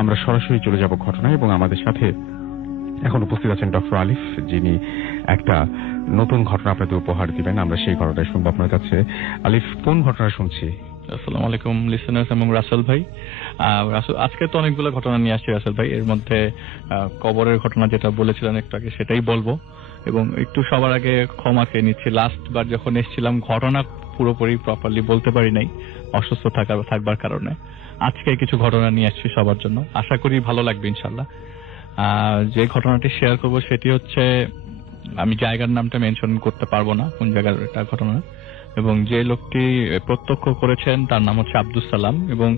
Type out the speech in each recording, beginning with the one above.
আমরা সরাসরি চলে যাব ঘটনায় এবং আমাদের সাথে এখন উপস্থিত আছেন ডক্টর আলিফ, যিনি একটা নতুন ঘটনা আপনাদের উপহার দিবেন। আমরা সেই ঘটনাটা শুনবো আপনার কাছে। আলিফ, কোন ঘটনা শুনছি? আসসালামু আলাইকুম লিসেনার্স এবং রাসেল ভাই। আজকে তো অনেকগুলো ঘটনা নিয়ে আসছি রাসেল ভাই। এর মধ্যে কবরের ঘটনা যেটা বলেছিলেন একটু আগে সেটাই বলবো, এবং একটু সবার আগে ক্ষমা চেয়ে নিচ্ছি। লাস্ট বার যখন এসেছিলাম ঘটনা পুরোপুরি প্রপারলি বলতে পারি নাই অসুস্থ থাকবার কারণে। আজকে কিছু ঘটনা নিয়ে আসছি সবার জন্য, আশা করি ভালো লাগবে ইনশাল্লাহ। যে ঘটনাটি শেয়ার করব সেটি হচ্ছে, আমি জায়গার নামটা মেনশন করতে পারবো না কোন জায়গার এটা ঘটনা, এবং যে লোকটি প্রত্যক্ষ করেছেন তার নাম হচ্ছে আব্দুল সালাম, এবং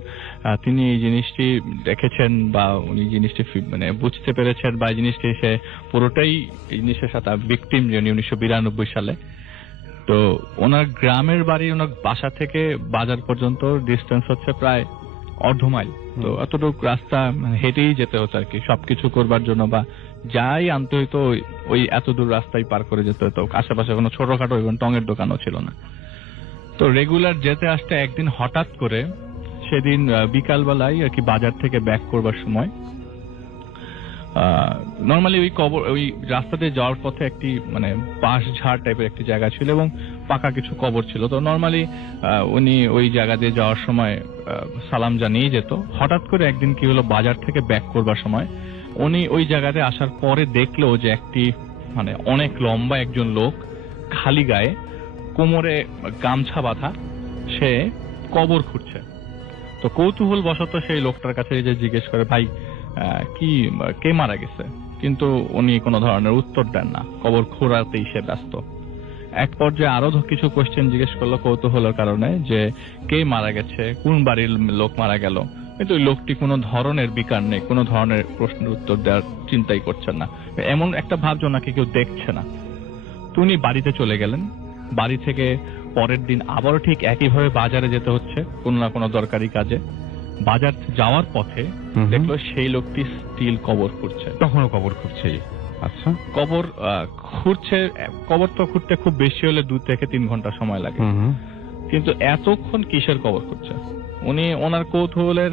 তিনি এই জিনিসটি দেখেছেন বা উনি জিনিসটি মানে বুঝতে পেরেছেন বা জিনিসটি সে পুরোটাই এই জিনিসের সাথে ভিকটিম, যিনি 1992 সালে। তো ওনার গ্রামের বাড়ি ওনার বাসা থেকে বাজার পর্যন্ত ডিস্টেন্স হচ্ছে প্রায় অর্ধ মাইল। তো এতটুকু রাস্তা হেঁটেই যেতে হতো আর কি, সবকিছু করবার জন্য বা যাই আনতে হইতো ওই এত দূর রাস্তায় পার করে যেতে হতো। আশেপাশে কোনো ছোটখাটো এবং টঙের দোকানও ছিল না। তো রেগুলার যেতে আসতে একদিন হঠাৎ করে সেদিন বিকালবেলায় আর কি বাজার থেকে ব্যাক করবার সময় নর্মালি ওই রাস্তাতে যাওয়ার পথে একটি মানে বাঁশ ঝাড় টাইপের একটি জায়গা ছিল এবং পাকা কিছু কবর ছিল। তো নর্মালি উনি ওই জায়গা দিয়ে যাওয়ার সময় সালাম জানিয়ে যেত। হঠাৎ করে একদিন কি হলো, বাজার থেকে ব্যাক করবার সময় উনি ওই জায়গাতে আসার পরে দেখলো যে একটি মানে অনেক লম্বা একজন লোক খালি গায়ে কোমরে গামছা বাঁধা সে কবর খুঁড়ছে। তো কৌতূহল বশত সেই লোকটার কাছে যে জিজ্ঞেস করে, ভাই কে মারা গেছে? কিন্তু উনি কোনো ধরনের উত্তর দেন না, কবর খোঁড়াতেই সে ব্যস্ত। এক পর্যায়ে আরো কিছু কোশ্চেন জিজ্ঞেস করলো কৌতূহলের কারণে, যে কে মারা গেছে, কোন বাড়ির লোক মারা গেল। কিন্তু ওই লোকটি কোনো ধরনের বিকার নেই, কোনো ধরনের প্রশ্নের উত্তর দেওয়ার চিন্তাই করছেন না, এমন একটা ভাব যে ওনাকে কেউ দেখছে না। তো উনি বাড়িতে চলে গেলেন। বাড়ি থেকে পরের দিন আবারও ঠিক একইভাবে বাজারে যেতে হচ্ছে কোনো না কোনো দরকারি কাজে। বাজার যাওয়ার পথে দেখলো সেই লোকটি স্টিল কবর খুঁড়ছে। তখনও কবর খুঁড়ছে? আচ্ছা, কবর খুঁড়ছে। কবর তো খুঁড়তে খুব বেশি হলে 2 থেকে 3 ঘন্টা সময় লাগে, কিন্তু এতক্ষণ কিসের কবর খুঁড়ছে? উনি ওনার কৌতূহলের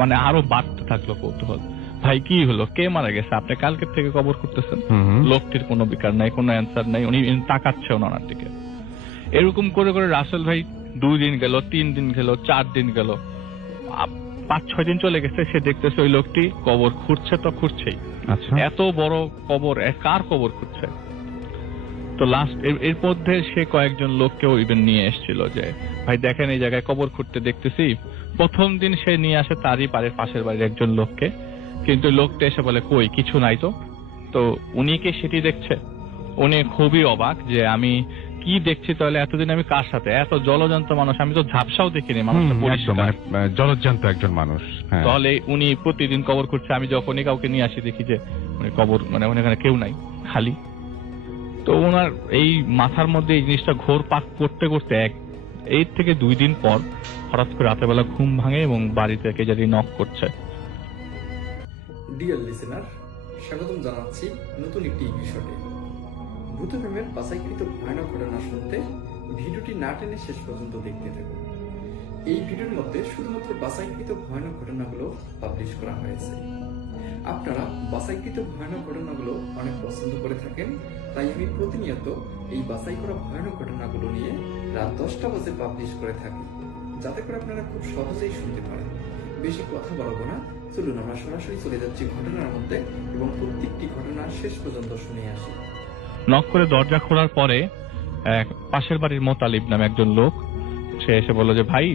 মানে আরো বাড়তে থাকলো কৌতূহল। ভাই কি হলো, কে মারা গেছে? আপনি কালকের থেকে কবর খুঁড়তেছেন। লোকটির কোনো বিকার নাই, কোনো অ্যান্সার নাই, উনি তাকাচ্ছে ওনার দিকে। এরকম করে করে রাসেল ভাই 2 দিন গেল, 3 দিন গেল, 4 দিন গেল, 5-6 দিন চলে গেছে। সে দেখতেছে ওই লোকটি কবর খুঁড়ছে তো খুঁড়ছেই। আচ্ছা, এত বড় কবর, কার কবর খুঁড়ছে? তো লাস্ট এর মধ্যে সে কয়েকজন লোককেও ইভেন নিয়ে এসেছিল যে, ভাই দেখেন এই জায়গায় কবর খুঁড়তে দেখতেছি। প্রথম দিন সে নিয়ে আসে তারই পাশের বাড়ির একজন লোককে, কিন্তু লোকটা এসে বলে কই কিছু নাই তো। তো উনি কি সেটি দেখছে? উনি খুবই অবাক যে আমি কি দেখছি, তাহলে এতদিন আমি কার সাথে, এত জলজান্ত মানুষ, আমি তো ঝাপসাও দেখিনি, মানুষটা পরিষ্কার জলজান্ত একজন মানুষ। তাহলে উনি প্রতিদিন কবর খুঁড়ছে। আমি যখনই কাউকে নিয়ে আসি দেখি যে কবর মানে ওখানে কেউ নাই, খালি। তো ওনার এই মাথার মধ্যে এই জিনিসটা ঘোর পাক করতে করতে 1 থেকে 2 দিন পর হঠাৎ করে রাতের বেলা ঘুম ভাঙে এবং বাড়ি থেকে যদি নক করছে। ডিয়ার লিসেনার, স্বাগতম জানাচ্ছি নতুন একটি এপিসোডে। ভূত প্রেমের বাছাইকৃত ভয়ানক ঘটনা শুনতে ভিডিওটি না টেনে শেষ পর্যন্ত দেখতে থাকুন। এই ভিডিওর মধ্যে শুধুমাত্র বাছাইকৃত ভয়ানক ঘটনাগুলো পাবলিশ করা হয়েছে। আপনারা বাছাইকৃত ভয়ানক ঘটনাগুলো অনেক পছন্দ করে থাকেন, তাই আমি প্রতিনিয়ত এই বাছাই করা ভয়ানক ঘটনাগুলো নিয়ে রাত 10টা বাজে পাবলিশ করে থাকি, যাতে করে আপনারা খুব সহজেই শুনতে পারেন। বেশি কথা বলবো না, চলুন আমরা সরাসরি চলে যাচ্ছি ঘটনার মধ্যে এবং প্রত্যেকটি ঘটনা শেষ পর্যন্ত শুনে আসি। নক করে দরজা খোলার পরে পাশের বাড়ির মোতালিব নামে একজন লোক সে এসে বলল যে, ভাই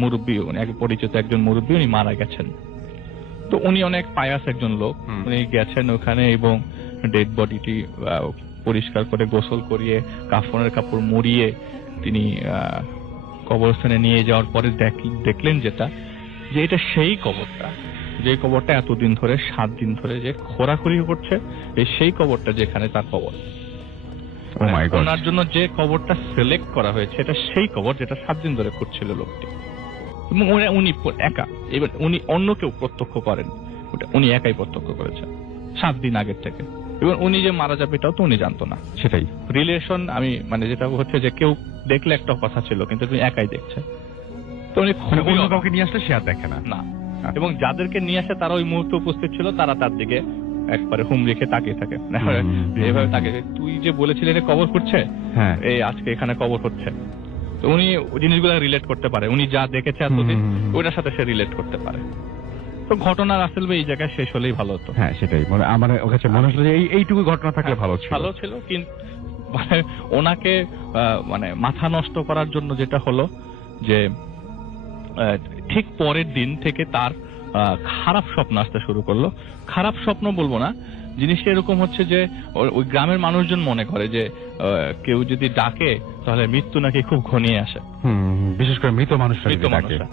মুরব্বী, এক পরিচিত একজন মুরব্বী, উনি মারা গেছেন। তো উনি অনেক পায়াস একজন লোক, উনি গেছেন ওখানে এবং ডেড বডিটি পরিষ্কার করে গোসল করিয়ে কাফনের কাপড় মুড়িয়ে তিনি কবরস্থানে নিয়ে যাওয়ার পরে দেখলেন যেটা, যে এটা সেই কবরটা, যে কবরটা এতদিন ধরে 7 দিন ধরে যে খোঁড়াখুড়ি করছে, সেই কবরটা যেখানে তার কবর। ওনার জন্য যে কবরটা সিলেক্ট করা হয়েছে এটা সেই কবর যেটা 7 দিন ধরে খুঁড়ছিল লোকটি। এবং উনি একা, এবার উনি অন্য কেউ প্রত্যক্ষ করেন, ওটা উনি একাই প্রত্যক্ষ করেছেন 7 দিন আগের থেকে। এবং উনি যে মারা যাবে এটাও তো উনি জানতো না। সেটাই রিলেশন, আমি মানে যেটা হচ্ছে যে কেউ দেখলে একটা কথা ছিল, কিন্তু তুমি একাই দেখছে। তো উনি অন্য কাউকে নিয়ে আসলে সে আর দেখে না। এবং যাদেরকে নিয়ে আসে তারা ওই মুহূর্তে উপস্থিত ছিল, তারা তার দিকে একবারে হুম রেখে তাকিয়ে থাকে, এইভাবে তাকিয়ে, তুই যে বলেছিলি এটা কবর করছে, এই আজকে এখানে কবর হচ্ছে। তো উনি জিনিসগুলো রিলেট করতে পারে, উনি যা দেখেছে এতদিন ওইটার সাথে সে রিলেট করতে পারে। তো ঘটনা রাসেল ভাই এই জায়গায় শেষ হলেই ভালো হতো। হ্যাঁ সেটাই, মানে আমার কাছে মনে হচ্ছে যে এইটুকু ঘটনা থাকলে ভালো ছিল, কিন্তু মানে ওনাকে মানে মাথা নষ্ট করার জন্য যেটা হলো যে ঠিক পরের দিন থেকে তার খারাপ স্বপ্ন আসতে শুরু করলো। খারাপ স্বপ্ন বলবো না, জিনিসটা এরকম হচ্ছে যে ওই গ্রামের মানুষজন মনে করে যে কেউ যদি ডাকে তাহলে মৃত্যু নাকি খুব ঘনিয়ে আসে, বিশেষ করে মৃত মানুষরা।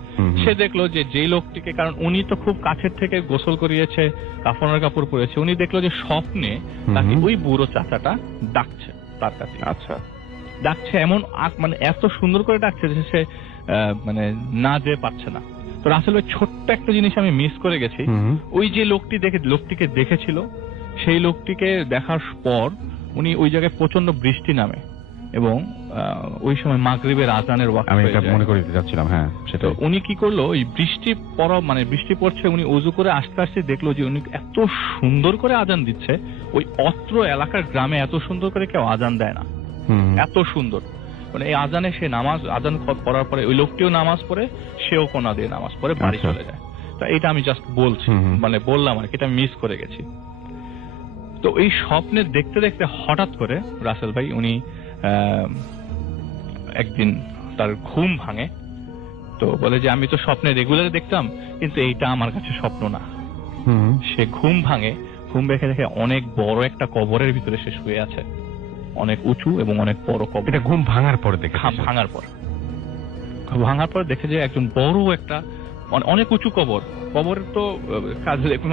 সে দেখলো যে যেই লোকটিকে, কারণ উনি তো খুব কাছের থেকে গোসল করিয়েছে, কাফনের কাপড় পরেছে, উনি দেখলো যে স্বপ্নে তাকে ওই বুড়ো চাচাটা ডাকছে তার কাছে। আচ্ছা, ডাকছে এমন মানে এত সুন্দর করে ডাকছে যে সে মানে না যেতে পারছে না। তো রাসেল ভাই ছোট্ট একটা জিনিস আমি মিস করে গেছি, ওই যে লোকটিকে দেখেছিল, সেই লোকটিকে দেখার পর উনি ওই জায়গায় প্রচন্ড বৃষ্টি নামে এবং ওই সময় মাগরিবের আজানের ওয়াক্ত আমি এটা মনে করে দিতে যাচ্ছিলাম। হ্যাঁ সেটা উনি কি করলো, ওই বৃষ্টি পড়ছে, উনি ওযু করে আস্তে আস্তে দেখলো যে উনি এত সুন্দর করে আজান দিচ্ছে, ওই অত্র এলাকার গ্রামে এত সুন্দর করে কেউ আজান দেয় না, এত সুন্দর। মানে এই আজানে সে আজান পড়ার পরে ওই লোকটিও নামাজ পড়ে, সেও কোনা দিয়ে নামাজ পড়ে বাড়ি চলে যায়। তো এটা আমি জাস্ট বলছি, মানে বললাম আর কি, এটা মিস করে গেছি। তো এই স্বপ্নে দেখতে দেখতে হঠাৎ করে রাসেল ভাই উনি একদিন তার ঘুম ভাঙে, তো বলে যে আমি তো স্বপ্নে রেগুলার দেখতাম, কিন্তু এইটা আমার কাছে স্বপ্ন না। সে ঘুম ভাঙে, ঘুম ভেঙে দেখে অনেক বড় একটা কবরের ভিতরে সে শুয়ে আছে, অনেক উঁচু এবং অনেক বড় কবর। এটা ঘুম ভাঙার পরে দেখে, ভাঙার পর দেখে যে একজন বড় একটা অনেক উঁচু কবর। কবরের তো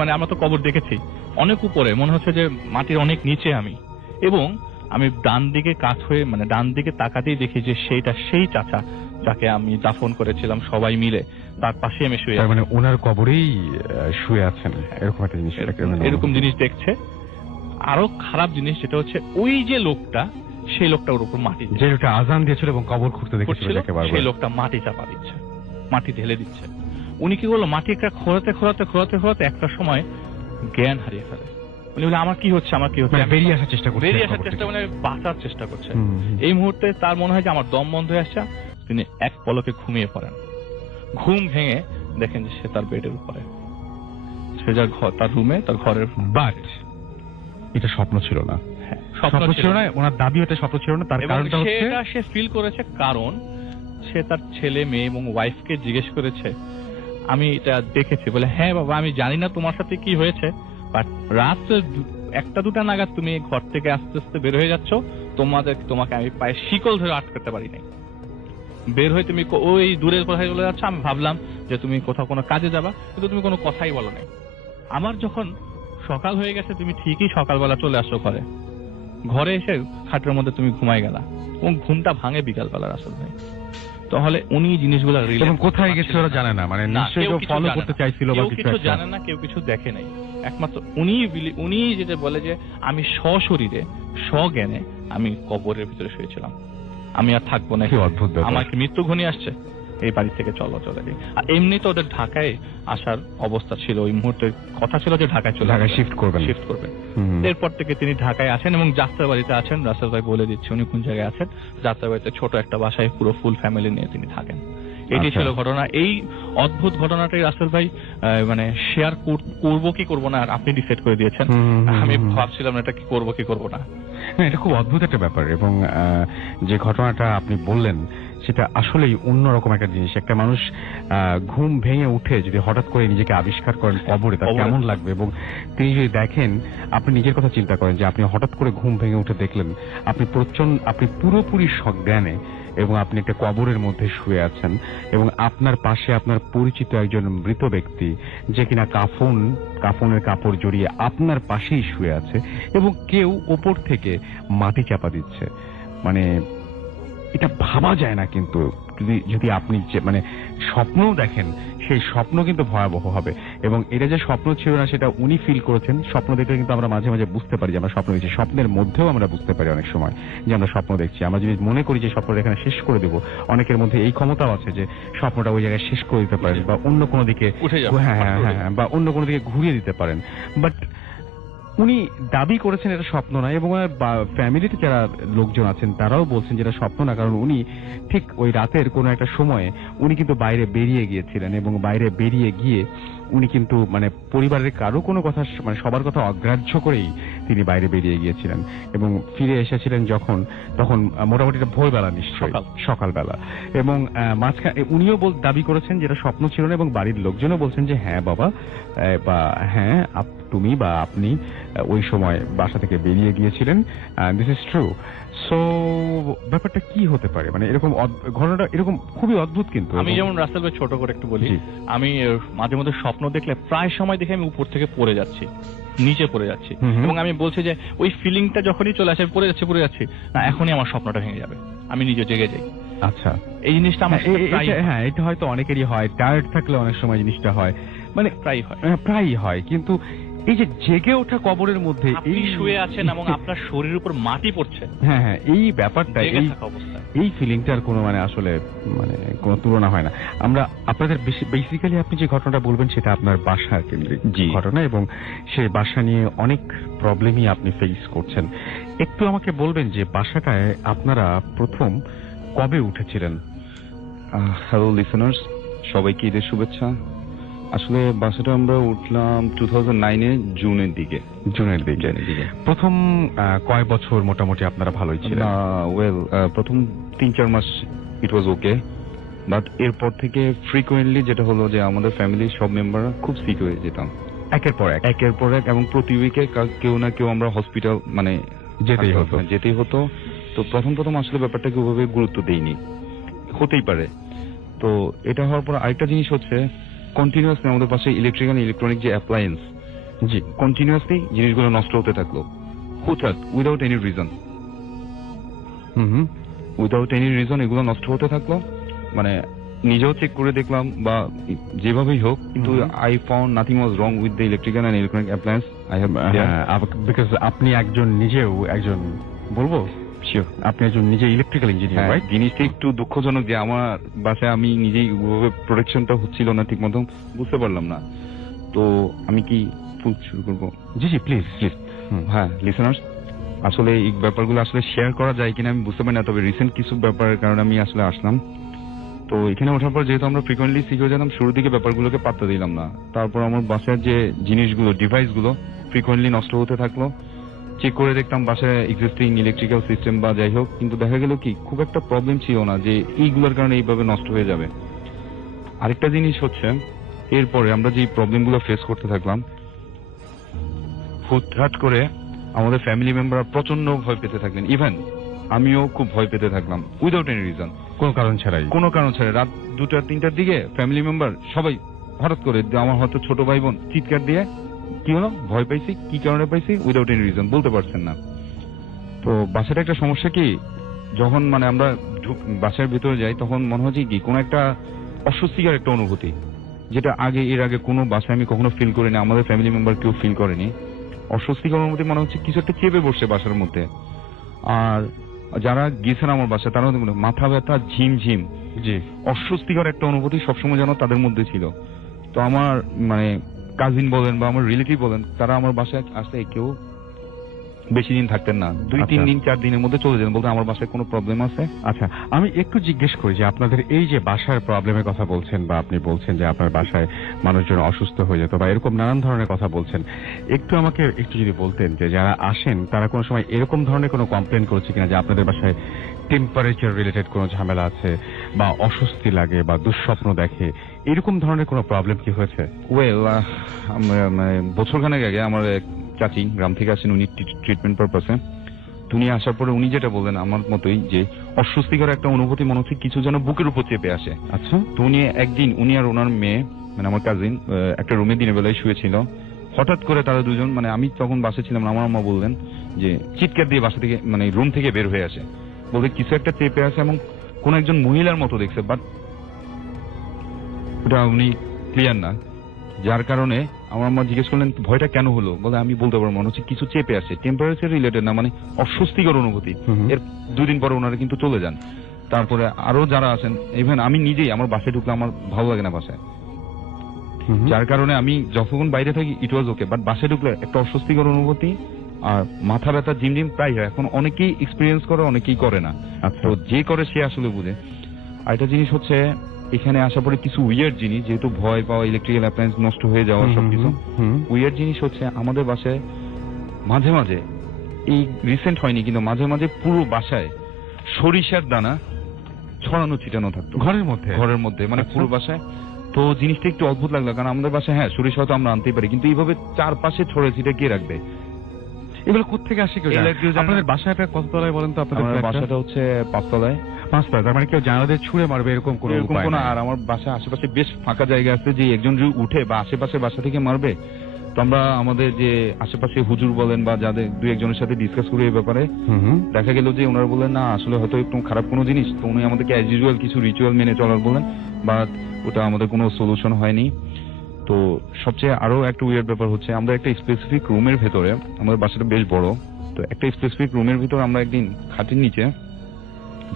মানে আমরা তো কবর দেখেছি অনেক উপরে, মনে হচ্ছে যে মাটির অনেক নিচে আমি, এবং আমি ডান দিকে কাত হয়ে মানে ডান দিকে তাকাতেই দেখি যে সেই চাচা যাকে আমি দাফন করেছিলাম সবাই মিলে, তার পাশে আমি শুয়ে আছি। মানে ওনার কবরেই শুয়ে আছেন, এরকম একটা জিনিস, এরকম জিনিস দেখছে। আরো খারাপ জিনিস যেটা হচ্ছে, ওই যে লোকটা, সেই লোকটা ওর উপর মাটি, যে লোকটা আজান দিয়েছিল এবং কবর খুঁড়তে দেখেছিল, সেই লোকটা মাটি চাপা দিচ্ছে, মাটি ঢেলে দিচ্ছে। উনি কি করলো, মাটি একটা খোঁড়াতে একটা সময় জ্ঞান হারিয়ে ফেলে। উনি বলে আমার কি হচ্ছে, বেরিয়ে আসার চেষ্টা মানে বাঁচার চেষ্টা করছে। এই মুহূর্তে তার মনে হয় যে আমার দম বন্ধ হয়ে আসছে, তিনি এক পলকে ঘুমিয়ে পড়েন। ঘুম ভেঙে দেখেন যে সে তার বেডের উপরে, সে যার ঘর, তার রুমে, তার ঘরের। বাট এটা স্বপ্ন ছিল না, স্বপ্ন ছিল না, ওনার দাবি এটা স্বপ্ন ছিল না। তার কারণটা হচ্ছে সে ফিল করেছে, কারণ সে তার ছেলে মেয়ে এবং ওয়াইফকে জিজ্ঞেস করেছে, আমি এটা দেখেছি। বলে হ্যাঁ বাবা, আমি জানি না তোমার সাথে কি হয়েছে, বাট রাত 1-2 নাগাদ তুমি ঘর থেকে আস্তে আস্তে বের হয়ে যাচ্ছ, তোমাকে আমি পায়ে শিকল ধরে আটকাতে পারি নাই, বের হয়ে তুমি ওই দূরের কোথায় চলে যাচ্ছ। আমি ভাবলাম যে তুমি কোথাও কোনো কাজে যাবা, কিন্তু তুমি কোনো কথাই বলো নাই। আমার যখন সকাল হয়ে গেছে, তুমি ঠিকই সকালবেলা চলে আসছো ঘরে এসে খাটের মধ্যে তুমি ঘুমাই গেলা, এবং ঘুমটা ভাঙে বিকালবেলা রাসেল ভাই। তাহলে উনি জিনিসগুলো কোথায় গেছে ওরা জানে না, মানে নিশ্চয়ই ফলো করতে চাইছিল বা কিছু জানে না, কেউ কিছু দেখে নাই। একমাত্র উনি যেটা বলে যে আমি সশরীরে সজ্ঞানে আমি কবরের ভিতরে শুয়েছিলাম, আমি আর থাকবো না, অদ্ভুত, আমাকে মৃত্যু ঘনিয়ে আসছে, এই বাড়ি থেকে চলে যাই। আর এমনি তো ওদের ঢাকায় আসার অবস্থা ছিল, ওই মুহূর্তে কথা ছিল যে ঢাকায় শিফট করবেন। এরপর থেকে তিনি ঢাকায় আছেন এবং যাত্রাবাড়িতে আছেন। রাসেল ভাই বলে দিচ্ছে উনি কোন জায়গায় আছেন। যাত্রাবাড়িতে ছোট একটা বাসায় পুরো ফুল ফ্যামিলি নিয়ে তিনি থাকেন। এটি ছিল ঘটনা। এই অদ্ভুত ঘটনাটাই রাসেল ভাই মানে শেয়ার করবো কি করবো না, আপনি ডিসাইড করে দিয়েছেন। আমি ভাবছিলাম এটা কি করবো না। এটা খুব অদ্ভুত একটা ব্যাপার, এবং যে ঘটনাটা আপনি বললেন সেটা আসলেই অন্যরকম একটা জিনিস। একটা মানুষ ঘুম ভেঙে উঠে যদি হঠাৎ করে নিজেকে আবিষ্কার করেন কবরে, তার কেমন লাগবে। এবং তিনি যদি দেখেন, আপনি নিজের কথা চিন্তা করেন যে আপনি হঠাৎ করে ঘুম ভেঙে উঠে দেখলেন আপনি পুরোপুরি সজ্ঞানে এবং আপনি একটা কবরের মধ্যে শুয়ে আছেন, এবং আপনার পাশে আপনার পরিচিত একজন মৃত ব্যক্তি, যে কিনা কাফনের কাপড় জড়িয়ে আপনার পাশেই শুয়ে আছে, এবং কেউ ওপর থেকে মাটি চাপা দিচ্ছে। মানে এটা ভাবা যায় না, কিন্তু যদি আপনি মানে স্বপ্নও দেখেন, সেই স্বপ্ন কিন্তু ভয়াবহ হবে। এবং এটা যে স্বপ্ন ছিল না সেটা উনি ফিল করেছেন। স্বপ্ন দেখলে কিন্তু আমরা মাঝে মাঝে বুঝতে পারি যে আমরা স্বপ্ন দেখছি, স্বপ্নের মধ্যেও আমরা বুঝতে পারি অনেক সময় যে আমরা স্বপ্ন দেখছি। আমরা যদি মনে করি যে স্বপ্নটা এখানে শেষ করে দেবো, অনেকের মধ্যে এই ক্ষমতাও আছে যে স্বপ্নটা ওই জায়গায় শেষ করে দিতে পারেন বা অন্য কোনো দিকে উঠে যাবে, হ্যাঁ বা অন্য কোনো দিকে ঘুরিয়ে দিতে পারেন। বাট উনি দাবি করেছেন এটা স্বপ্ন না, এবং ফ্যামিলিতে যারা লোকজন আছেন তারাও বলছেন যেটা স্বপ্ন না, কারণ উনি ঠিক ওই রাতের কোনো একটা সময়ে উনি কিন্তু বাইরে বেরিয়ে গিয়েছিলেন, এবং বাইরে বেরিয়ে গিয়ে উনি কিন্তু মানে পরিবারের কারো কোনো কথা মানে সবার কথা অগ্রাহ্য করেই তিনি বাইরে বেরিয়ে গিয়েছিলেন এবং ফিরে এসেছিলেন যখন তখন মোটামুটি এটা ভোরবেলা, নিশ্চয়ই সকালবেলা। এবং মাঝখানে উনিও দাবি করেছেন যেটা স্বপ্ন ছিল না, এবং বাড়ির লোকজনও বলছেন যে হ্যাঁ বাবা বা হ্যাঁ তুমি বা আপনি ওই সময় বাসা থেকে বেরিয়ে গিয়েছিলেন, দিস ইজ ট্রু। সো ব্যাপারটা কি হতে পারে, মানে এরকম ঘটনাটা এরকম খুবই অদ্ভুত। কিন্তু আমি যেমন রাসেল ভাই ছোট করে একটু বলি, আমি মাঝে মধ্যে স্বপ্ন দেখলে প্রায় সময় দেখে আমি উপর থেকে পড়ে যাচ্ছি, নিচে পড়ে যাচ্ছি, এবং আমি বলছি যে ওই ফিলিংটা যখনই চলে আসে পড়ে যাচ্ছি না, এখনই আমার স্বপ্নটা ভেঙে যাবে, আমি নিজে জেগে যাই। আচ্ছা, এই জিনিসটা আমার হ্যাঁ এটা হয়তো অনেকেরই হয়, টায়ার্ড থাকলে অনেক সময় জিনিসটা হয়, মানে প্রায়ই হয়। কিন্তু এই যে জেগে ওঠা কবরের মধ্যে এই শুয়ে আছেন এবং আপনার শরীরের উপর মাটি পড়ছে, হ্যাঁ এই ব্যাপারটা, এই ফিলিংটার কোনো মানে আসলে মানে কোনো তুলনা হয় না। আমরা আপনাদের বেসিক্যালি আপনি যে ঘটনাটা বলবেন সেটা আপনার বাসার কেন্দ্রিক ঘটনা, এবং সেই বাসা নিয়ে অনেক প্রবলেমই আপনি ফেস করছেন। একটু আমাকে বলবেন যে বাসাটায় আপনারা প্রথম কবে উঠেছিলেন? হ্যালো লিসেনার্স, সবাইকে ঈদের শুভেচ্ছা। আসলে বাসাটা আমরা উঠলাম 2009 জুনের দিকে। প্রথম কয় বছর মোটামুটি আপনারা ভালোই ছিলেন? প্রথম 3-4 মাস ইট ওয়াজ ওকে, বাট এরপর থেকে ফ্রিকোয়েন্টলি যেটা হলো যে আমাদের ফ্যামিলির সব মেম্বাররা খুব সিক হয়ে যেতাম একের পর এক, এবং প্রতি উইকে কেউ না কেউ আমরা হসপিটাল মানে যেতেই হতো। তো প্রথম আসলে ব্যাপারটাকে ওভাবে গুরুত্ব দেইনি, হতেই পারে। তো এটা হওয়ার পর আরেকটা জিনিস হচ্ছে, কন্টিনিউয়াসলি আমাদের পাশে ইলেকট্রিক এন্ড ইলেকট্রনিক যে অ্যাপ্লায়েন্স, কন্টিনিউয়াসলি জিনিসগুলো নষ্ট হতে থাকলো, হুটহাট উইদাউট এনি রিজন এগুলো নষ্ট হতে থাকলো। মানে নিজেও চেক করে দেখলাম বা যেভাবেই হোক, কিন্তু I found nothing was wrong with the electrical and electronic appliance. Because আপনি নিজেও একজন বলবো আপনি একজন নিজে ইলেকট্রিক্যাল ইঞ্জিনিয়ার, রাইট? জিনিসটা একটু দুঃখজনক যে আমার বাসায় আমি নিজেই ওইভাবে প্রোটেকশনটা হচ্ছিল না ঠিক মতো, বুঝতে পারলাম না। তো আমি কি শুরু করবো? জি প্লিজ। হ্যাঁ লিসেনার্স, আসলে এই ব্যাপারগুলো আসলে শেয়ার করা যায় কিনা আমি বুঝতে পারি না, তবে রিসেন্ট কিছু ব্যাপারের কারণে আমি আসলে আসলাম। তো এখানে ওঠার পর যেহেতু আমরা ফ্রিকোয়েন্টলি সিক হয়ে যেতাম, শুরুর দিকে ব্যাপারগুলোকে পাত্তা দিলাম না। তারপর আমার বাসার যে জিনিসগুলো, ডিভাইসগুলো ফ্রিকোয়েন্টলি নষ্ট হতে থাকলো। চেক করে দেখতাম বাসায় এক্সিস্টিং ইলেকট্রিক্যাল সিস্টেম বা যাই হোক, কিন্তু দেখা গেল কি খুব একটা প্রবলেম ছিল না যে এইগুলোর কারণে এইভাবে নষ্ট হয়ে যাবে। আরেকটা জিনিস হচ্ছে, এরপরে আমরা যে প্রবলেমগুলো ফেস করতে থাকলাম, হুটহাট করে আমাদের ফ্যামিলি মেম্বাররা প্রচন্ড ভয় পেতে থাকলেন, ইভেন আমিও খুব ভয় পেতে থাকলাম উইদাউট এনি রিজন, কোনো কারণ ছাড়াই। রাত 2-3টার দিকে ফ্যামিলি মেম্বার সবাই হঠাৎ করে, আমার হয়তো ছোট ভাই বোন চিৎকার দিয়ে, কি হলো, ভয় পাইছি, কি কারণে পাইছি, উইদাউট এনি রিজন বলতে পারছেন না। তো বাসাটা একটা সমস্যা কি, যখন মানে আমরা বাসার ভিতরে যাই তখন মনে হচ্ছে কি কোনো একটা অস্বস্তিকর একটা অনুভূতি, যেটা এর আগে কোনো বাসায় আমি কখনো ফিল করিনি, আমাদের ফ্যামিলি মেম্বার কেউ ফিল করেনি। অস্বস্তিকর অনুভূতি মনে হচ্ছে কিছু একটা চেপে বসছে বাসার মধ্যে। আর যারা গিয়েছেন আমার বাসায় তারা মাথা ব্যথা, ঝিমঝিম, অস্বস্তিকর একটা অনুভূতি সবসময় যেন তাদের মধ্যে ছিল। তো আমার মানে কাজিন বলেন বা আমার রিলেটিভ বলেন, তারা আমার বাসায় আসলে কেউ বেশি দিন থাকতেন না, 2-3 দিন 4 দিনের মধ্যে চলে যেতেন, বলতে আমার বাসায় কোনো প্রবলেম আছে। আচ্ছা, আমি একটু জিজ্ঞেস করি যে আপনাদের এই যে বাসার প্রবলেমের কথা বলছেন, বা আপনি বলছেন যে আপনার বাসায় মানুষজন অসুস্থ হয়ে যেত বা এরকম নানান ধরনের কথা বলছেন, একটু আমাকে একটু যদি বলতেন যে যারা আসেন তারা কোনো সময় এরকম ধরনের কোনো কমপ্লেন করছে কিনা যে আপনাদের বাসায় টেম্পারেচার রিলেটেড কোনো ঝামেলা আছে বা অস্বস্তি লাগে বা দুঃস্বপ্ন দেখে, এরকম ধরনের কোনো প্রবলেম কি হয়েছে? বছরখানেক আগে আমার চাচি গ্রাম থেকে আসেন, উনি ট্রিটমেন্ট পারপাসে। উনি আসার পরে উনি যেটা বললেন আমার মতোই, যে অস্বস্তিকর একটা অনুভূতি মনে হচ্ছে কিছু যেন বুকের উপর চেপে আসে। আচ্ছা, তো উনি একদিন উনি আর ওনার মেয়ে মানে আমার কাজিন একটা রুমে দিনের বেলায় শুয়েছিল। হঠাৎ করে তারা দুজন, মানে আমি তখন বাসে ছিলাম, আমার আম্মা বললেন যে চিৎকার দিয়ে বাসা থেকে মানে রুম থেকে বের হয়ে আসে, বলতে কিছু একটা চেপে আসে এবং কোন একজন মহিলার মতো দেখছে, বাট ওটা উনি ক্লিয়ার না। যার কারণে আমার আম্মা জিজ্ঞেস করলেন ভয়টা কেন হলো, বলে আমি বলতে পারবো মনে হচ্ছে কিছু চেপে আসে, টেম্পারেচার রিলেটেড না, মানে অস্বস্তিকর অনুভূতি। এর 2 দিন পরে ওনারা কিন্তু চলে যান। তারপরে আরো যারা আছেন, ইভেন আমি নিজেই আমার বাসায় ঢুকলে আমার ভালো লাগে না বাসায়, যার কারণে আমি যখন বাইরে থাকি ইট ওয়াজ ওকে, বাট বাসায় ঢুকলে একটা অস্বস্তিকর অনুভূতি আর মাথা ব্যথা জিমজিম প্রায় হয়। এখন অনেকেই এক্সপিরিয়েন্স করে, অনেকেই করে না। তো যে করে সে আসলে বুঝে। আর একটা জিনিস হচ্ছে এখানে আসার পরে কিছু উইয়ার্ড জিনিস, যেহেতু ভয় পাওয়া, ইলেকট্রিক্যাল অ্যাপ্লায়েন্স নষ্ট হয়ে যাওয়া সবকিছু, উইয়ার্ড জিনিস হচ্ছে আমাদের বাসায় মাঝে মাঝে, এই রিসেন্ট হয়নি কিন্তু মাঝে মাঝে পুরো বাসায় সরিষার দানা ছড়ানো ছিটানো থাকতো ঘরের মধ্যে, মানে পুরো বাসায়। তো জিনিসটা একটু অদ্ভুত লাগলো, কারণ আমাদের বাসায় হ্যাঁ সরিষা তো আমরা আনতেই পারি, কিন্তু এইভাবে চারপাশে ছড়ে ছিটে কে রাখবে? এগুলো কোথেকে আসে কেউ জানে? আপনাদের বাসাটা কত তলায় বলেন তো? আপনাদের বাসাটা হচ্ছে 5 তলায়। 5 তলায়, তার মানে কেউ জানালাদের ছুঁড়ে মারবে এরকম কোনো উপায় নেই? আর আমার বাসা আশেপাশে বেশ ফাঁকা জায়গা আছে, যে একজন যদি উঠে বা আশেপাশে বাসা থেকে মারবে, তো আমরা আমাদের যে আশেপাশে হুজুর বলেন বা যাদের 2-1 সাথে ডিসকাস করি এই ব্যাপারে, দেখা গেল যে ওনারা বলেন না আসলে হয়তো একটু খারাপ কোনো জিনিস, তো উনি আমাদেরকে অ্যাজ ইউজুয়াল কিছু রিচুয়াল মেনে চলার বলেন, বাট ওটা আমাদের কোনো সলিউশন হয়নি। তো সবচেয়ে আরো একটা উইয়ার্ড ব্যাপার হচ্ছে, আমরা একটা স্পেসিফিক রুমের ভেতরে, আমাদের বাসাটা বেশ বড়, তো একটা স্পেসিফিক রুমের ভিতরে আমরা একদিন খাটের নিচে,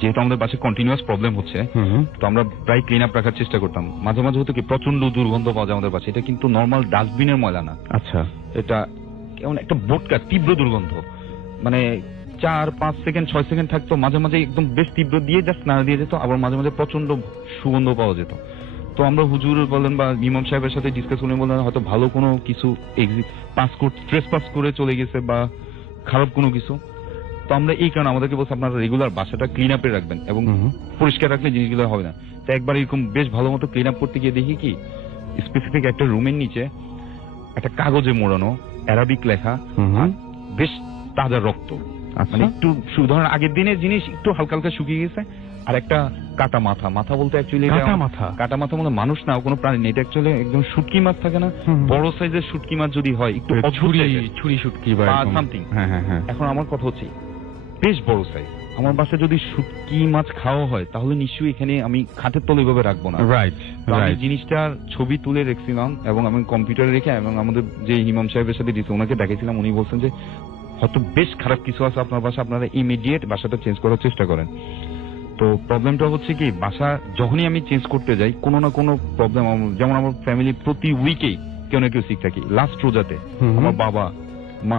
যেহেতু আমাদের বাসায় কন্টিনিউয়াস প্রবলেম হচ্ছে, তো আমরা প্রায় ক্লিন আপ রাখার চেষ্টা করতাম। মাঝে মাঝে হতো কি প্রচন্ড দুর্গন্ধ পাওয়া যায় আমাদের বাসায়, এটা কিন্তু নর্মাল ডাস্টবিনের ময়লা না। আচ্ছা, এটা কেমন একটা বোটকা তীব্র দুর্গন্ধ, মানে 4-5 সেকেন্ড 6 সেকেন্ড থাকতো, মাঝে মাঝে একদম বেশ তীব্র দিয়ে জাস্ট নাড়া দিয়ে যেত, আবার মাঝে মাঝে প্রচন্ড সুগন্ধ পাওয়া যেত। তো আমরা হুজুর বলেন বা ইমাম সাহেবের সাথে ডিসকাস করে বললেন হয়তো ভালো কোনো কিছু ট্রেস পাস করে চলে গেছে বা খারাপ কোনো কিছু। তো আমরা এই কারণে আমাদেরকে বলছি আপনারা রেগুলার বাসাটা ক্লিন আপে রাখবেন এবং পরিষ্কার রাখলে জিনিসগুলো হবে না। তো একবার এরকম বেশ ভালো মতো ক্লিন আপ করতে গিয়ে দেখি কি স্পেসিফিক একটা রুমের নিচে একটা কাগজে মোড়ানো অ্যারাবিক লেখা, বেশ তাজা রক্ত, মানে একটু ধরেন আগের দিনের জিনিস একটু হালকা হালকা শুকিয়ে গেছে, আর একটা কাটা মাথা, মাথা বলতে অ্যাকচুয়ালি কাটা মাথা মানে মানুষ না, কোনো প্রাণী নেই, এটা অ্যাকচুয়ালি একদম শুটকি মাছ থাকে না, বড় সাইজের শুটকি মাছ যদি হয়, একটু ছুরি শুটকি বা সামথিং। এখন আমার কথা হচ্ছে বেশ বড় সাইজ, আমার বাসায় যদি শুটকি মাছ খাওয়া হয় তাহলে নিশ্চয়ই এখানে আমি খাটের তলে এভাবে রাখবো না। রাইট, আমি জিনিসটার ছবি তুলে রেখেছিলাম এবং আমি কম্পিউটারে রেখে, এবং আমাদের যে ইমাম সাহেবের সাথে দিয়েছে ওনাকে দেখেছিলাম, উনি বলছেন যে হয়তো বেশ খারাপ কিছু আছে আপনার বাসা, আপনারা ইমিডিয়েট বাসাটা চেঞ্জ করার চেষ্টা করেন। তো প্রবলেমটা হচ্ছে কি, বাসা যখনই আমি চেঞ্জ করতে যাই কোনো না কোনো প্রবলেম, যেমন আমার ফ্যামিলি প্রতি উইকেই কেউ না কেউ সিক থাকি। লাস্ট রোজাতে আমার বাবা মা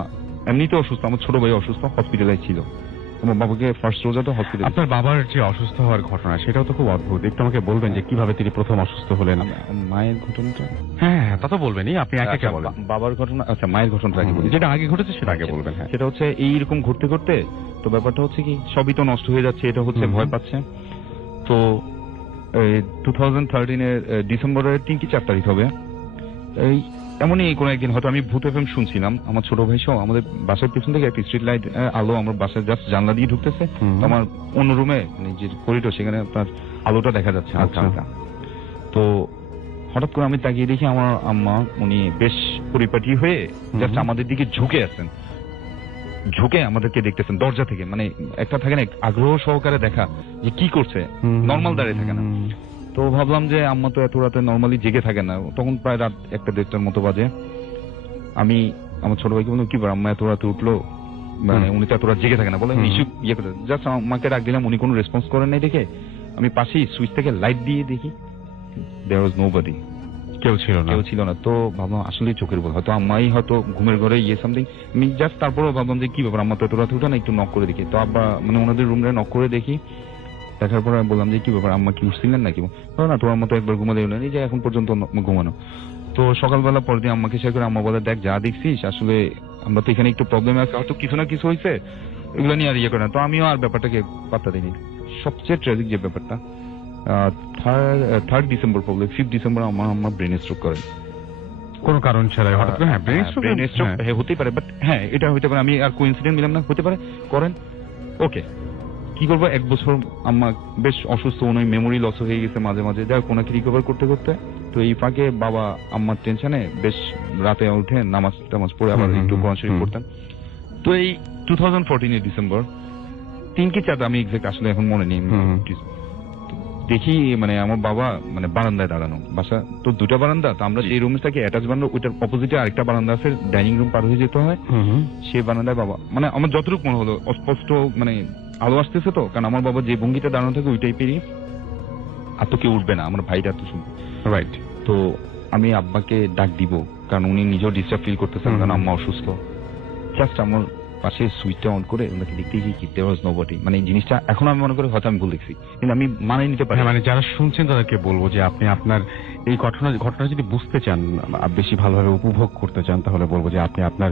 এমনিতে অসুস্থ, আমার ছোট ভাই অসুস্থ, হসপিটালে ছিল, আমার বাবাকে ফার্স্ট রোজাতে হসপিটালে। আপনার বাবার যে অসুস্থ হওয়ার ঘটনা সেটাও তো খুব অদ্ভুত, একটু আমাকে বলবেন যে কিভাবে তিনি প্রথম অসুস্থ হলেন? মায়ের ঘটনাটা হ্যাঁ তা তো বলবেনই, আপনি একে বলেন। বাবার ঘটনা, আচ্ছা মায়ের ঘটনাটা আগে বলি, যেটা আগে ঘটেছে সেটা আগে বলবেন। হ্যাঁ, সেটা হচ্ছে এইরকম ঘুরতে ঘুরতে, তো ব্যাপারটা হচ্ছে কি সবই তো নষ্ট হয়ে যাচ্ছে, এটা হচ্ছে ভয় পাচ্ছে। তো 2013 ডিসেম্বরের 3 কি 4 তারিখ হবে, এই এমনই কোনো একদিন হয়তো আমি ভূত এফএম শুনছিলাম, আমার ছোট ভাই সহ, আমাদের বাসার পিছন থেকে একটা স্ট্রিট লাইট আলো আমার বাসার জাস্ট জানলা দিয়ে ঢুকতেছে, আমার অন্য রুমে মানে যে করিডোর সেখানে আপনার আলোটা দেখা যাচ্ছে। আচ্ছা, তো হঠাৎ করে আমি তাকিয়ে দেখি আমার আম্মা উনি বেশ পরিপাটি হয়ে জাস্ট আমাদের দিকে ঝুঁকে আছেন, ঝুঁকে আমাদেরকে দেখতেছেন দরজা থেকে, মানে একটা থাকে না আগ্রহ সহকারে দেখা যে কি করছে, নর্মাল দাঁড়িয়ে থাকে না। তো ভাবলাম যে আম্মা তো এত রাতে নর্মালি জেগে থাকে না, তখন প্রায় রাত 1-1:30টার মতো বাজে। আমি আমার ছোট ভাইকে বললাম কি ব্যাপার আম্মা এত রাতে উঠলো, মানে উনি তো এত রাত জেগে থাকে না, বলে নিশ্চয়ই ইয়ে করে। জাস্ট আমাকে ডাক দিলাম, উনি কোনো রেসপন্স করেন নাই দেখে আমি পাশেই সুইচ থেকে লাইট দিয়ে দেখি দেয়ার ওয়াজ নোবডি, কেউ ছিল না। তো ভাবলাম আসলেই চোখের ভুল, হয়তো আম্মাই হয়তো ঘুমের ঘরে ইয়ে সামথিং। আমি জাস্ট তারপরেও ভাবলাম যে কি ব্যাপার আম্মা তো এত রাতে উঠে না, একটু নক করে দেখি। তো আব্বা মানে ওনাদের রুমে নক করে দেখি, দেখার পর আমি বললাম যে কি ব্যাপার আম্মা কি উঠছিলেন নাকি? না তোমার মতো একবার ঘুমালে নেই যে এখন পর্যন্ত ঘুমানো। তো সকালবেলা পর দিন আম্মাকে শেয়ার করে, আম্মা বলে দেখ যা দেখছিস আসলে আমরা তো এখানে একটু প্রবলেম আছে, হয়তো কিছু না কিছু হয়েছে, এগুলো নিয়ে আর ইয়ে করে না। তো আমিও আর ব্যাপারটাকে পাত্তা দিইনি। সবচেয়ে ট্র্যাজিক যে ব্যাপারটা 3rd December, problem 5th December আমার আম্মা ব্রেন স্ট্রোক করেন কোন কারণ ছাড়াই হঠাৎ করে। হ্যাঁ ব্রেন স্ট্রোক হতেই পারে, বাট হ্যাঁ এটা হতে পারে, আমি আর কোইন্সিডেন্ট মিলাম না, হতে পারে করেন। ওকে কি করবো, 1 বছর আম্মা বেশ অসুস্থ, ওনার মেমোরি লস হয়ে গেছে মাঝে মাঝে, যাই হোক ওনাকে রিকভার করতে করতে। তো এই ফাঁকে বাবা আম্মার টেনশনে বেশ রাতে উঠে নামাজ পড়ে আবার একটু কোরআন শরীফ পড়তেন। তো এই 2014 ডিসেম্বর 3 কি 4, আমি এক্সাক্ট আসলে এখন মনে নেই, দেখি মানে আমার বাবা মানে বারান্দায় দাঁড়ানো, বাসা তো দুটো বারান্দা, তো আমরা যে রুমে থাকি অ্যাটাচ বারান্দা, ওইটার অপোজিটে আরেকটা বারান্দা আছে, ডাইনিং রুম পার হয়ে যেতে হয়। সেই বারান্দায় বাবা, মানে আমার যতটুকু মনে হলো অস্পষ্ট মানে আলো আসতেছে তো, কারণ আমার বাবা যে ভঙ্গিতে দাঁড়ানো থাকে ওই টাইপেরই, আর তো কেউ উঠবে না, আমার ভাইটা তো শুনবে, রাইট। তো আমি আব্বাকে ডাক দিব, কারণ উনি নিজেও ডিস্টার্ব ফিল করতেছেন, কারণ আম্মা অসুস্থ। জাস্ট আমার পাশে সুইচটা অন করে ওনাকে দেখতে গিয়ে কি দেয়ার ওয়াজ নোবডি, মানে এই জিনিসটা এখন আমি মনে করি হয়তো আমি ভুল দেখছি, কিন্তু আমি মানে নিতে পারি। হ্যাঁ, মানে যারা শুনছেন তাদেরকে বলবো যে আপনি আপনার এই ঘটনা যদি বুঝতে চান, বেশি ভালোভাবে উপভোগ করতে চান, তাহলে বলবো যে আপনি আপনার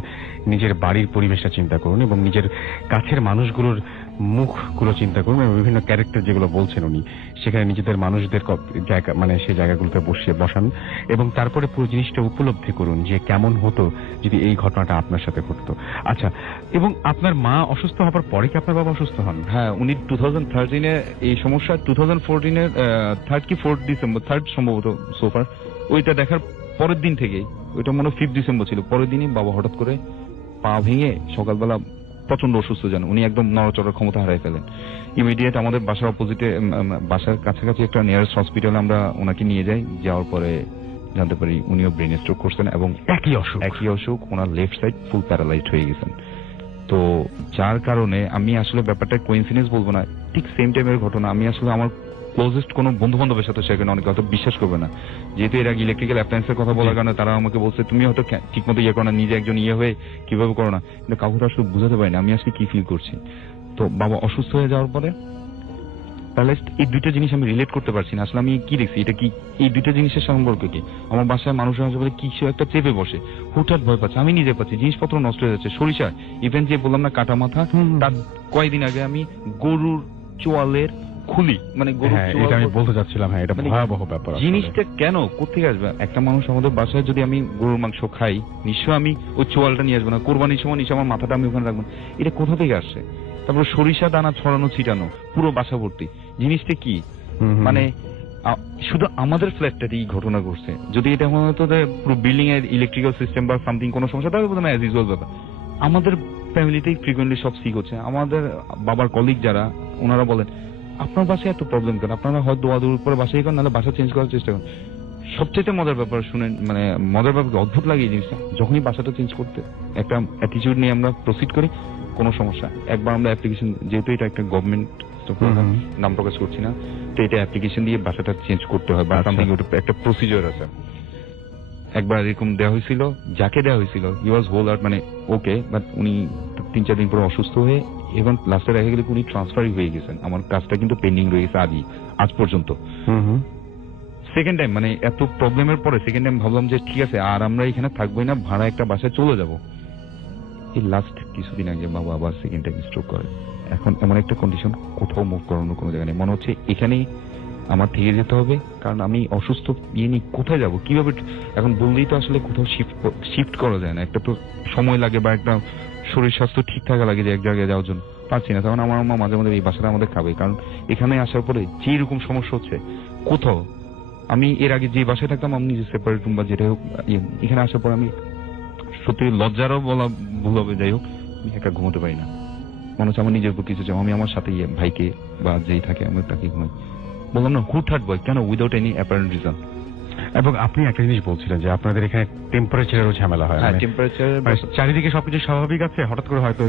নিজের বাড়ির পরিবেশটা চিন্তা করুন এবং নিজের কাছের মানুষগুলোর মুখগুলো চিন্তা করুন এবং বিভিন্ন ক্যারেক্টার যেগুলো বলছেন উনি, সেখানে নিজেদের মানুষদের জায়গা মানে সেই জায়গাগুলোতে বসান এবং তারপরে পুরো জিনিসটা উপলব্ধি করুন যে কেমন হতো যদি এই ঘটনাটা আপনার সাথে ঘটতো। আচ্ছা, এবং আপনার মা অসুস্থ হওয়ার পরে কি আপনার বাবা অসুস্থ হন? হ্যাঁ, উনি 2013-এ এই সমস্যা, 2014-এর 3rd কি 4th ডিসেম্বর, 3rd সম্ভবত সোফার, ওইটা দেখার পরের দিন থেকেই, ওইটা মনে হয় 5th ডিসেম্বর ছিল, পরের দিনই বাবা হঠাৎ করে পা ভেঙে সকালবেলা প্রচন্ড অসুস্থ যান, উনি একদম নড়াচড়ার ক্ষমতা হারাই ফেলেন। ইমিডিয়েট আমাদের বাসার অপোজিটে, বাসার কাছাকাছি একটা নিয়ারেস্ট হসপিটালে আমরা ওনাকে নিয়ে যাই, যাওয়ার পরে জানতে পারি উনিও ব্রেন স্ট্রোক করছেন এবং একই অসুখ, ওনার লেফট সাইড ফুল প্যারালাইজড হয়ে গেছেন। তো যার কারণে আমি আসলে ব্যাপারটা কোইন্সিডেন্স বলবো না, ঠিক সেম টাইমের ঘটনা। আমি আসলে আমার ক্লোজেস্ট কোনো বন্ধু বান্ধবের সাথে শেয়ার করি, অনেকে হয়তো বিশ্বাস করবে না, যেহেতু এর আগে ইলেকট্রিক্যাল অ্যাপ্লায়েন্সের কথা বলার কারণে তারা আমাকে বলছে তুমি হয়তো ঠিক মতো ইয়ে করো না, নিজে একজন ইয়ে হয়ে কিভাবে করো না, কিন্তু কাউকে তো আসলে বুঝাতে পারি না আমি আসলে কি ফিল করছি। তো বাবা অসুস্থ হয়ে যাওয়ার পরে প্যারালাইজড, এই দুইটা জিনিস আমি রিলেট করতে পারছি না আসলে আমি কি দেখছি, এটা কি এই দুইটা জিনিসের সম্পর্ক কি। আমার বাসায় মানুষের হাসপাতালে কিছু একটা চেপে বসে, হুটহাট ভয় পাচ্ছে, আমি নিজে পাচ্ছি, জিনিসপত্র নষ্ট হয়ে যাচ্ছে, সরিষা ইভেন যে বললাম না কাটা মাথা, তার কয়েকদিন আগে আমি গরুর চোয়ালের খুলি, মানে গরুর এটা আমি বলতে চাচ্ছিলাম, হ্যাঁ এটা মানে ভয়াবহ ব্যাপার। জিনিসটা কেন কোথেকে আসবে? একটা মানুষ আমাদের বাসায় যদি আমি গরুর মাংস খাই, নিশ্চয় আমি ওই চোয়ালটা নিয়ে আসবো না, কোরবানির সময় নিশ্চয় আমার মাথাটা আমি ওখানে রাখবো, এটা কোথা থেকে আসছে? তারপর সরিষা দানা ছড়ানো ছিটানো পুরো বাসা ভর্তি, জিনিসটা কি? মানে শুধু আমাদের ফ্ল্যাটটাতে এই ঘটনা ঘটছে, যদি এটা হতো পুরো বিল্ডিং এর ইলেকট্রিক্যাল সিস্টেম বা সামথিং কোনো সমস্যা, তাহলে বলতাম অ্যাজ ইউজুয়াল ব্যাপার। আমাদের ফ্যামিলিতেই ফ্রিকুয়েন্টলি সব সিক হচ্ছে। আমাদের বাবার কলিগ যারা, ওনারা বলেন আপনার বাসায় এত প্রবলেম কেন, আপনারা হয়তো দোয়াদুর উপরে বাসায় করেন, নাহলে বাসা চেঞ্জ করার চেষ্টা করেন। সবচেয়ে মজার ব্যাপার শুনেন, মানে মজার ব্যাপার, অদ্ভুত লাগে এই জিনিসটা, যখনই বাসাটা চেঞ্জ করতে একটা অ্যাটিটিউড নিয়ে আমরা প্রসিড করি, কোনো সমস্যা। একবার আমরা অ্যাপ্লিকেশন, যেহেতু এটা একটা গভর্নমেন্ট নাম প্রকাশ করছি না, তো এটা অ্যাপ্লিকেশন দিয়ে বাসাটা চেঞ্জ করতে হয় বা সামথিং, ওটা একটা প্রসিজার আছে। একবার এরকম দেওয়া হয়েছিল, যাকে দেওয়া হয়েছিল হি ওয়াজ হোল আউট, মানে ওকে, বাট উনি 3-4 দিন পরে অসুস্থ হয়ে এবং লাস্টে দেখা গেল উনি ট্রান্সফারই হয়ে গেছেন। আমার কাজটা কিন্তু পেন্ডিং রয়ে গেছে আজ পর্যন্ত। সেকেন্ড টাইম, মানে এত প্রবলেমের পরে সেকেন্ড টাইম ভাবলাম যে ঠিক আছে আর আমরা এখানে থাকবোই না, ভাড়া একটা বাসায় চলে যাব। এই লাস্ট কিছুদিন আগে বাবা আবার সেকেন্ড টাইম স্ট্রোক করে। এখন এমন একটা কন্ডিশন, কোথাও মুভ করানোর কোনো জায়গা নেই, মনে হচ্ছে এখানেই আমার থেকে যেতে হবে, কারণ আমি অসুস্থ ইয়ে নিয়ে কোথায় যাব, কিভাবে এখন বললেই তো আসলে কোথাও শিফট করা যায় না, একটা তো সময় লাগে বা একটা শরীর স্বাস্থ্য ঠিক থাকা লাগে যে এক জায়গায় যাওয়ার জন্য, পারছি না। তখন আমার আম্মা মাঝে মাঝে এই বাসাটা আমাদের খাবে, কারণ এখানে আসার পরে যে এরকম সমস্যা হচ্ছে কোথাও, আমি এর আগে যে বাসায় থাকতাম আমি নিজে সেপারেট রুম বা যেটা হোক, এখানে আসার পর আমি সত্যি লজ্জারও বলা ভুল হবে, যাই হোক আমি একা ঘুমোতে পারি না, মনে হচ্ছে আমার নিজের উপর কিছু চাই, আমি আমার সাথে ভাইকে বা যেই থাকে আমি তাকে ঘুমাই। বললাম না হুটহাট ভয় কেন, উইদাউট এনি অ্যাপারেন্ট রিজন। এবং আপনি একটা জিনিস বলছিলেন যে আপনাদের এখানে টেম্পারেচারেরও ঝামেলা হয়। হ্যাঁ, টেম্পারেচার চারিদিকে সবকিছু স্বাভাবিক আছে, হঠাৎ করে হয়তো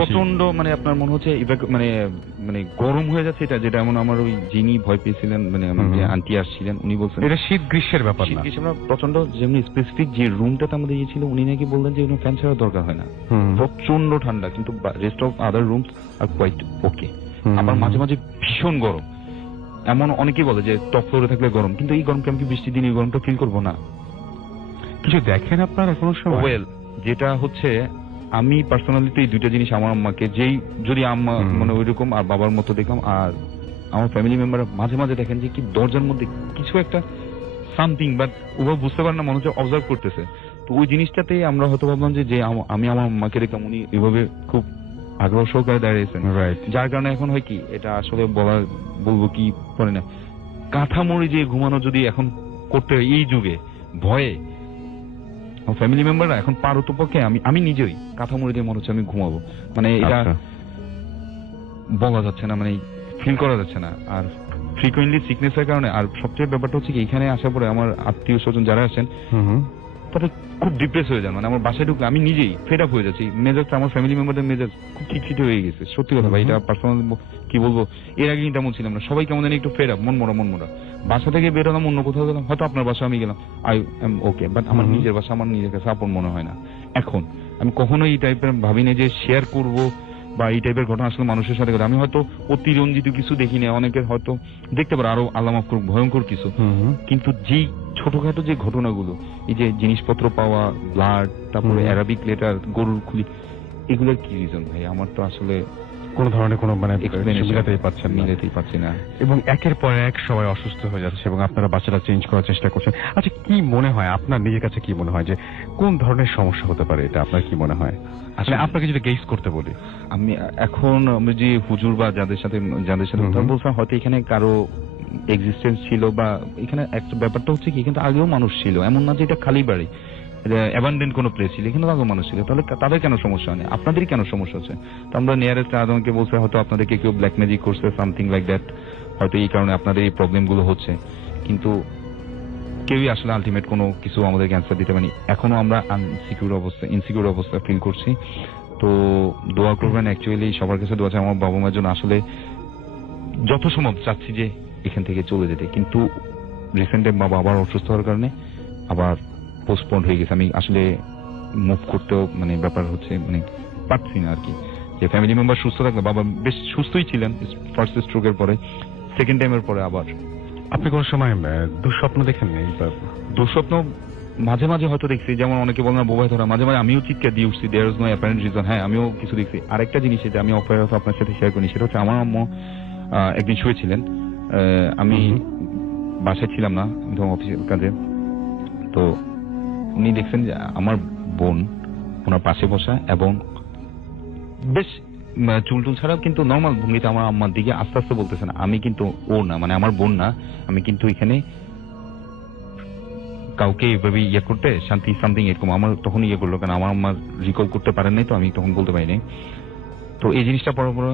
প্রচন্ড, মানে আপনার মনে হচ্ছে মানে গরম হয়ে যাচ্ছে, এটা যেটা এমন আমার ওই যিনি ভয় পেয়েছিলেন, মানে আমার যে আন্টি আসছিলেন উনি বলছেন এটা শীত গ্রীষ্মের ব্যাপার না, শীত গ্রীষ্ম প্রচন্ড, যেমনি স্পেসিফিক যে রুমটাতে আমাদের ইয়ে ছিল উনি নাকি বললেন যে ফ্যান ছাড়া দরকার হয় না, প্রচন্ড ঠান্ডা, কিন্তু rest of other rooms are quite okay. আবার মাঝে মাঝে ভীষণ গরম, এমন অনেকেই বলে যে টপ ফ্লোরে থাকলে গরম, কিন্তু এই গরমকে আমি কি বৃষ্টির দিন এই গরমটা ফিল করবো না? কিছু দেখেন আপনারা কোনো সময়? ওয়েল, যেটা হচ্ছে আমি পার্সোনালি তো এই দুইটা জিনিস আমার আম্মাকে, যেই যদি আম্মা মানে ওইরকম আর বাবার মতো দেখলাম, আর আমার ফ্যামিলি মেম্বার মাঝে মাঝে দেখেন যে কি দরজার মধ্যে কিছু একটা সামথিং, বাট ওভাবে বুঝতে পারে না, মনে হচ্ছে অবজার্ভ করতেছে। তো ওই জিনিসটাতেই আমরা হয়তো ভাবলাম যে আমি আমার আম্মাকে দেখলাম উনি এভাবে খুব আগ্রহ সহকারে দাঁড়িয়েছেন, যার কারণে এখন হয় কি, এটা আসলে বলবো কি পরে না, কাঁথা মুড়ি দিয়ে ঘুমানো যদি এখন করতে হয় এই যুগে ভয়ে, ফ্যামিলি মেম্বাররা এখন পারত পক্ষে আমি নিজেই কাঁথা মুড়ি দিয়ে মনে হচ্ছে আমি ঘুমাবো, মানে এটা বলা যাচ্ছে না, মানে ফিল করা যাচ্ছে না। আর ফ্রিকোয়েন্টলি সিকনেসের কারণে। আর সবচেয়ে ব্যাপারটা হচ্ছে কি, এখানে আসার পরে আমার আত্মীয় স্বজন যারা আছেন তারা খুব ডিপ্রেস হয়ে যান। মানে আমার বাসায় ঢুকলে আমি নিজেই ফেড আপ হয়ে যাচ্ছি। মেজাজটা, আমার ফ্যামিলি মেম্বারদের মেজাজ খুব খিটখিটে হয়ে গেছে, সত্যি কথা ভাই, এটা পার্সোনাল কি বলবো, এর আগে কিন্তু এমন ছিলাম না। সবাই কেমন জানি একটু ফেড আপ, মন মোড়া। বাসা থেকে বেরোলাম, অন্য কোথাও গেলাম, হয়তো আপনার বাসা আমি গেলাম, আই এম ওকে, বাট আমার নিজের বাসা আমার নিজের কাছে আপন মনে হয় না। এখন আমি কখনোই এই টাইপের ভাবি না যে শেয়ার করব বা এই টাইপের ঘটনা আসলে মানুষের সাথে ঘটে। আমি হয়তো অতিরঞ্জিত কিছু দেখি না, অনেকের হয়তো দেখতে পারে আরো আল্লাহ মাফ করুক ভয়ঙ্কর কিছু, কিন্তু যেই ছোটখাটো যে ঘটনাগুলো, এই যে জিনিসপত্র পাওয়া, ব্লাড, তারপরে অ্যারাবিক লেটার, গরুর খুলি, এগুলোর কি রিজন ভাই? আমার তো আসলে কোন ধরনের কোনো মানে explanation মিলাতেই পাচ্ছি না এবং একের পর এক সবাই অসুস্থ হয়ে যাচ্ছে এবং আপনারা বাচ্চাটা চেঞ্জ করার চেষ্টা করছেন। আচ্ছা, কি মনে হয় আপনার নিজের কাছে, কি মনে হয় যে কোন ধরনের সমস্যা হতে পারে এটা? আপনার কি মনে হয়? আসলে আপনাকে যদি গেস করতে বলি, আমি এখন আমি যে হুজুর বা যাদের সাথে কথা বলছিলাম, হয়তো এখানে কারো এক্সিস্টেন্স ছিল, বা এখানে একটা ব্যাপারটা হচ্ছে কি, এখানে আগেও মানুষ ছিল, এমন না যে এটা খালি বাড়ি, অ্যাবান্ডেন্ট কোনো প্লেস ছিল, এখানে আগেও মানুষ ছিল। তাহলে তাদের কেন সমস্যা হয়নি, আপনাদেরই কেন সমস্যা হচ্ছে? তো আমরা নিয়ারেস্ট আদমকে বলছে হয়তো আপনাদেরকে কেউ ব্ল্যাক ম্যাজিক করছে, সামথিং লাইক দ্যাট, হয়তো এই কারণে আপনাদের এই প্রবলেম গুলো হচ্ছে। কিন্তু কেউই আসলে আলটিমেট কোনো কিছু আমাদেরকে অ্যান্সার দিতে পারেনি। এখনো আমরা ইনসিকিউর অবস্থা ফিল করছি। তো দোয়া করবেন, অ্যাকচুয়ালি সবার কাছে দোয়া চাই আমার বাবা মায়ের জন্য। আসলে যত সম্ভব চাচ্ছি যে এখান থেকে চলে যেতে, কিন্তু রিসেন্টলি বাবা আবার অসুস্থ হওয়ার কারণে আবার পোস্টপন্ড হয়ে গেছে। আমি আসলে মুভ করতেও মানে ব্যাপার হচ্ছে, মানে পারছি না আর কি। যে ফ্যামিলি মেম্বার সুস্থ থাকলে, বাবা বেশ সুস্থই ছিলেন ফার্স্ট স্ট্রোকের পরে, সেকেন্ড টাইমের পরে আবার। আপনি কোন সময় দুঃস্বপ্ন দেখেন? দুঃস্বপ্ন মাঝে মাঝে হয়তো দেখছি, যেমন অনেকে বলেন না বোবাই ধরা, মাঝে মাঝে আমিও চিৎকার দিয়ে উঠছি, there is no apparent reason. হ্যাঁ, আমিও কিছু দেখছি। আরেকটা জিনিস যেটা আমি আপনার সাথে শেয়ার করি, সেটা হচ্ছে আমার আম্মু একদিন শুয়েছিলেন, আমি বাসায় ছিলাম না, অফিসের কাজে। তো উনি দেখছেন যে আমার বোন ওনার পাশে বসা, এবং বেশ চুল ছাড়াও কিন্তু নর্মাল ভঙ্গিতে আমার আম্মার দিকে আস্তে আস্তে বলতেছেন, আমি কিন্তু ও না, মানে আমার বোন না, আমি কিন্তু এখানে কাউকে এভাবে ইয়ে করতে শান্তি সামথিং এরকম। আমার তখন ইয়ে করলো, কারণ আমার আম্মা রিকল করতে পারেন নাই, তো আমি তখন বলতে পারিনি। তো এই জিনিসটা পরে পরে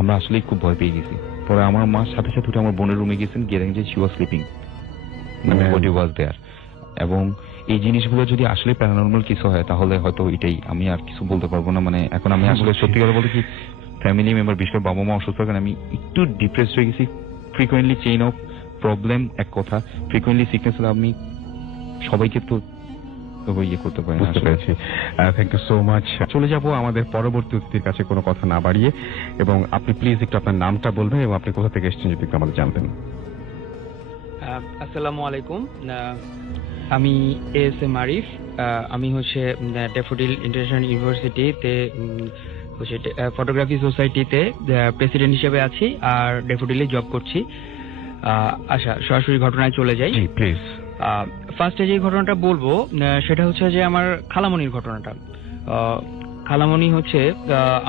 আমরা আসলেই খুব ভয় পেয়ে গেছি। পরে আমার মা সাথে সাথে উঠে আমার বোনের রুমে গেছেন, গিয়ে দেখেন যে শি ওয়াজ স্লিপিং, মানে বডি ওয়াজ দেয়ার। এবং এই জিনিসগুলো যদি আসলে প্যারানর্মাল কিছু হয়, তাহলে হয়তো এটাই, আমি আর কিছু বলতে পারবো না। মানে এখন আমি আসলে সত্যি কথা বলতে কি, ফ্যামিলি মেম্বার, বিশেষ করে বাবা মা অসুস্থ, কারণ আমি একটু ডিপ্রেসড হয়ে গেছি। ফ্রিকোয়েন্টলি চেইন অফ প্রবলেম এক কথা, ফ্রিকোয়েন্টলি সিকনেস, আমি সবাইকে তো ইয়ে করতে পারি। বুঝতে পেরেছি। Thank you so much. চলে যাব আমাদের পরবর্তী অতিথির কাছে কোনো কথা না বাড়িয়ে, এবং আপনি প্লিজ একটু আপনার নামটা বলবেন এবং আপনি কোথা থেকে এসেছেন যদি একটু আমাদের জানতেন। আসসালামু আলাইকুম, আমি এস.এম. আরিফ। আমি হচ্ছে ড্যাফোডিল ইন্টারন্যাশনাল ইউনিভার্সিটিতে হচ্ছে ফটোগ্রাফি সোসাইটিতে প্রেসিডেন্ট হিসেবে আছি, আর ড্যাফোডিলে জব করছি। আচ্ছা, সরাসরি ঘটনায় চলে যাই। জি প্লিজ। ফার্স্টে যে ঘটনাটা বলবো সেটা হচ্ছে যে আমার খালামণির ঘটনাটা। খালামণি হচ্ছে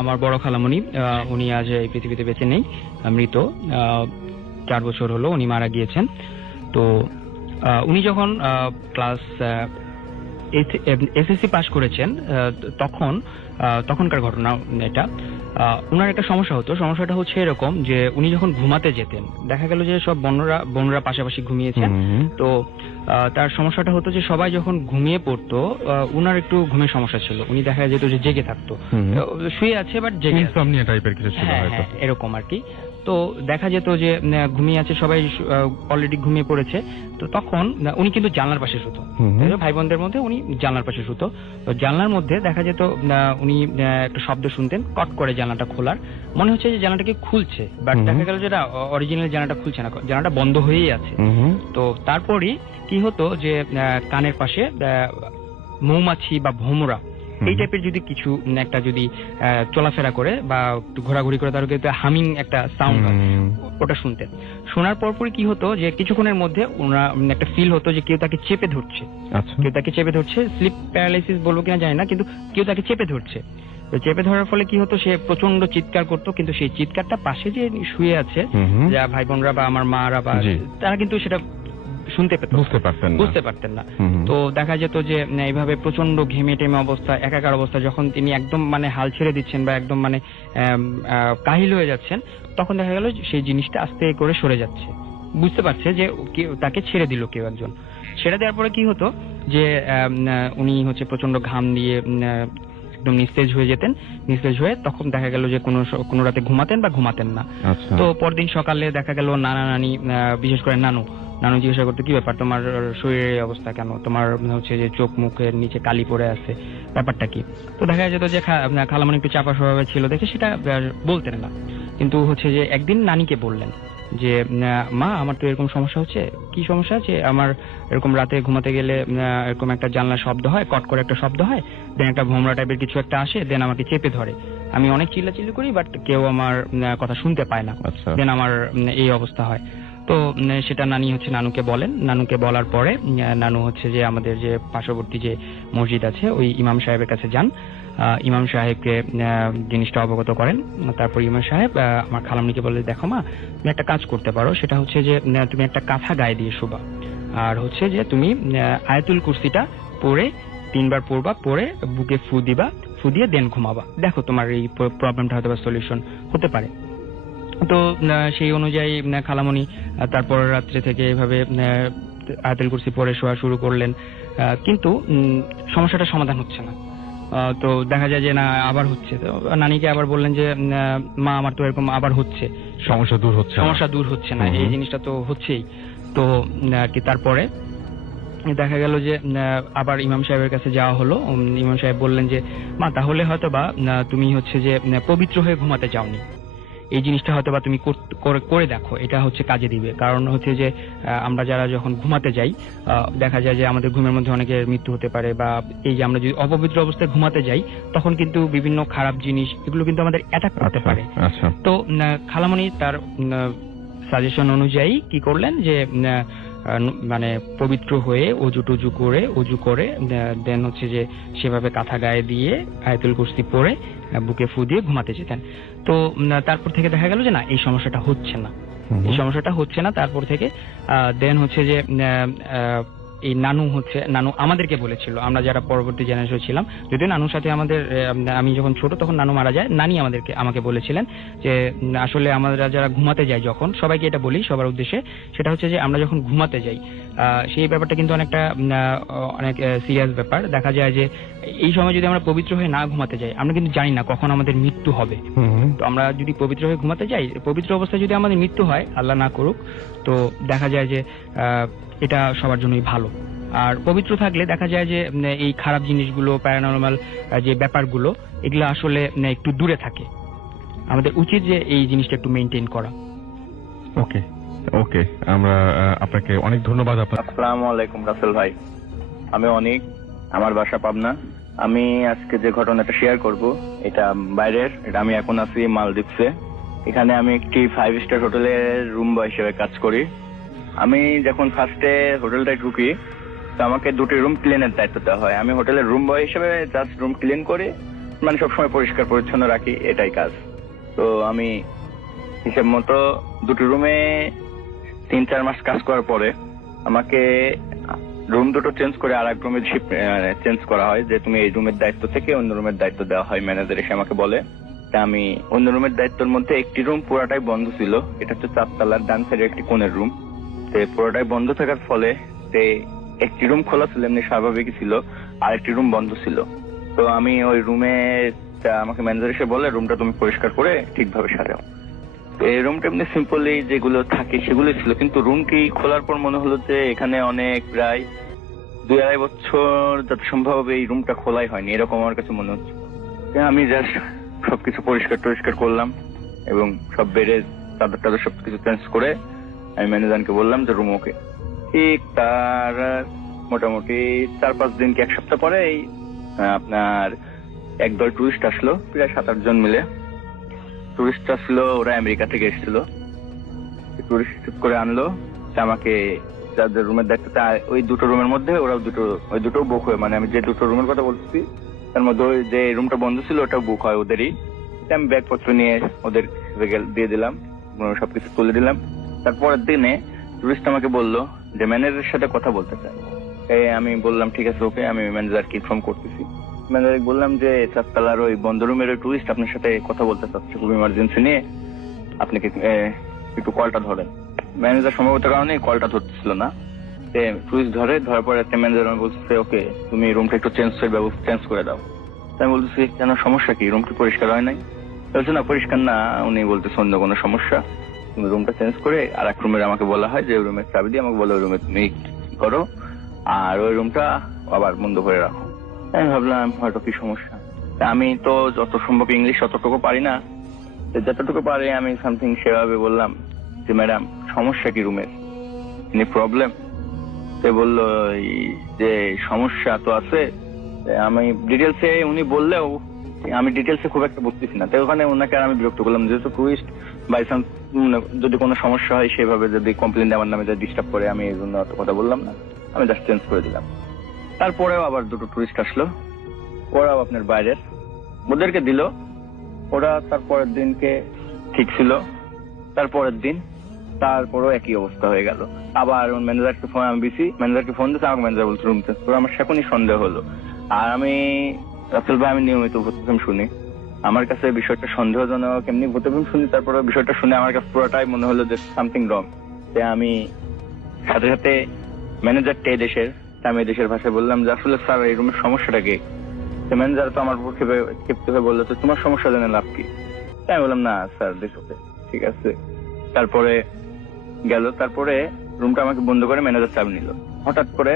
আমার বড় খালামণি, উনি আজ এই পৃথিবীতে বেঁচে নেই, মৃত। 4 বছর হলো উনি মারা গিয়েছেন। তো উনি যখন ক্লাস এসএসসি পাস করেছেন, তখনকার ঘটনা এটা। উনার একটা সমস্যা হতো, সমস্যাটা হচ্ছে এরকম যে উনি যখন ঘুমাতে যেতেন, দেখা গেল যে সব বোনরা পাশাপাশি ঘুমিয়েছেন। তো তার সমস্যাটা হতো যে সবাই যখন ঘুমিয়ে পড়তো, উনার একটু ঘুমের সমস্যা ছিল। উনি দেখা যেত যে জেগে থাকতো, শুয়ে আছে বাট জেগে, ইনসমনিয়া টাইপের কিছু ছিল হয়তো, এরকম আর কি। তো দেখা যেত যে ঘুমিয়ে আছে, সবাই অলরেডি ঘুমিয়ে পড়েছে। তো তখন উনি কিন্তু জানলার পাশে শুতো, ভাই বোনদের মধ্যে উনি জানলার পাশে শুতো। তো জানলার মধ্যে দেখা যেত উনি একটা শব্দ শুনতেন, কট করে জানলাটা খোলার, মনে হচ্ছে যে জানলাটাকে খুলছে, বাট দেখা গেল যেটা অরিজিনাল জানলাটা খুলছে না, জানলাটা বন্ধ হয়েই আছে। তো তারপরই কি হতো যে কানের পাশে মৌমাছি বা ভোমরা এই টাইপের যদি কিছু একটা যদি চলাফেরা করে বা একটু ঘোরাঘুরি করে, তার হামিং একটা সাউন্ড হয়, ওটা শুনতেন। শোনার পরপরই কি হতো যে কিছুক্ষণের মধ্যে ওনার একটা ফিল হতো যে কেউ তাকে চেপে ধরছে, স্লিপ প্যারালাইসিস বলবো কিনা জানি না, কিন্তু কেউ তাকে চেপে ধরছে। চেপে ধরার ফলে কি হতো, সে প্রচন্ড চিৎকার করতো, কিন্তু সেই চিৎকারটা পাশে যে শুয়ে আছে যা ভাই বোনরা বা আমার মারা বা তারা কিন্তু সেটা শুনতে পেত, বুঝতে পারতেন না। তো দেখা যেত যে এইভাবে প্রচন্ড ঘেমে টেমে অবস্থা, একাকার অবস্থা, যখন তিনি একদম মানে হাল ছেড়ে দিচ্ছেন বা একদম মানে কাহিল হয়ে যাচ্ছেন, তখন দেখা গেল সেই জিনিসটা আস্তে করে সরে যাচ্ছে, বুঝতে পারছে যে তাকে ছেড়ে দিল কেউ একজন। ছেড়ে দেওয়ার পরে কি হতো যে উনি হচ্ছে প্রচন্ড ঘাম দিয়ে একদম নিস্তেজ হয়ে যেতেন। নিস্তেজ হয়ে তখন দেখা গেল যে কোনো রাতে ঘুমাতেন বা ঘুমাতেন না। আচ্ছা। তো পরদিন সকালে দেখা গেল নানা নানি, বিশেষ করে নানু জিজ্ঞাসা করতো কি ব্যাপার, তোমার শরীরের এই অবস্থা কেন, তোমার হচ্ছে যে চোখ মুখের নিচে কালি পড়ে আছে, ব্যাপারটা কি? তো দেখা যেত যে খালামণি একটু চাপা স্বভাবে ছিল দেখে সেটা বলতেন না। কিন্তু হচ্ছে যে একদিন নানিকে বললেন যে মা আমার তো এরকম সমস্যা হচ্ছে। কি সমস্যা আছে? আমার এরকম রাতে ঘুমাতে গেলে এরকম একটা জানলার শব্দ হয়, কট করে একটা শব্দ হয়, দেন একটা ভোমরা টাইপের কিছু একটা আসে, দেন আমাকে চেপে ধরে, আমি অনেক চিল্লাচিল্লি করি বাট কেউ আমার কথা শুনতে পায় না, আচ্ছা। দেন আমার এই অবস্থা হয়। তো সেটা নানি হচ্ছে নানুকে বলেন। নানুকে বলার পরে নানু হচ্ছে যে আমাদের যে পার্শ্ববর্তী যে মসজিদ আছে ওই ইমাম সাহেবের কাছে যান। ইমাম সাহেবকে জিনিসটা অবগত করেন। তারপর ইমাম সাহেব আমার খালামণিকে বলে, দেখো মা, তুমি একটা কাজ করতে পারো, সেটা হচ্ছে যে তুমি একটা কাঁথা গায়ে দিয়ে শোবা, আর হচ্ছে যে তুমি আয়াতুল কুরসিটা পড়ে 3 বার পড়বা, পড়ে বুকে ফু দিবা, ফু দিয়ে দেন ঘুমাবা, দেখো তোমার এই প্রবলেমটা হয়তো সলিউশন হতে পারে। তো সেই অনুযায়ী খালামণি তারপর রাত্রে থেকে এভাবে আয়াতুল কুরসি পড়ে শোয়া শুরু করলেন। কিন্তু সমস্যাটা সমাধান হচ্ছে না। তো দেখা যায় যে না, আবার হচ্ছে। তো নানিকে আবার বললেন যে মা আমার তো এরকম আবার হচ্ছে, সমস্যা দূর হচ্ছে না। সমস্যা দূর হচ্ছে না, এই জিনিসটা তো হচ্ছেই। তো কি তারপরে দেখা গেল যে আবার ইমাম সাহেবের কাছে যাওয়া হলো। ইমাম সাহেব বললেন যে মা তাহলে হয়তো বা তুমি হচ্ছে যে পবিত্র হয়ে ঘুমাতে যাওনি, এই জিনিসটা হয়তো বা তুমি করে দেখো, এটা হচ্ছে কাজে দিবে। কারণ হচ্ছে যে আমরা যারা যখন ঘুমাতে যাই দেখা যায় যে আমাদের ঘুমের মধ্যে অনেকের মৃত্যু হতে পারে, বা এই যে আমরা যদি অপবিত্র অবস্থায় ঘুমাতে যাই তখন কিন্তু বিভিন্ন খারাপ জিনিস এগুলো কিন্তু আমাদের অ্যাটাক করতে পারে। আচ্ছা। তো খালামণি তার সাজেশন অনুযায়ী কি করলেন যে মানে পবিত্র হয়ে অজু করে দেন হচ্ছে যে সেভাবে কাঁথা গায়ে দিয়ে আয়াতুল কুরসি পড়ে বুকে ফু দিয়ে ঘুমাতে যেতেন। তো তারপর থেকে দেখা গেল যে না, এই সমস্যাটা হচ্ছে না। তারপর থেকে দেন হচ্ছে যে এই নানু আমাদেরকে বলেছিল, আমরা যারা পরবর্তী জেনারেশন ছিলাম, যদিও নানুর সাথে আমাদের আমি যখন ছোট তখন নানু মারা যায়, নানি আমাকে বলেছিলেন যে আসলে আমরা যারা ঘুমাতে যাই, যখন সবাইকে এটা বলি সবার উদ্দেশ্যে, সেটা হচ্ছে যে আমরা যখন ঘুমাতে যাই সেই ব্যাপারটা কিন্তু অনেক সিরিয়াস ব্যাপার। দেখা যায় যে এই সময় যদি আমরা পবিত্র হয়ে না ঘুমাতে যাই, আমরা কিন্তু জানি না কখন আমাদের মৃত্যু হবে। তো আমরা যদি পবিত্র হয়ে ঘুমাতে যাই, পবিত্র অবস্থায় যদি আমাদের মৃত্যু হয়, আল্লাহ না করুক, তো দেখা যায় যে এটা সবার জন্যই ভালো। আর পবিত্র থাকলে দেখা যায় যে এই খারাপ জিনিসগুলো, প্যারানরমাল যে ব্যাপারগুলো, এগুলো আসলে একটু দূরে থাকে। আমাদের উচিত যে এই জিনিসটা একটু মেনটেন করা। ওকে, আমরা আপনাকে অনেক ধন্যবাদ। আসসালামু আলাইকুম রাসেল ভাই, আমি অনেক, আমার বাসা পাবনা। আমি আজকে যে ঘটনাটা শেয়ার করব এটা বাইরের, এটা আমি এখন আছি মালদ্বীপসে। এখানে আমি একটি 5 স্টার হোটেলের রুম বয় হিসেবে কাজ করি। আমি যখন ফার্স্টে হোটেলটায় ঢুকি তো আমাকে 2টি রুম ক্লিনের দায়িত্ব দেওয়া হয়। আমি হোটেলের রুম বয় হিসেবে জাস্ট রুম ক্লিন করি, মানে সবসময় পরিষ্কার পরিচ্ছন্ন রাখি, এটাই কাজ। তো আমি হিসেব মতো 2টি রুমে 3-4 মাস কাজ করার পরে আমাকে রুম দুটো চেঞ্জ করে আর এক রুমে চেঞ্জ করা হয়, যে তুমি এই রুমের দায়িত্ব থেকে অন্য রুমের দায়িত্ব দেওয়া হয়। ম্যানেজার এসে আমাকে বলে, তা আমি অন্য রুমের দায়িত্বের মধ্যে একটি রুম পুরাটাই বন্ধ ছিল, এটা হচ্ছে 4 তলার ডান সাইডে একটি কোণের রুম। পুরোটাই বন্ধ থাকার ফলে একটি রুম খোলা ছিল, এমনি স্বাভাবিকই ছিল, আর একটি রুম বন্ধ ছিল। তো আমি ওই রুমে, আমাকে ম্যানেজার এসে বলে রুমটা তুমি পরিষ্কার করে ঠিকভাবে সাজাও। এই রুমটা এমনি সিম্পলি যেগুলো থাকে সেগুলো ছিল, কিন্তু রুমটি খোলার পর মনে হলো যে এখানে অনেক প্রায় 2-2.5 বছর যত সম্ভব এই রুমটা খোলাই হয়নি, এরকম আমার কাছে মনে হচ্ছে। আমি জাস্ট সবকিছু পরিষ্কার করলাম এবং সব বেডে চাদর টাদর সবকিছু চেঞ্জ করে আমি ম্যানেজারকে বললাম যে রুম ওকে। ঠিক তার মোটামুটি 4-5 দিন কি 1 সপ্তাহ পরে আপনার একদল টুরিস্ট আসলো, প্রায় 7-8 জন মিলে টুরিস্ট আসলো। ওরা আমেরিকা থেকে এসেছিল, টুরিস্ট করে আনলো আমাকে, যাদের রুমের দায়িত্বটা ওই 2টো রুমের মধ্যে, ওরাও ওই দুটো বুক হয়, মানে আমি যে 2টো রুমের কথা বলছি তার মধ্যে ওই যে রুমটা বন্ধ ছিল ওটাও বুক হয় ওদেরই। আমি ব্যাগপত্র নিয়ে ওদের দিয়ে দিলাম, সবকিছু তুলে দিলাম। তারপরের দিনে টুরিস্ট আমাকে বললো যে ম্যানেজারের সাথে কথা বলতে চাই। আমি বললাম ঠিক আছে, ওকে, আমি ম্যানেজারকে ইনফর্ম করতেছি। ম্যানেজার বললাম যে 4 তলার ওই বন্ধ রুমের ওই টুরিস্ট আপনার সাথে কথা বলতে চাচ্ছে, খুব ইমার্জেন্সি নিয়ে, আপনি একটু কলটা ধরেন। ম্যানেজার সম্ভবত কারণে কলটা ধরতেছিল না। টুরিস্ট ধরার পরে একটা ম্যানেজার আমি বলতেছে, ওকে তুমি রুমটা একটু চেঞ্জ করে দাও। আমি বলতেছি কেন, সমস্যা কি, রুমটা পরিষ্কার হয় নাই? বলছে না পরিষ্কার না, উনি বলতেছে অন্য কোনো সমস্যা, তুমি রুমটা চেঞ্জ করে আর এক রুমের আমাকে বলা হয় যে রুমের চাবি দিয়ে আমাকে বলো ওই রুমে তুমি করো আর ওই রুমটা আবার বন্ধ করে রাখো। আমি ভাবলাম হয়তো কি সমস্যা। আমি তো যত সম্ভব ইংলিশ অতটুকু পারি না, যতটুকু পারি আমি সামথিং সেভাবে বললাম যে ম্যাডাম সমস্যা কি রুমের, এনি প্রবলেম? সে বললো যে সমস্যা তো আছে। আমি ডিটেলসে উনি বললেও আমি ডিটেলসে খুব একটা বুঝতেছি না, তাই ওখানে ওনাকে আমি বিরক্ত করলাম, যেহেতু টুরিস্ট বাই চান্স যদি কোনো সমস্যা হয় সেভাবে যদি কমপ্লেন আমার নামে ডিস্টার্ব করে, আমি এই জন্য অত কথা বললাম না, আমি জাস্ট চেঞ্জ করে দিলাম। তারপরেও আবার দুটো টুরিস্ট আসলো, ওরাও আপনার বাইরের, ওদেরকে দিল, ওরা তারপরের দিনকে ঠিক ছিল, তারপরেও একই অবস্থা হয়ে গেল। আবার ম্যানেজারকে ফোন, আমি ম্যানেজারকে ফোন দিতে, আমাকে ম্যানেজার বলছে রুম চেঞ্জ করে। আমার সেখানেই সন্দেহ হলো। আর আমি রাসেল ভাই, আমি নিয়মিত ভূতফিল্ম শুনি, আমার কাছে বিষয়টা সন্দেহজনক, এমনি ভূতফিল্ম শুনি, তারপরে বিষয়টা শুনে আমার কাছে পুরোটাই মনে হলো যে সামথিং রং। আমি সাথে সাথে ম্যানেজারটা আমি দেশের ভাষায় বললাম যে আসলে স্যার এই রুমের সমস্যাটা কি? ম্যানেজার তো আমার উপর ক্ষিপ্ত হয়ে বললো তো তোমার সমস্যা জেনে লাভ কি? আমি বললাম না স্যার দেখতে ঠিক আছে। তারপরে গেল, তারপরে রুমটা আমাকে বন্ধ করে ম্যানেজার চাবি নিল। হঠাৎ করে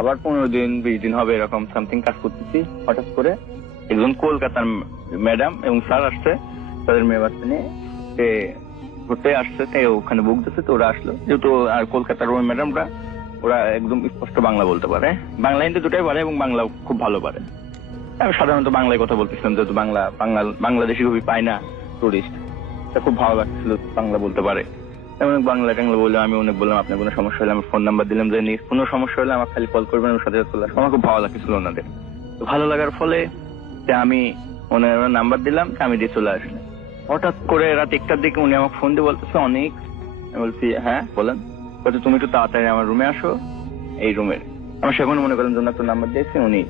আবার 15-20 দিন হবে এরকম সামথিং কাজ করতেছি, হঠাৎ করে একজন কলকাতার ম্যাডাম এবং স্যার আসছে, তাদের মেয়ে বাচ্চা নিয়ে ঘুরতে আসছে, তাই ওখানে বুক দিচ্ছে। তো ওরা আসলো, যেহেতু আর কলকাতার ওই ম্যাডামরা ওরা একদম স্পষ্ট বাংলা বলতে পারে, বাংলা হিন্দি দুটাই পারে এবং বাংলা খুব ভালো পারে। আমি সাধারণত বাংলায় কথা বলতেছিলাম, যেহেতু বাংলাদেশি খুবই পাই না টুরিস্ট, তা খুব ভালো লাগছিল বাংলা বলতে পারে। অনেক বাংলা টাংলা বললাম, আমি অনেক বললাম আপনার কোনো সমস্যা হলে, আমি ফোন নাম্বার দিলাম যে কোনো সমস্যা হলে আমার খালি কল করবেন, আমি সাথে চলে আসবো। আমার খুব ভালো লাগছিল ওনাদের। ভালো লাগার ফলে আমি ওনার নাম্বার দিলাম, আমি দিয়ে চলে আসলাম। হঠাৎ করে রাত 1টার দিকে উনি আমাকে ফোন দিয়ে বলতেছে অনেক। আমি বলছি হ্যাঁ বলেন। বলছে তুমি একটু তাড়াতাড়ি আমার রুমে আসো, এই রুমের। আমার সেখানে মনে করেন জন্য একটা নাম্বার দিয়েছে উনি।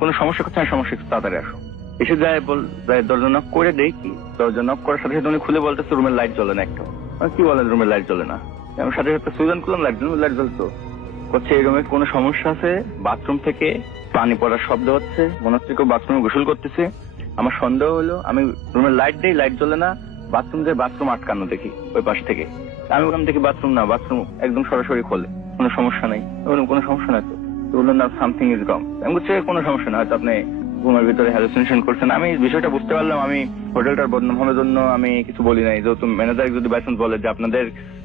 কোনো সমস্যা করছে না, সমস্যা একটু তাড়াতাড়ি আসো। এসে যায় দরজা নক করে দেখি, দরজা নক করার সাথে সাথে উনি খুলে বলতেছে রুমের লাইট জ্বলে না একটা। কি বলেন রুমের লাইট জ্বলে না? আমি সাথে সাথে সুইচ অন করলাম, লাইট জ্বলতো। হচ্ছে এই রুমে কোনো সমস্যা আছে, বাথরুম থেকে পানি পড়ার শব্দ হচ্ছে, মনে হচ্ছে কেউ বাথরুমে গোসল করতেছে। আমার সন্দেহ হলো, আমি রুমের লাইট দিই, লাইট জ্বলে না, বাথরুম আটকানো দেখি ওই পাশ থেকে। আমি বললাম দেখি বাথরুম না, বাথরুম একদম সরাসরি খোলে, কোনো সমস্যা নাই। বললাম কোনো সমস্যা নাই তো? বললাম না সামথিং ইজ রং। আমি বলছি কোনো সমস্যা না, হয়তো আপনি ঘুমের ভিতরে হ্যালুসিনেশন করছেন। আমি বিষয়টা বুঝতে পারলাম, আমি হোটেলটার বদনাম হওয়ার জন্য আমি কিছু বলি নাই। যেহেতু ম্যানেজার যদি বাইচান্স বলে যে আপনাদের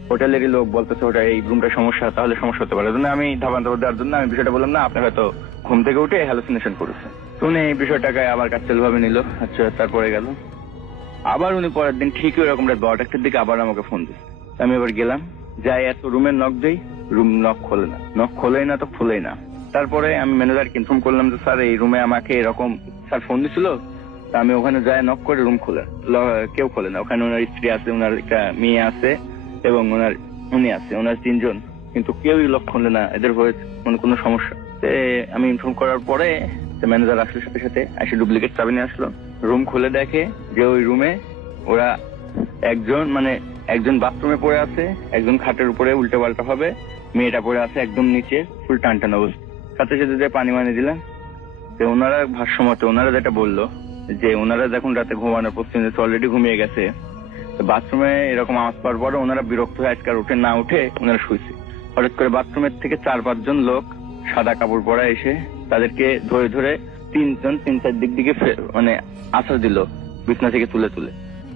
হোটেলেরই লোক বলতেছে ওটা এই রুমটা সমস্যা, তাহলে সমস্যা হতে পারে। আমি ধাবান্তর দেওয়ার জন্য আমি বিষয়টা বললাম না, আপনি হয়তো ঘুম থেকে উঠে হ্যালুসিনেশন করেছে। উনি এই বিষয়টাকে আবার কাচ্চেল ভাবে নিল। আচ্ছা, তারপরে গেল আবার উনি পরের দিন ঠিকই ওরকম রাত 12টার দিকে আবার আমাকে ফোন দিচ্ছে। আমি এবার গেলাম, যাই এত রুমের নক দেই, রুম নক খোলেই না তো খুলেই না। তারপরে আমি ম্যানেজারকে ইনফর্ম করলাম যে স্যার এই রুমে আমাকে এরকম স্যার ফোন দিছিল। আমি ওখানে যাই নক করে, রুম কেউ খোলে না। ওখানে ওনার স্ত্রী আছে, ওনার একটা মেয়ে আছে এবং উনি আছে, ওনার 3 জন, কিন্তু কেউই লক খুললে না। এদের হয়েছে কোনো সমস্যা। আমি ইনফর্ম করার পরে ম্যানেজার আসলে সাথে সাথে এসে ডুপ্লিকেট চাবি নিয়ে আসলো। রুম খুলে দেখে যে ওই রুমে ওরা একজন বাথরুমে পড়ে আছে, একজন খাটের উপরে উল্টে পাল্টা হবে, মেয়েটা পড়ে আছে একদম নিচে ফুল টান অবস্থা। সাথে সাথে যে পানি দিলাম, ওনারা ভাষ্যমতে ওনারা যেটা বললো যে ওনারা যখন রাতে ঘুমানোর প্রস্তুতি অলরেডি ঘুমিয়ে গেছে, বাথরুমে এরকম আওয়াজ পাওয়ার পরে ওনারা বিরক্ত হয়ে আজকাল না উঠে ওনারা শুয়েছে। হঠাৎ করে বাথরুমের থেকে 4-5 জন লোক সাদা কাপড় পরা এসে তাদেরকে ধরে ধরে 3-4 দিক দিকে আছাড় দিল, বিছনা থেকে তুলে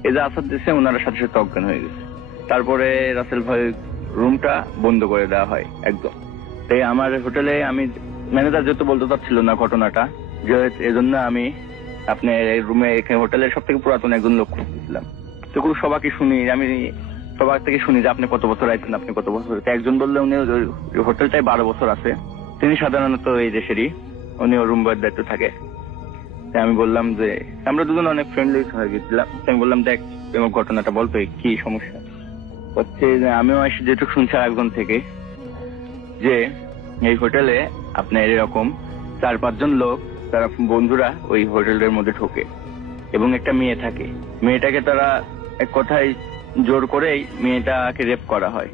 এই যে আছাড় দিচ্ছে, ওনারা সাথে সাথে অজ্ঞান হয়ে গেছে। তারপরে রাসেল ভাই রুমটা বন্ধ করে দেওয়া হয় একদম। তাই আমার হোটেলে আমি ম্যানেজার যেহেতু বলতে চাচ্ছিল না ঘটনাটা, যে এজন্য আমি আপনার এই রুমে হোটেলের সব থেকে পুরাতন একজন লোক খুঁজতেছিলাম। তো সবাইকে শুনি, আমি সবার থেকে শুনি যে আপনি কত বছর আছেন, আপনি কত বছর। একজন বললে উনি হোটেলটাই 12 বছর আছে, তিনি সাধারণত এই দেশেরই, উনি রুম বয়ের দায়িত্ব থাকে। আমি বললাম যে আমরা দুজন অনেক ফ্রেন্ডলি হয়ে গেছিলাম। আমি বললাম দেখ আমার ঘটনাটা বলতো কি সমস্যা হচ্ছে। যে আমিও এসে যেটুকু শুনছি একজন থেকে যে এই হোটেলে আপনার এরকম 4-5 জন লোক, তারা বন্ধুরা ওই হোটেলের মধ্যে ঢোকে এবং একটা মেয়ে থাকে। মেয়েটাকে তারা এক কথায় জোর করেই মেয়েটাকে রেপ করা হয়।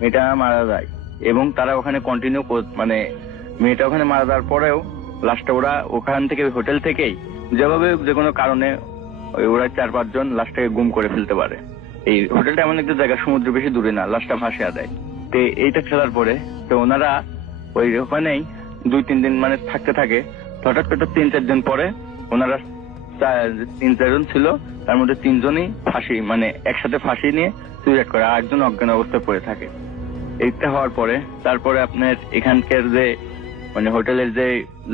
মেয়েটা মারা যায় এবং তারা ওখানে কন্টিনিউ মানে মেয়েটা ওখানে মারা যাওয়ার পরেও লাস্টে ওরা ওখান থেকে হোটেল থেকেই যেভাবে যে কোনো কারণে ওরা 4-5 জন লাস্টটাকে গুম করে ফেলতে পারে। এই হোটেলটা এমন একটা জায়গা, সমুদ্র বেশি দূরে না, লাস্টটা ভাসিয়ে দেয়। তো এইটা খেলার পরে তো ওনারা ওই ওখানেই 2-3 দিন মানে থাকতে থাকে। হঠাৎ করে 3-4 দিন পরে ওনারা 3-4 জন ছিল, তার মধ্যে 3 জনই ফাঁসি মানে একসাথে ফাঁসি নিয়ে সুইসাইড করে, আর একজন অজ্ঞান অবস্থায় পড়ে থাকে। এইটা হওয়ার পরে তারপরে আপনার এখানকার যে মানে হোটেলের যে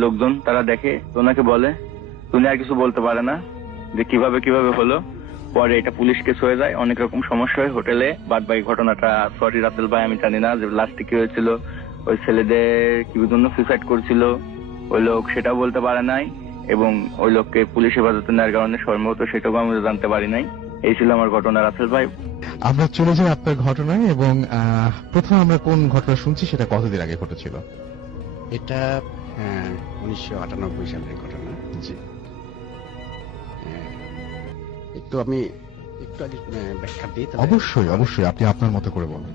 লোকজন তারা দেখে, ওনাকে বলে, উনি আর কিছু বলতে পারে না যে কিভাবে হলো। পরে এটা পুলিশ কেস হয়ে যায়, অনেক রকম সমস্যা হয় হোটেলে। বাদ বাকি ঘটনাটা সরি রাসেল ভাই আমি জানি না যে লাস্টে কি হয়েছিল, ওই ছেলেদের কি জন্য সুইসাইড করছিল ওই লোক সেটাও বলতে পারে নাই, এবং ওই লোককে পুলিশ হেফাজতে নেওয়ার কারণে সম্ভবত সেটাও আমি জানতে পারি নাই। এই ছিল আমার ঘটনা রাসেল ভাই। আমরা চলে যাই আপনার ঘটনায়, এবং প্রথম আমরা কোন ঘটনা শুনছি সেটা কতদিন আগে ঘটেছিল? এটা 1998 সালের ঘটনা। জি, একটু আমি একটু আগে ব্যাখ্যা দিই। অবশ্যই অবশ্যই, আপনি আপনার মতো করে বলুন।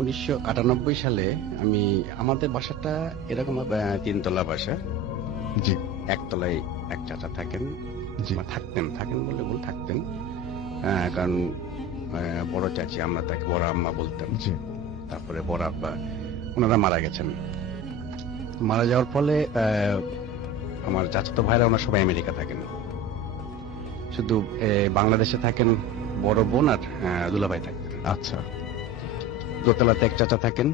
1998 সালে আমি, আমাদের বাসাটা এরকম 3 তলা বাসা। জি, একতলায় এক চাচা থাকেন, জি, থাকেন বলে থাকতেন, কারণ বড় চাচি আমরা তাকে বড় আম্মা বলতাম। জি, তারপরে বড় আব্বা ওনারা মারা গেছেন। মারা যাওয়ার ফলে আমার চাচাতো ভাইরা ওনারা সবাই আমেরিকা থাকেন, শুধু বাংলাদেশে থাকেন বড় বোন আর দুলাভাই থাকেন। আচ্ছা, দোতলাতে এক চাচা থাকেন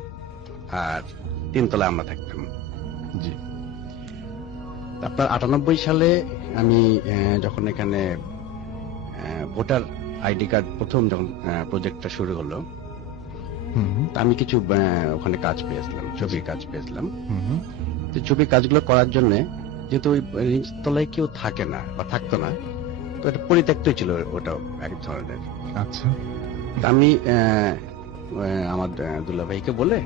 আর 3 তলায় আমরা থাকতাম। জি, আপনার 98 সালে আমি যখন এখানে ভোটার আইডি কার্ড প্রথম যখন প্রজেক্টটা শুরু হলো, তা আমি কিছু ওখানে কাজ পেয়েছিলাম, ছবির কাজ পেয়েছিলাম। তো ছবির কাজগুলো করার জন্য যেহেতু ওই নিচতলায় কেউ থাকে না বা থাকতো না, তো এটা পরিত্যক্তই ছিল ওটাও এক ধরনের। আচ্ছা, তা আমি আমার দুলাভাইকে বলে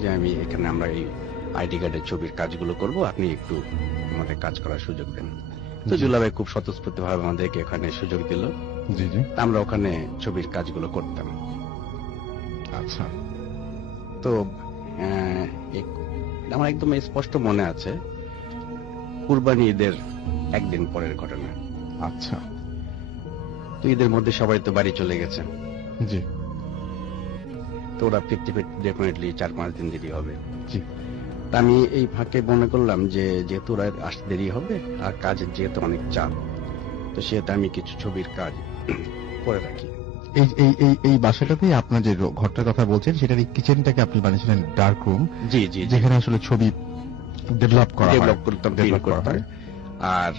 যে আমি এখানে আমরা এই আইডি কার্ডের ছবির কাজগুলো করব, আপনি একটু আমাদের কাজ করার সুযোগ দেন। তো দুলাভাই খুব স্বতঃস্ফূর্ত ভাবে আমাদেরকে এখানে সুযোগ দিল। জি, জি, তা আমরা ওখানে ছবির কাজগুলো করতাম। আচ্ছা, তো আমার একদম স্পষ্ট মনে আছে কুরবানি ঈদের একদিন পরের ঘটনা। আচ্ছা, তো ঈদের মধ্যে সবাই তো বাড়ি চলে গেছে। জি, তো ওরা ফিরতে ডেফিনেটলি 4-5 দিন দেরি হবে। জি, তা আমি এই ফাঁকে মনে করলাম যে যেহেতু ওরা আসতে দেরি হবে আর কাজের যেহেতু অনেক চাপ, তো সেহেতু আমি কিছু ছবির কাজ করে রাখি। এই এই এই এই বাসাটাতেই আপনার যে ঘরটার কথা বলছেন, সেটার এই কিচেনটাকে আপনি বানিয়েছিলেন ডার্ক রুম, জি জি, যেখানে আসলে ছবি ডেভেলপ করতাম, প্রিন্ট করতাম। আর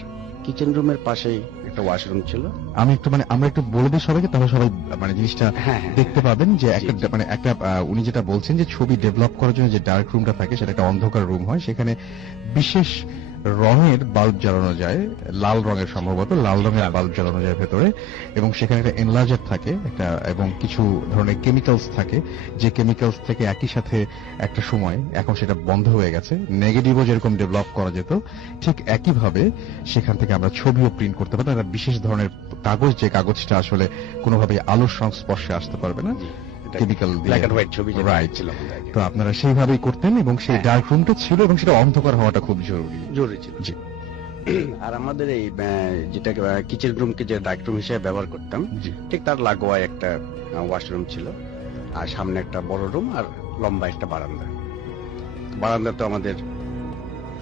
কিচেন রুমের পাশেই একটা ওয়াশরুম ছিল। আমি একটু আমরা একটু বলে দিই সবাইকে, তাহলে সবাই মানে জিনিসটা দেখতে পাবেন যে একটা মানে একটা উনি যেটা বলছেন যে ছবি ডেভেলপ করার জন্য যে ডার্ক রুমটা থাকে সেটা একটা অন্ধকার রুম হয়, সেখানে বিশেষ রঙের বাল্ব জ্বালানো যায়, লাল রঙের, সম্ভবত লাল রঙের বাল্ব জ্বালানো যায় ভেতরে, এবং সেখানে একটা এনলার্জার থাকে একটা, এবং কিছু ধরনের কেমিক্যালস থাকে, যে কেমিক্যালস থেকে একই সাথে একটা সময়, এখন সেটা বন্ধ হয়ে গেছে, নেগেটিভও যেরকম ডেভেলপ করা যেত ঠিক একইভাবে সেখান থেকে আমরা ছবিও প্রিন্ট করতে পারি। একটা বিশেষ ধরনের কাগজ, যে কাগজটা আসলে কোনোভাবে আলোর সংস্পর্শে আসতে পারবে না, কেমিক্যাল ব্ল্যাক এন্ড হোয়াইট ছবি ছিল। তো আপনারা সেইভাবেই করতেন, এবং সেই ডার্ক রুমটা ছিল, এবং সেটা অন্ধকার হওয়াটা খুব জরুরি ছিল। আর আমাদের এই যেটা কিচেন রুমকে যে ডার্ক রুম হিসেবে ব্যবহার করতাম, ঠিক তার লাগোয়া একটা ওয়াশরুম ছিল, আর সামনে একটা বড় রুম আর লম্বা একটা বারান্দা। তো আমাদের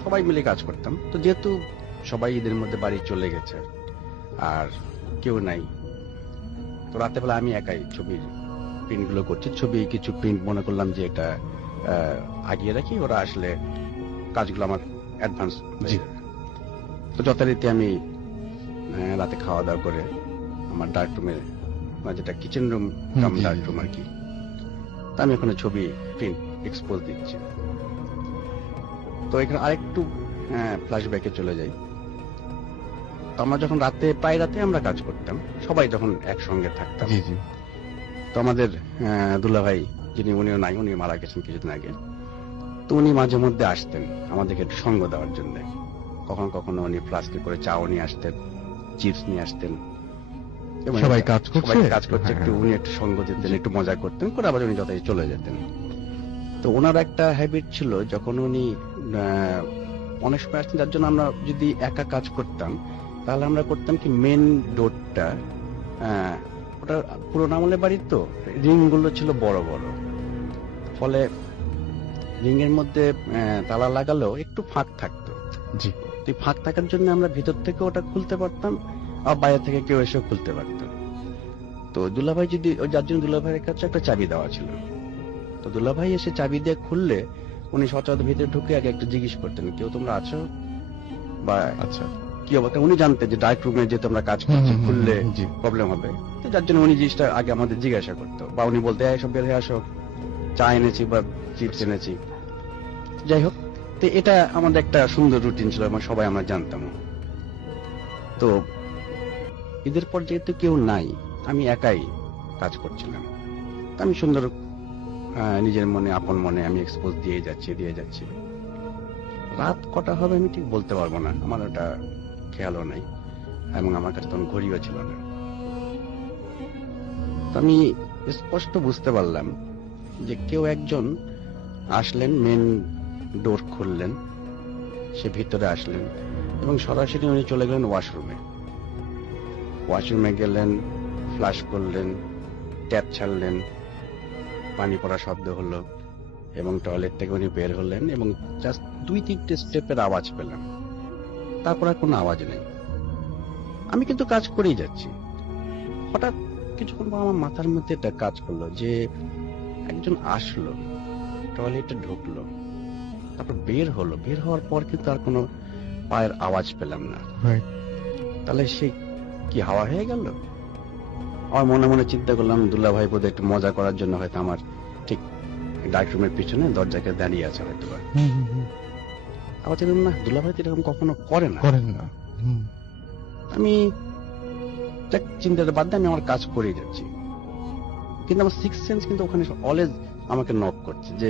সবাই মিলে কাজ করতাম। তো যেহেতু সবাই ঈদের মধ্যে বাড়ি চলে গেছে আর কেউ নাই, তো রাতে বেলা আমি একাই ছবির প্রিন্ট গুলো করছি। ছবি কিছু প্রিন্ট মনে করলাম যে এটা আগিয়ে রাখি, ওরা আসলে কাজগুলো আমার অ্যাডভান্স। তো যথারীতি আমি রাতে খাওয়া দাওয়া করে আমার ডার্ক রুমে, যেটা kitchen room cum dark room আর কি, তা আমি ওখানে ছবি প্রিন্ট এক্সপোজ দিচ্ছি। তো এখানে আরেকটু ফ্ল্যাশব্যাকে চলে যাই। তো আমরা যখন প্রায় রাতে আমরা কাজ করতাম, সবাই যখন একসঙ্গে থাকতাম। তো আমাদের দুলাভাই যিনি, উনিও নাই, উনি মারা গেছেন কিছুদিন আগে। তো উনি মাঝে মধ্যে আসতেন আমাদেরকে একটু সঙ্গ দেওয়ার জন্য। কখনো কখনো উনি ফ্লাস্কে করে চাও নিয়ে আসতেন, চিপস নিয়ে আসতেন, সবাই কাজ করছে একটু উনি একটু সঙ্গ দিতেন, একটু মজা করতেন করে আবার উনি যথাই চলে যেতেন। তো ওনার একটা হ্যাবিট ছিল, যখন উনি অনেক সময় আসতেন, যার জন্য আমরা যদি একা কাজ করতাম তাহলে আমরা করতাম কি, মেন ডোরটা ওটা পুরোনো আমলের বাড়ির, তো রিং গুলো ছিল বড় বড়, ফলে রিং এর মধ্যে তালা লাগালেও একটু ফাঁক থাকতো। জি। তো এই ফাঁক থাকার জন্য আমরা ভিতর থেকে ওটা খুলতে পারতাম, আর বাইরে থেকে কেউ এসেও খুলতে পারতাম। তো দুলাভাই যদি, যার জন্য দুলাভাইয়ের কাছে একটা চাবি দেওয়া ছিল, তো দুলাভাই এসে চাবি দিয়ে খুললে উনি সচরাচর ভিতরে ঢুকে আগে একটু জিজ্ঞেস করতেন, কেউ তোমরা আছো, বা আচ্ছা। কি অবস্থা। উনি জানতেন যে ডার্ক রুমে যে তোমরা কাজ করছি, খুললে জি। প্রবলেম হবে, তো যার জন্য উনি জিনিসটা আগে আমাদের জিজ্ঞাসা করতো, বা উনি বলতে সব বের হয়ে আসো, চা এনেছি বা চিপস এনেছি। যাই হোক, তো এটা আমাদের একটা সুন্দর রুটিন ছিল, আমরা সবাই আমরা জানতাম। তো ঈদের পর যেহেতু কেউ নাই, আমি একাই কাজ করছিলাম, তো আমি সুন্দর নিজের মনে, আপন মনে আমি এক্সপোজ দিয়ে যাচ্ছি। রাত কটা হবে আমি ঠিক বলতে পারবো না, আমার ওটা খেয়ালও নাই, এবং আমার কাছে তখন ঘড়িও ছিল না। তো আমি স্পষ্ট বুঝতে পারলাম যে কেউ একজন আসলেন, মেন ডোর খুললেন, সে ভিতরে আসলেন এবং সরাসরি উনি চলে গেলেন ওয়াশরুমে গেলেন, ফ্লাশ করলেন, ট্যাপ ছাড়লেন, পানি পড়া শব্দ হলো এবং টয়লেট থেকে উনি বের হলেন, এবং জাস্ট 2-3টে স্টেপের আওয়াজ পেলাম, তারপর আর কোনো আওয়াজ নেই। আমি কিন্তু কাজ করেই যাচ্ছি। হঠাৎ কিছুক্ষণ পর আমার মাথার মধ্যে একটা কাজ করলো যে একজন আসলো, টয়লেটে ঢুকলো, তারপর বের হওয়ার পর কিন্তু আর কোনো পায়ের আওয়াজ পেলাম না। তাহলে সে কি হাওয়া হয়ে গেল? আমার মনে মনে চিন্তা করলাম, দুলাভাই বোধহয় একটু মজা করার জন্য হয়তো আমার ঠিক ডার্ক রুমের পিছনে দরজাকে দাঁড়িয়ে আছে হয়তো। আবার চিন্তা না, দুলাভাই তো এরকম কখনো করেন না। আমি চিন্তাটা বাদ দিয়ে আমি আমার কাজ করেই যাচ্ছি, কিন্তু আমার সিক্স সেন্স কিন্তু ওখানে অলওয়েজ আমাকে নক করছে যে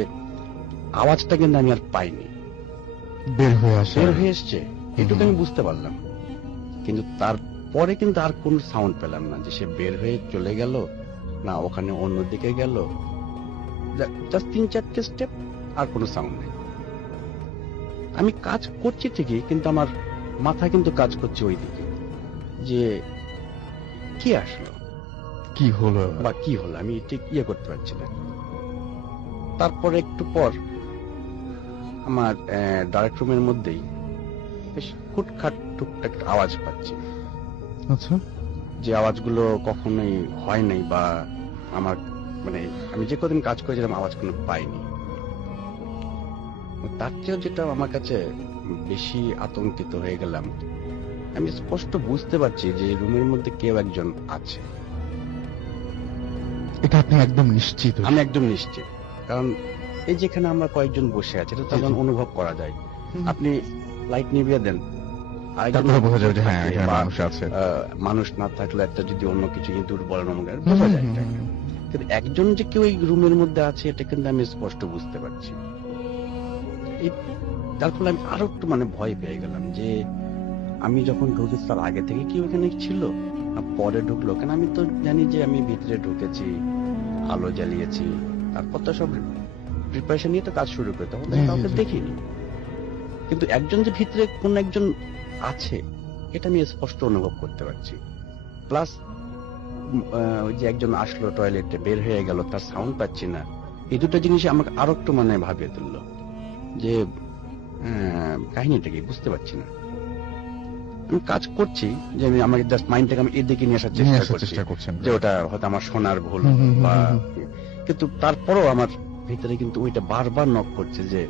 আওয়াজটা কিন্তু আমি আর পাইনি, বের হয়ে এসছে, এটুকু আমি বুঝতে পারলাম। কিন্তু তারপরে কিন্তু আর কোন সাউন্ড পেলাম না যে সে বের হয়ে চলে গেল, না ওখানে অন্যদিকে গেল, জাস্ট 3-4টে স্টেপ, আর কোনো সাউন্ড নেই। আমি কাজ করছি ঠিকই, কিন্তু আমার মাথা কিন্তু কাজ করছে ওই দিকে যে কি আসলো, কি হলো আমি ঠিক করতে পারছি না। তারপরে একটু পর আমার ডার্ক রুমের মধ্যেই বেশ খুটখাট টুকটাক আওয়াজ পাচ্ছি। আচ্ছা। যে আওয়াজগুলো কখনোই হয় নাই, বা আমার মানে আমি যে কদিন কাজ করেছিলাম আওয়াজ কোনো পাইনি। তার চেয়েও যেটা আমার কাছে বেশি আতঙ্কিত হয়ে গেলাম, আমি স্পষ্ট বুঝতে পারছি যে রুমের মধ্যে কেউ একজন আছে। এটা আপনি একদম নিশ্চিত? আমি একদম নিশ্চিত, কারণ এই যেখানে আমরা কয়েকজন বসে আছি এটা তখন অনুভব করা যায়। আপনি লাইট নিভিয়ে দেন, বোঝা যাবে যে হ্যাঁ এখানে মানুষ আছে। মানুষ না থাকলে একটা যদি অন্য কিছু ইঁদুর বলেন বোঝা যায়, কিন্তু একজন যে কেউ এই রুমের মধ্যে আছে এটা কিন্তু আমি স্পষ্ট বুঝতে পারছি। তার ফলে আমি আরো একটু ভয় পেয়ে গেলাম যে আমি যখন ঢুকেছি তার আগে থেকে কি ওখানে ছিল না পরে ঢুকলো, কেন আমি তো জানি যে আমি ভিতরে ঢুকেছি, আলো জ্বালিয়েছি, তারপর তো সব প্রিপারেশন নিয়ে তো কাজ শুরু করে, তখন কাউকে দেখিনি। কিন্তু একজন যে ভিতরে কোন একজন আছে এটা আমি স্পষ্ট অনুভব করতে পারছি। প্লাস ওই যে একজন আসলো টয়লেটে, বের হয়ে গেল, তার সাউন্ড পাচ্ছি না। এই দুটো জিনিস আমাকে আরো একটু ভাবিয়ে তুললো যে কাহিনীটা কি বুঝতে পারছি না। আমি কাজ করছি যে আমি আমাকে জাস্ট মাইন্ডটাকে আমি এদিকে নিয়ে আসার চেষ্টা করছি যে ওটা হয়তো আমার শোনার ভুল, বা কিন্তু তারপরও আমার ভিতরে কিন্তু ওইটা বারবার নক করছে যে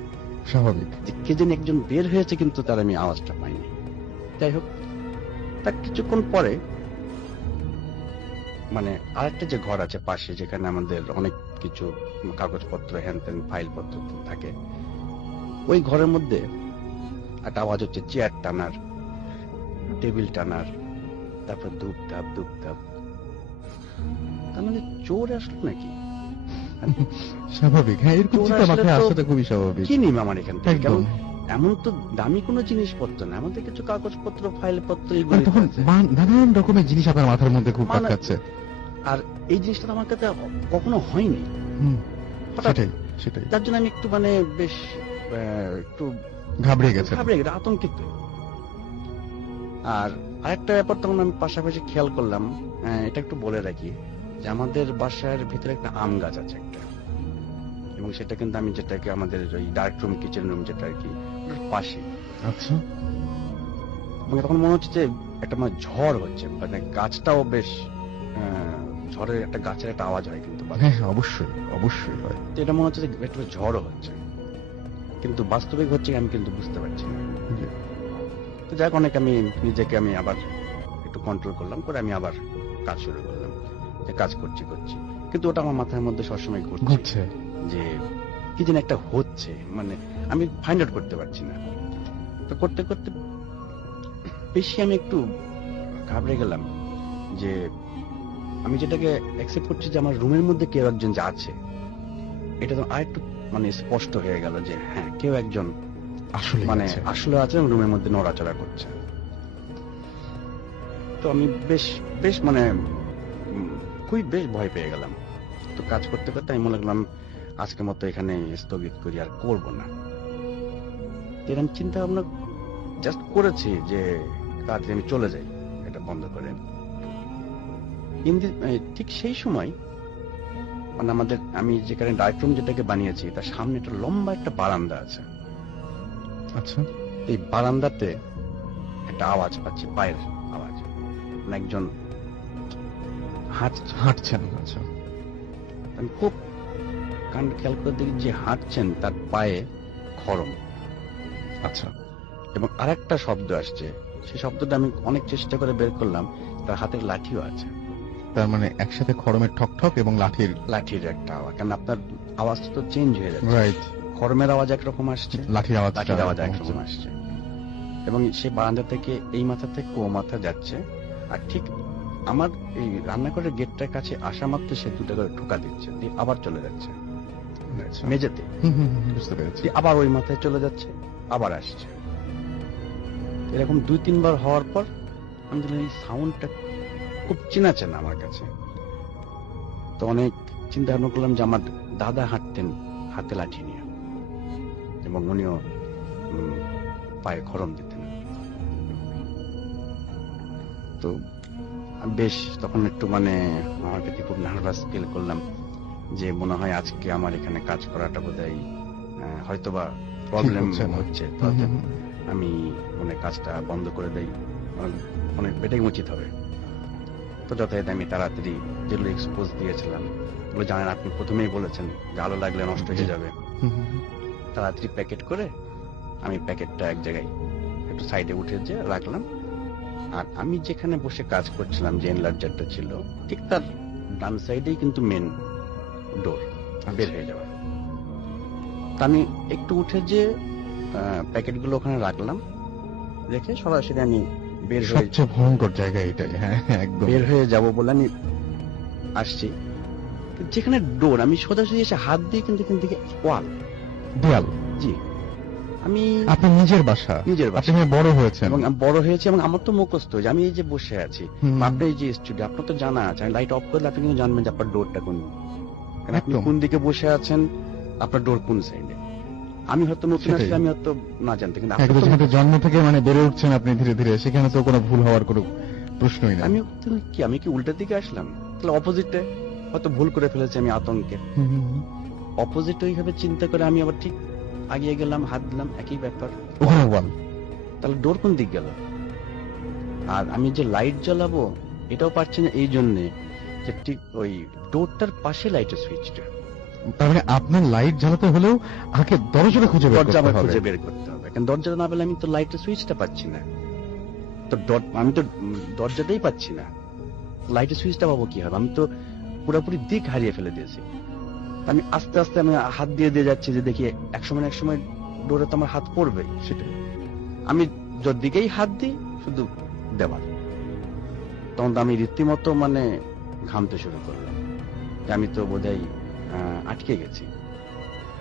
স্বাভাবিক কে যেন একজন বের হয়েছে, কিন্তু তার আমি আওয়াজটা পাইনি। যাই হোক, তার কিছুক্ষণ পরে আরেকটা যে ঘর আছে পাশে, যেখানে আমাদের অনেক কিছু কাগজপত্র, হ্যান ত্যান ফাইলপত্র থাকে, ওই ঘরের মধ্যে একটা আওয়াজ হচ্ছে চেয়ার টানার, টেবিল টানার, তারপর ধূপ ধাপ। তার চোর আসলো নাকি? স্বাভাবিক, হ্যাঁ, এরকম চিন্তা মাথায় আসাটা খুবই স্বাভাবিক। কি নিম আমার এখান থেকে, এমন তো দামি কোনো জিনিসপত্র না, আমাদের কিছু কাগজপত্র, ফাইলপত্র, তখন নানান রকমের জিনিস আপনার মাথার মধ্যে খুব কাজ। আর এই জিনিসটা আমার কাছে কখনো হয়নি। সেটাই সেটাই যার জন্য আমি একটু মানে বেশ একটু ঘাবড়ে গেছে। আতঙ্কিত। আর আরেকটা ব্যাপার তখন আমি পাশাপাশি খেয়াল করলাম, এটা একটু বলে রাখি যে আমাদের বাসার ভিতরে একটা আম গাছ আছে একটা, এবং সেটা কিন্তু আমি যেটাকে আমাদের ওই ডার্ক রুম কিচেন রুম যেটা আর কি ওটার পাশে। আচ্ছা, এবং তখন মনে হচ্ছে যে একটা মানে ঝড় হচ্ছে, মানে গাছটাও বেশ ঝড়ের একটা গাছের একটা আওয়াজ হয় কিন্তু হ্যাঁ অবশ্যই অবশ্যই হয়। তো এটা মনে হচ্ছে যে একটা ঝড়ও হচ্ছে, কিন্তু বাস্তবিক হচ্ছে আমি কিন্তু বুঝতে পারছি না। তো যাক, অনেক আমি নিজেকে আমি আবার একটু কন্ট্রোল করলাম, করে আমি আবার কাজ শুরু করলাম, যে কাজ করছি কিন্তু ওটা আমার মাথার মধ্যে সবসময় ঘুরছে যে কি যেন একটা হচ্ছে, মানে আমি ফাইন্ড আউট করতে পারছি না। তো করতে করতে বেশি আমি একটু ঘাবড়ে গেলাম, যে আমি যেটাকে অ্যাকসেপ্ট করছি যে আমার রুমের মধ্যে কেউ একজন যে আছে, এটা তো আরেকটু মানে স্পষ্ট হয়ে গেল যে হ্যাঁ কেউ একজন আসলে মানে আসলে আছে এবং রুমের মধ্যে নড়াচড়া করছে। তো আমি বেশ বেশ মানে খুবই বেশ ভয় পেয়ে গেলাম। তো কাজ করতে করতে আমি মনে করলাম আজকের মতো এখানে স্থগিত করি, আর করবো না। এরকম চিন্তা ভাবনা জাস্ট করেছি যে কাজ আমি চলে যাই এটা বন্ধ করে। ঠিক সেই সময় মানে আমাদের আমি যেখানে ডার্ক রুম যেটাকে বানিয়েছি তার সামনে একটা লম্বা একটা বারান্দা আছে। আচ্ছা, এই বারান্দাতে একটা আওয়াজ পাচ্ছি, পায়ের আওয়াজ, মানে একজন হাঁটছেন। আচ্ছা, আমি খুব কান খেয়াল করে দেখি যে হাঁটছেন তার পায়ে খড়ম। আচ্ছা, এবং আরেকটা শব্দ আসছে, সেই শব্দটা আমি অনেক চেষ্টা করে বের করলাম, তার হাতের লাঠিও আছে। তার মানে একসাথে খড়মের ঠক ঠক এবং লাঠির একটা আওয়াজ, কারণ আপনার আওয়াজটা তো চেঞ্জ হয়ে যাচ্ছে। রাইট, খড়মের আওয়াজ একরকম আসছে, লাঠির আওয়াজ একরকম আসছে, এবং সেই বারান্দা থেকে এই মাথা থেকে ও মাথা যাচ্ছে। আর ঠিক আমার এই রান্নাঘরের গেটটার কাছে আসা মাত্র সে দুটো করে ঠোকা দিচ্ছে, দিয়ে আবার চলে যাচ্ছে মেঝেতে, বুঝতে পেরেছি। আবার ওই মাথায় চলে যাচ্ছে, আবার আসছে। এরকম 2-3 বার হওয়ার পর আমি দেখলাম এই সাউন্ডটা খুব চেনা চেনা আমার কাছে। তো অনেক চিন্তা ভাবনা করলাম যে আমার দাদা হাঁটতেন হাতে লাঠি নিয়ে, এবং উনিও পায়ে খড়ম দিতেন। তো বেশ তখন একটু মানে আমার প্রতি খুব নার্ভাস ফিল করলাম, যে মনে হয় আজকে আমার এখানে কাজ করাটা বোধহয় হয়তোবা প্রবলেম হচ্ছে, তো আমি মানে কাজটা বন্ধ করে দেই, মানে এটাই উচিত হবে। তো যথাযথ আমি তাড়াতাড়ি যেগুলো এক্সপোজ দিয়েছিলাম, ওগুলো জানেন আপনি প্রথমেই বলেছেন যে আলো লাগলে নষ্ট হয়ে যাবে, তাড়াতাড়ি প্যাকেট করে আমি প্যাকেটটা এক জায়গায় একটু সাইডে উঠে যে রাখলাম। আর আমি যেখানে বসে কাজ করছিলাম, যে এনলার্জারটা ছিল, ঠিক তার ডান সাইডেই কিন্তু মেন ডোর বের হয়ে যাওয়া। তা আমি একটু উঠে যে প্যাকেটগুলো ওখানে রাখলাম, রেখে সরাসরি আমি বের হয়ে, সবচেয়ে ভয়ঙ্কর জায়গা এটাই, হ্যাঁ একদম, বের হয়ে যাব বলে আমি আসছি। যেখানে ডোর, আমি সোজাসুজি এসে হাত দিয়ে কিন্তু এখান থেকে ওয়াল, দেয়াল। জি, আমি আপনার নিজের বাসা, আপনি বড় হয়েছেন, এবং বড় হয়েছে, এবং আমার তো মুখস্থ যে আমি এই যে বসে আছি, আপনি এই যে স্টুডিও, আপনার তো জানা আছে, লাইট অফ করলে আপনি কিন্তু জানবেন যে আপনার ডোরটা কোন, কারণ আপনি কোন দিকে বসে আছেন, আপনার ডোর কোন সাইডে। আমি হয়তো নতুন আসলে আমি হয়তো না জানতে, কিন্তু জন্ম থেকে মানে বেড়ে উঠছেন আপনি ধীরে ধীরে, সেখানে তো কোনো ভুল হওয়ার কোনো প্রশ্নই না। আমি কি উল্টা দিকে আসলাম, তাহলে অপোজিটে হয়তো ভুল করে ফেলেছি আমি আতঙ্কে। অপোজিট ওইভাবে চিন্তা করে আমি আবার ঠিক আগিয়ে গেলাম, হাত দিলাম, একই ব্যাপার, ওখানে বল, তাহলে ডোর কোন দিক গেল। আর আমি যে লাইট জ্বালাবো এটাও পারছি না, এই জন্যে যে ঠিক ওই ডোরটার পাশে লাইটের সুইচটা, তার মানে আপনার লাইট জ্বালাতে হলেও আগে দরজাটা খুঁজে বের করতে হবে, কারণ দরজাটা না পেলে আমি তো লাইটের সুইচটা পাচ্ছি না, তো আমি তো দরজাটাই পাচ্ছি না, লাইটের সুইচটা পাবো কি হবে, আমি তো পুরোপুরি দিক হারিয়ে ফেলে দিয়েছি। আমি আস্তে আস্তে আমি হাত দিয়ে যাচ্ছি, যে দেখি এক সময় ডোরে তো আমার হাত পড়বে, সেটাই আমি দিকেই হাত দিই শুধু দেওয়াল। তখন তো আমি রীতিমতো মানে ঘামতে শুরু করলাম, যে আমি তো বোধহয় আটকে গেছি।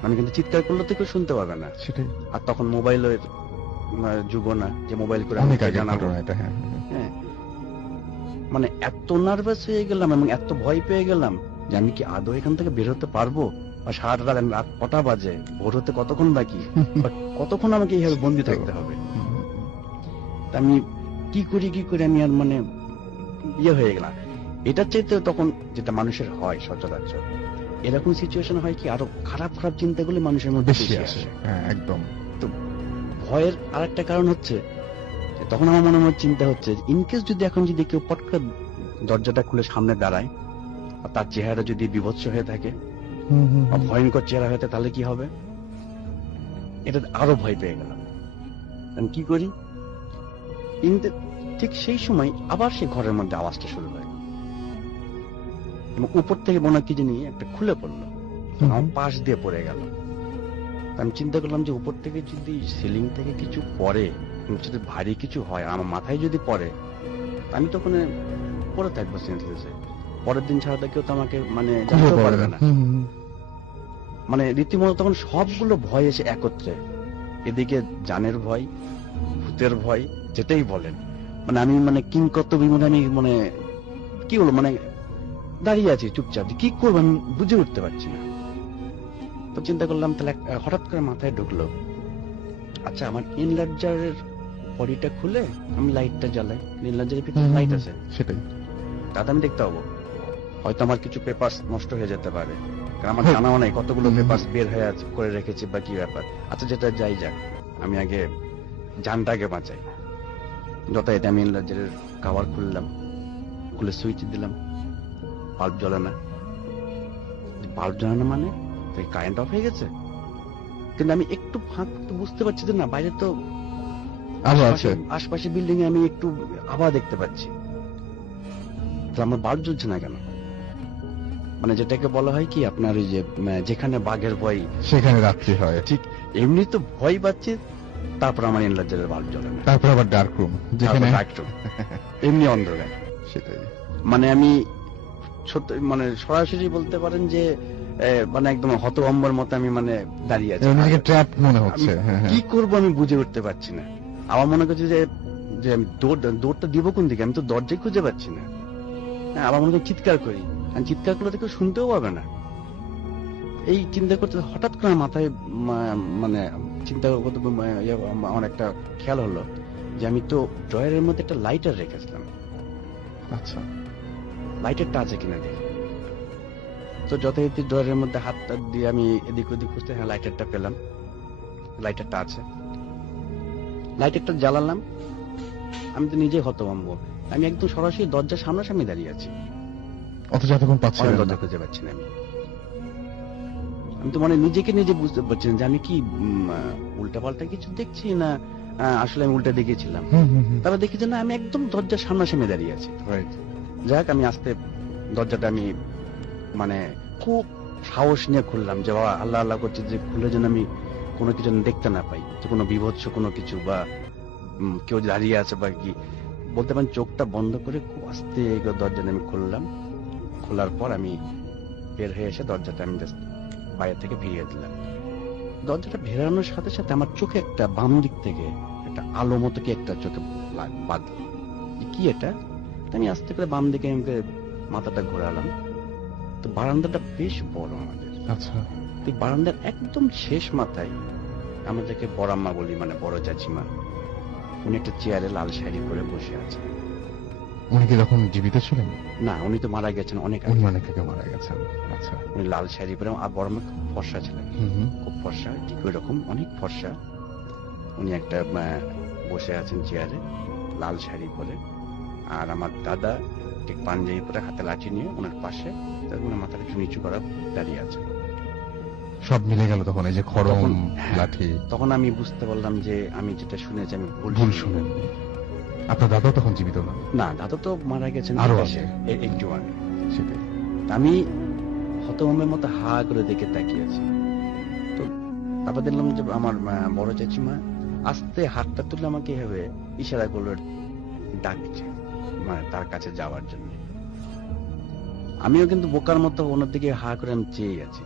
আমি কিন্তু চিৎকার করলে তো কেউ শুনতে পাবে না, সেটাই। আর তখন মোবাইলের যুগ না যে মোবাইল করে জানাবো, হ্যাঁ, মানে এত নার্ভাস হয়ে গেলাম এবং এত ভয় পেয়ে গেলাম যে আমি কি আদৌ এখান থেকে বের হতে পারবো, বা সারাটা রাত কটা বাজে, ভোর হতে কতক্ষণ বাকি, বা কতক্ষণ আমাকে এইভাবে বন্দি থাকতে হবে। তা আমি কি করি আমি আর মানে ইয়ে হয়ে গেলাম। এটার চাইতে তখন যেটা মানুষের হয় সচরাচর, এরকম সিচুয়েশন হয় কি আরো খারাপ খারাপ চিন্তাগুলি মানুষের মধ্যে বেশি বেশি আসে। আসে। হ্যাঁ, একদম। ভয়ের আরেকটা কারণ হচ্ছে যে তখন আমার মনে মনে চিন্তা হচ্ছে, ইনকেস যদি এখন যদি কেউ পট করে দরজাটা খুলে সামনে দাঁড়ায়, আর তার চেহারা যদি বিভৎস হয়ে থাকে বা ভয়ঙ্কর চেহারা হয়ে থাকে, তাহলে কি হবে? এটা আরো ভয় পেয়ে গেলাম। আমি কি করি, কিন্তু ঠিক সেই সময় আবার সেই ঘরের মধ্যে আওয়াজটা শুরু হয় এবং উপর থেকে মনে হয় কি জানি একটা খুলে পড়লো, আমার পাশ দিয়ে পড়ে গেল। আমি চিন্তা করলাম যে উপর থেকে যদি সিলিং থেকে কিছু পড়ে, যদি ভারী কিছু হয়, আমার মাথায় যদি পড়ে, আমি তো ওখানে পড়ে থাকবো সেন্সলেসে। পরের দিন ছাড়া তো কেউ তো আমাকে মানে জানতে পারবে না। মানে রীতিমতো তখন সবগুলো ভয় এসে একত্রে, এদিকে জানের ভয়, ভূতের ভয়, যেটাই বলেন, মানে আমি মানে কিংকর্তব্য মনে আমি মানে কি বলবো, মানে দাঁড়িয়ে আছি চুপচাপ, কি করবো আমি বুঝে উঠতে পারছি না। তো চিন্তা করলাম, তাহলে হঠাৎ করে মাথায় ঢুকলো, আচ্ছা আমার ইনলার্জারের বডিটা খুলে আমি লাইটটা জ্বালাই, ইনলার্জারের ভিতরে লাইট আছে, সেটাই। তাতে আমি দেখতে পাবো। হয়তো আমার কিছু পেপারস নষ্ট হয়ে যেতে পারে, কারণ আমার জানাও নাই কতগুলো পেপারস বের হয়ে আছে করে রেখেছি বা কি ব্যাপার। আচ্ছা যেটা যাই যাক, আমি আগে জানটাকে বাঁচাই। যথারীতি আমি ইনলার্জারের কভার খুললাম, খুলে সুইচ দিলাম, বাল্ব জ্বলে না। বাল্ব জ্বলে না মানে কারেন্ট অফ হয়ে গেছে, কিন্তু আমি একটু ফাঁক বুঝতে পারছি যে না, বাইরে তো আশপাশে বিল্ডিং এ আমি একটু আবার দেখতে পাচ্ছি, তো আমার বাল্ব জ্বলছে না কেন? মানে যেটাকে বলা হয় কি আপনার ওই যে যেখানে বাঘের ভয় সেখানে রাত্রি হয়। ঠিক এমনি তো ভয় পাচ্ছি, তারপর আমার ইনলার্জারের বাল্ব জ্বলে না, তারপর আবার ডার্ক রুম, যেখানে এমনি অন্ধকার। সেটাই। মানে আমি সত্য মানে সরাসরি বলতে পারেন যে মানে একদম হতভম্বর মতো আমি মানে দাঁড়িয়ে আছি, নিজেকে ট্র্যাপ মনে হচ্ছে। কি করবো আমি বুঝে উঠতে পারছি না। আমার মনে করছে যে আমি দৌড়টা দিব কোন দিকে, আমি তো দরজায় খুঁজে পাচ্ছি না। হ্যাঁ, আবার মনে করি চিৎকার করি, আমি চিৎকার করলে তো কেউ শুনতেও পাবে না। এই চিন্তা করতে হঠাৎ করে মাথায় মানে চিন্তা করতে আমার একটা খেয়াল হলো যে আমি তো ড্রয়ারের মধ্যে একটা লাইটার রেখেছিলাম। আচ্ছা, লাইটারটা আছে কিনা দেখি। তো যথারীতি ড্রয়ারের মধ্যে হাতটা দিয়ে আমি এদিক ওদিক খুঁজতে, হ্যাঁ লাইটারটা পেলাম, লাইটারটা আছে। লাইটারটা জ্বালালাম, আমি তো নিজেই হতভম্ব, আমি একদম সরাসরি দরজার সামনাসামনি দাঁড়িয়ে আছি, অথচ এতক্ষণ পাচ্ছি দরজা খুঁজে পাচ্ছি না। আমি তো মানে নিজেকে নিজে বুঝতে পারছি না যে আমি কি উল্টাপাল্টা কিছু দেখছি না আসলে আমি উল্টা দেখেছিলাম। তারপর দেখি যে না, আমি একদম দরজার সামনাসামনি দাঁড়িয়ে আছি। যাক, আমি আস্তে দরজাটা আমি মানে খুব সাহস নিয়ে খুললাম, যে বাবা আল্লাহ আল্লাহ করছি যে খুলে যেন আমি কোনো কিছু দেখতে না পাই, যে কোনো বিভৎস কোনো কিছু বা কেউ দাঁড়িয়ে আছে বা কি বলতে পারেন। চোখটা বন্ধ করে খুব আস্তে দরজাটা আমি খুললাম। খোলার পর আমি বের হয়ে এসে দরজাটা আমি জাস্ট বাইরে থেকে ভিড়িয়ে দিলাম। দরজাটা ভেরানোর সাথে সাথে আমার চোখে একটা বাম দিক থেকে একটা আলো মতো কি একটা চোখে বাঁধলো, কি এটা। আমি আস্তে করে বাম দিকে মাথাটা ঘোরালাম, তো বারান্দাটা বেশ বড় আমাদের। আচ্ছা, বারান্দার একদম শেষ মাথায় আমাদেরকে বড়াম্মা বলি, মানে বড় চাচিমা, উনি একটা চেয়ারে লাল শাড়ি পরে বসে আছেন। উনি কি তখন জীবিত ছিলেন? না, উনি তো মারা গেছেন অনেক উনি আগে। অনেক আগে মারা গেছেন। আচ্ছা, উনি লাল শাড়ি পরে, আর বড় খুব ফর্সা ছিলেন, খুব ফর্সা, ঠিক ওই রকম অনেক ফর্সা। উনি একটা বসে আছেন চেয়ারে লাল শাড়ি পরে, আর আমার দাদা ঠিক পাঞ্জাবি পরে হাতে লাঠি নিয়ে ওনার পাশে, ওনার মাথাটা একটু নিচু করা দাঁড়িয়ে আছে। সব মিলে গেল তখন, এই যে খড়ম লাঠি। তখন আমি বুঝতে পারলাম যে আমি যেটা শুনেছি আমি ভুল শুনেন। আপনার দাদা তখন জীবিত না? না, দাদা তো মারা গেছেন আরো আগে, একটু আগে। সেটাই। আমি হতভম্বের মতো হা করে দেখে তাকিয়েছি। তো তারপর দেখলাম যে আমার বড় চাচিমা আস্তে হাতটা তুলে আমাকে এভাবে ইশারা করলো, ডাকছে মানে তার কাছে যাওয়ার জন্য। আমিও কিন্তু বোকার মতো ওনার দিকে হা করে আমি চেয়ে আছি,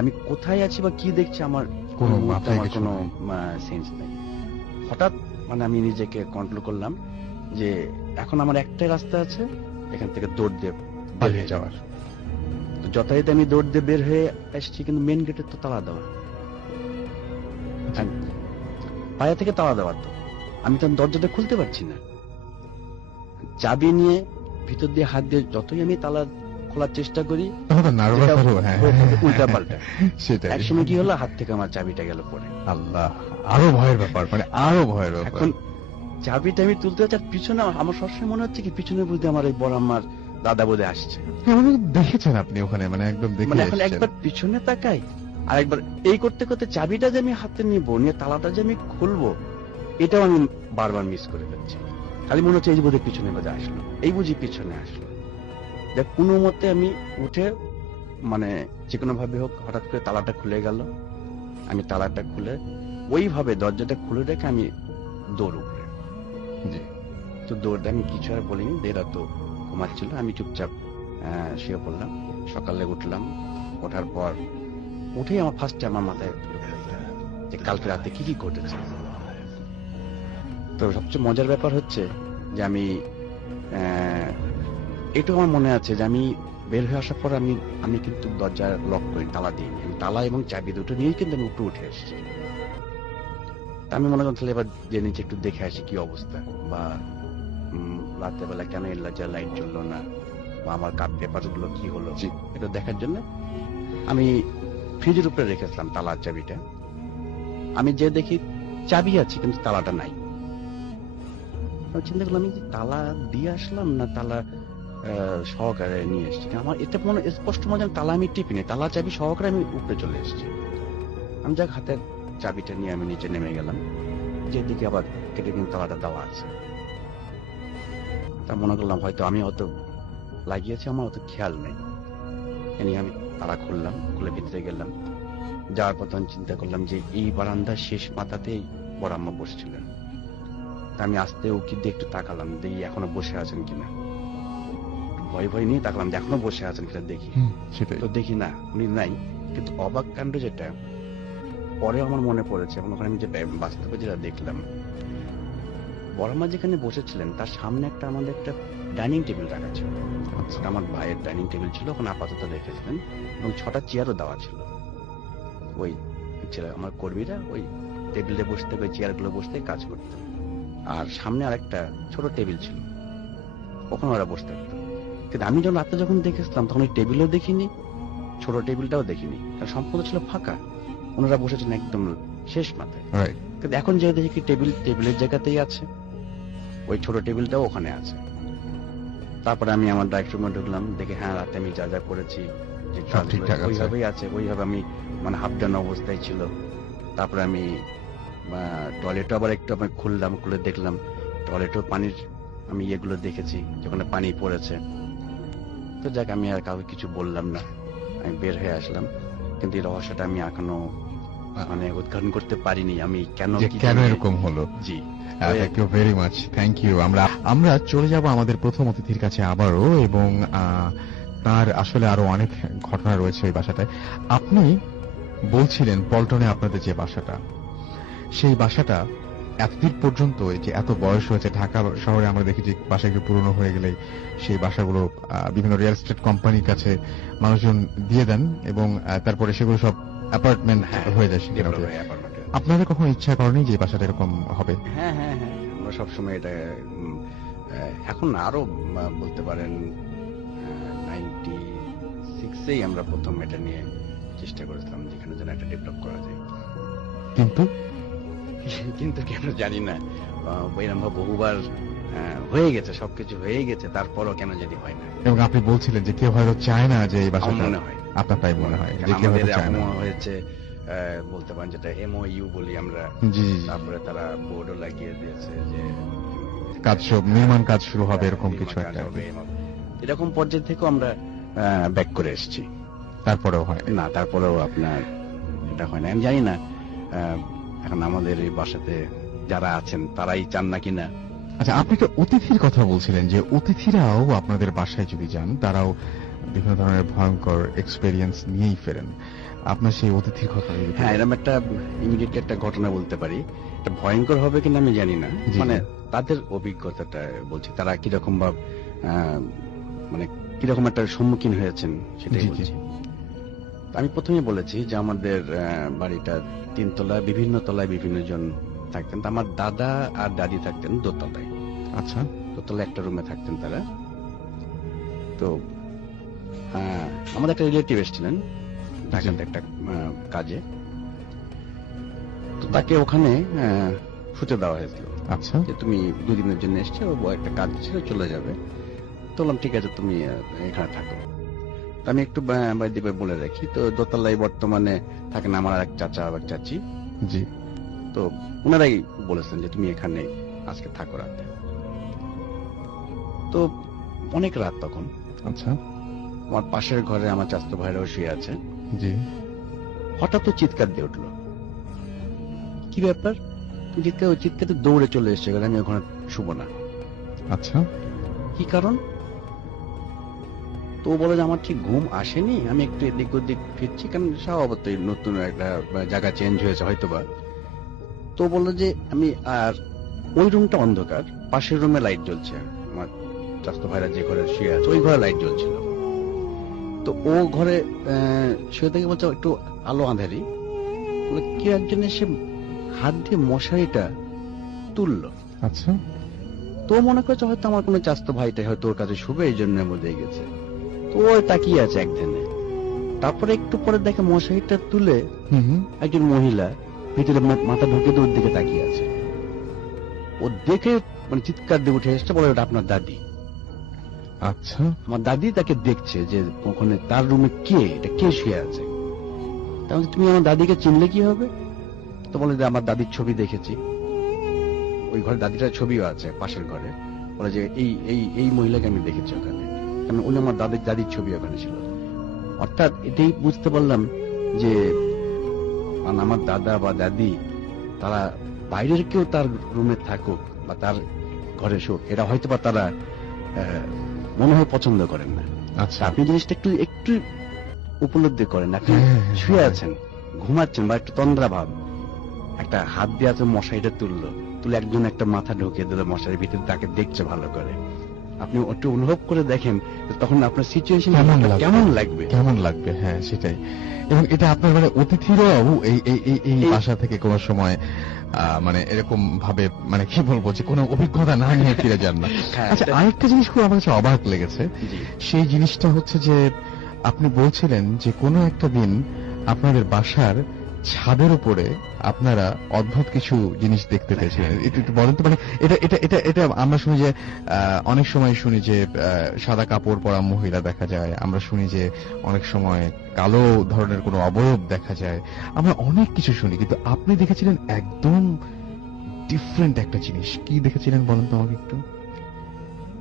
আমি কোথায় আছি বা কি দেখছি আমার কোনো সেন্স নেই। হঠাৎ মানে আমি নিজেকে কন্ট্রোল করলাম যে এখন আমার একটাই রাস্তা আছে, এখান থেকে দৌড় দিয়ে পালিয়ে যাওয়ার। তো যথারীতি আমি দৌড় দিয়ে বের হয়ে এসেছি, কিন্তু মেন গেটের তো তালা দেওয়া, বাইরে থেকে তালা দেওয়া, তো আমি তো দরজাটা খুলতে পারছি না। চাবি নিয়ে ভিতর দিয়ে হাত দিয়ে যতই আমি তালা খোলার চেষ্টা করি, উল্টা পাল্টা। একসময় কি হলো, হাত থেকে আমার চাবিটা গেল পড়ে। আল্লাহ, আরো ভয়ের ব্যাপার, মানে আরো ভয়ের ব্যাপার। এখন চাবিটা আমি তুলতে যাচ্ছি, আর পিছনে আমার সবসময় মনে হচ্ছে কি পিছনে বুঝতে আমার এই বড় আমার দাদা বোধে আসছে। দেখেছেন আপনি ওখানে, মানে একদম মানে এখন একবার পিছনে তাকাই, আর একবার এই করতে করতে চাবিটা যে আমি হাতে নিবো, নিয়ে তালাটা যে আমি খুলবো, এটাও আমি বারবার মিস করে যাচ্ছি। খালি মনে হচ্ছে এই বোধে পিছনে বোধে আসলো, এই বুঝি পিছনে আসলো। দেখ কোনো মতে আমি উঠে, মানে যে কোনো ভাবে হোক, হঠাৎ করে তালাটা খুলে গেল। আমি তালাটা খুলে ওইভাবে দরজাটা খুলে রেখে আমি দৌড় উপরে। তো দৌড়টা আমি কিছু আর বলিনি, দেরা তো ঘুমাচ্ছিল, আমি চুপচাপ শুয়ে পড়লাম। সকালে উঠলাম, ওঠার পর উঠেই আমার ফার্স্টে আমার মাথায় যে কালকে রাতে কি কি ঘটেছে। তো সবচেয়ে মজার ব্যাপার হচ্ছে যে আমি এটাও আমার মনে আছে যে আমি বের হয়ে আসার পর আমি কিন্তু দরজা লক করি, তালা দিইনি। আমি তালা এবং চাবি দুটো নিয়েই কিন্তু আমি উপরে উঠে এসেছি। আমি মনে করলাম এবার যে নিচে একটু দেখে আসি কি অবস্থা, বা রাতের বেলা কেন এলার্জি লাইট জ্বললো না, বা আমার কাপ পেপার গুলো কি হলো, এটা দেখার জন্য আমি ফ্রিজের উপরে রেখেছিলাম তালার চাবিটা। আমি যে দেখি চাবি আছে কিন্তু তালাটা নাই। চিন্তা করলাম আমি তালা দিয়ে আসলাম না তালা সহকারে নিয়ে এসেছি। আমার এটা মনে স্পষ্ট মনে হয় তালা আমি টিপিনি, তালা চাবি সহকারে আমি উপরে চলে এসেছি। আমি যাক হাতের চাবিটা নিয়ে আমি নিচে নেমে গেলাম, যেদিকে আবার কেটে কিন্তু তালাটা দেওয়া আছে। তা মনে করলাম হয়তো আমি অত লাগিয়েছি, আমার অত খেয়াল নেই। আমি তালা খুললাম, খুলে ভিতরে গেলাম। যাওয়ার পর তখন চিন্তা করলাম যে এই বারান্দার শেষ মাথাতেই বড় আম্মা বসছিলেন। আমি আস্তে উকি দিয়ে একটু তাকালাম, দেখি এখনো বসে আছেন কিনা। ভয় ভয় নিয়ে তাকালাম যে এখনো বসে আছেন কিনা দেখি, তো দেখি না, উনি নাই। কিন্তু অবাক কাণ্ড যেটা পরে আমার মনে পড়েছে, এবং ওখানে আমি যে বাস্তবে যেটা দেখলাম, বড়মা যেখানে বসেছিলেন তার সামনে আমাদের একটা ডাইনিং টেবিল রাখা ছিল। আমার ভাইয়ের ডাইনিং টেবিল ছিল, ওখানে আপাতত রেখেছিলেন, এবং 6টা চেয়ারও দেওয়া ছিল। ওই আমার কর্মীরা ওই টেবিলে বসতে, ওই চেয়ারগুলো বসতে কাজ করতেন। আর সামনে আরেকটা ছোট টেবিল ছিল, ওখানে ওরা বসতে থাকতো। কিন্তু আমি যখন রাতে যখন দেখেছিলাম তখন ওই টেবিলও দেখিনি, ছোট টেবিলটাও দেখিনি, কারণ সম্পূর্ণ ছিল ফাঁকা। ওনারা বসেছেন একদম শেষ মাথায়। কিন্তু এখন যে দেখি টেবিলের জায়গাতেই আছে, ওই ছোট টেবিলটাও ওখানে আছে। তারপরে আমি আমার ডাইরেক্ট রুমে ঢুকলাম, দেখে হ্যাঁ রাতে আমি যা যা করেছি ওইভাবেই আছে, ওইভাবে আমি মানে হাফ ডান অবস্থায় ছিল। তারপরে আমি টয়লেটও আবার একটু আমি খুললাম, খুলে দেখলাম টয়লেটও পানির আমি ইয়েগুলো দেখেছি, যেখানে পানি পড়েছে। তো যাক, আমি আর কাউকে কিছু বললাম না, আমি বের হয়ে আসলাম। কিন্তু এই রহস্যটা আমি এখনো মানে উদ্ঘাটন করতে পারিনি, আমি কেন এরকম হলো। জি, thank you very much, thank you. আমরা চলে যাব আমাদের প্রথম অতিথির কাছে আবারও, এবং তার আসলে আরো অনেক ঘটনা রয়েছে এই বাসাটায়। আপনি বলছিলেন পল্টনে আপনাদের যে বাসাটা, সেই বাসাটা এতদিন পর্যন্ত, যে এত বয়স হয়েছে, ঢাকা শহরে আমরা দেখি যে বাসা একটু পুরনো হয়ে গেলে সেই বাসাগুলো বিভিন্ন রিয়েল এস্টেট কোম্পানির কাছে মানুষজন দিয়ে দেন, এবং তারপরে সেগুলো সব অ্যাপার্টমেন্ট হয়ে যায়। আপনাদের কখনো ইচ্ছা করেনি যে বাসাটা এরকম হবে? হ্যাঁ হ্যাঁ হ্যাঁ, আমরা সবসময় এটা এখন আরো বলতে পারেন 96-এই আমরা প্রথম এটা নিয়ে চেষ্টা করেছিলাম, যেখানে যেন একটা ডেভেলপ করা যায়। কিন্তু কেন জানি না, এরকম বহুবার হয়ে গেছে, সবকিছু হয়ে গেছে, তারপরও কেন যদি হয় না। এবং আপনি বলছিলেন যে কেউ হয়তো চায় না যে এই বাসাটা, মনে হয় আপনার তাই মনে হয় যে কেউ হয়তো চায় না। হয়েছে বলতে পারেন যেটা MOU বলি আমরা, তারপরে তারা বোর্ডও লাগিয়ে দিয়েছে যে কাজ নির্মাণ কাজ শুরু হবে, এরকম কিছু একটা। এরকম পর্যায় থেকেও আমরা ব্যাক করে এসেছি, তারপরেও হয় না, তারপরেও আপনার এটা হয় না। আমি জানি না এখন আমাদের এই বাসাতে যারা আছেন তারাই চান না কিনা। আচ্ছা, আপনি তো অতিথির কথা বলছিলেন যে অতিথিরাও আপনাদের বাসায় যদি যান তারাও বিভিন্ন ধরনের ভয়ঙ্কর এক্সপেরিয়েন্স নিয়েই ফেরেন। আপনার সেই অতিথির কথা? হ্যাঁ, এরকম একটা ইমিডিয়েট একটা ঘটনা বলতে পারি। এটা ভয়ঙ্কর হবে কিনা আমি জানি না, মানে তাদের অভিজ্ঞতাটা বলছি, তারা কিরকম বা মানে কিরকম একটা সম্মুখীন হয়েছেন সেটাই বলছি। আমি প্রথমেই বলেছি যে আমাদের বাড়িটা 3 তলায়, বিভিন্ন তলায় বিভিন্ন জন থাকতেন। তো আমার দাদা আর দাদি থাকতেন দোতলায়। আচ্ছা। দোতলায় একটা রুমে থাকতেন তারা। তো আমাদের একটা রিলেটিভ এসেছিলেন ঢাকাতে একটা কাজে, তো তাকে ওখানে শুতে দেওয়া হয়েছিল। আচ্ছা। যে তুমি 2 দিনের জন্য এসছো, ও একটা কাজ ছিল, চলে যাবে। তো বললাম ঠিক আছে, তুমি এখানে থাকো। তো আমি একটু বাইরে দিকে বলে রাখি, তো দোতলায় বর্তমানে থাকেন আমার এক চাচা আর এক চাচি। জি। তো ওনারাই বলেছেন যে তুমি এখানে আজকে থাকো রাতে। তো অনেক রাত তখন। আচ্ছা। আমার পাশের ঘরে আমার চাচাতো ভাইরাও শুয়ে আছে। জি। হঠাৎ তো চিৎকার দিয়ে উঠলো। কি ব্যাপার? চিৎকার দৌড়ে চলে এসছে, আমি ওখানে শুভ না। আচ্ছা। কি কারণ? তো বলে যে আমার ঠিক ঘুম আসেনি, আমি একটু এদিক ওদিক ফিরছি, কারণ স্বভাবতই নতুন একটা জায়গা চেঞ্জ হয়েছে হয়তোবা। তো বললো যে আমি, আর ওই রুমটা অন্ধকার, পাশের রুমে লাইট জ্বলছে। আমার চাচাতো ভাইরা যে ঘরে শুয়ে আছে ওই ঘরে লাইট জ্বলছিল। তো ও ঘরে শুয়ে থেকে বলছে একটু আলো আঁধারি, কেউ একজন এসে হাত দিয়ে মশারিটা তুললো। আচ্ছা। তো মনে করছে হয়তো আমার কোনো চাচাতো ভাইটাই হয়তো ওর কাছে শুবে, এই জন্য মধ্যে গেছে। তো ওই তাকিয়ে আছে একদিনে। তারপরে একটু পরে দেখে মশারিটা তুলে একজন মহিলা ভিতরে মাথা ঢুকে ওর দিকে তাকিয়ে আছে। ও দেখে মানে চিৎকার দিয়ে উঠে এসছে, বলে ওটা আপনার দাদি। আচ্ছা। আমার দাদি তাকে দেখছে যে ওখানে তার রুমে কে শুয়ে আছে। তাহলে তুমি আমার দাদিকে চিনলে কি হবে? তো বলে যে আমার দাদির ছবি দেখেছি, ওই ঘরে দাদিটার ছবিও আছে পাশের ঘরে। বলে যে এই মহিলাকে আমি দেখেছি ওখানে, কারণ উনি আমার দাদির ছবি ওখানে ছিল। অর্থাৎ এটাই বুঝতে পারলাম যে আমার দাদা বা দাদি তারা বাইরের কেউ তার রুমে থাকুক বা তার ঘরে শুক, এটা হয়তো বা তারা মনে হয় পছন্দ করেন না। আচ্ছা। আপনি জিনিসটা একটু উপলব্ধি করেন। আপনি শুয়ে আছেন, ঘুমাচ্ছেন, বা একটু তন্দ্রা ভাব, একটা হাত দিয়ে আছে মশারিটা তুলে একজন একটা মাথা ঢুকিয়ে দিল মশারির ভিতরে, তাকে দেখছে ভালো করে। আপনি একটু অনুভব করে দেখেন তখন আপনার সিচুয়েশন কেমন লাগবে। হ্যাঁ, সেটাই। এবং এটা আপনার মানে অতিথিরাও এই বাসা থেকে কোনো সময় মানে এরকম ভাবে, মানে কি বলবো, যে কোনো অভিজ্ঞতা না নিয়ে ফিরে যান না। আচ্ছা, আরেকটা জিনিস খুব আমার কাছে অবাক লেগেছে। সেই জিনিসটা হচ্ছে যে আপনি বলছিলেন যে কোনো একটা দিন আপনাদের বাসার ছাদের উপরে আপনারা অদ্ভুত কিছু জিনিস দেখতে পেয়েছিলেন। একটু বলেন তো, মানে এটা আমরা শুনি যে অনেক সময় শুনি যে সাদা কাপড় পরা মহিলা দেখা যায়, আমরা শুনি যে অনেক সময় কালো ধরনের কোনো অবয়ব দেখা যায়, আমরা অনেক কিছু শুনি, কিন্তু আপনি দেখেছিলেন একদম ডিফারেন্ট একটা জিনিস। কি দেখেছিলেন বলেন তো আমাকে একটু।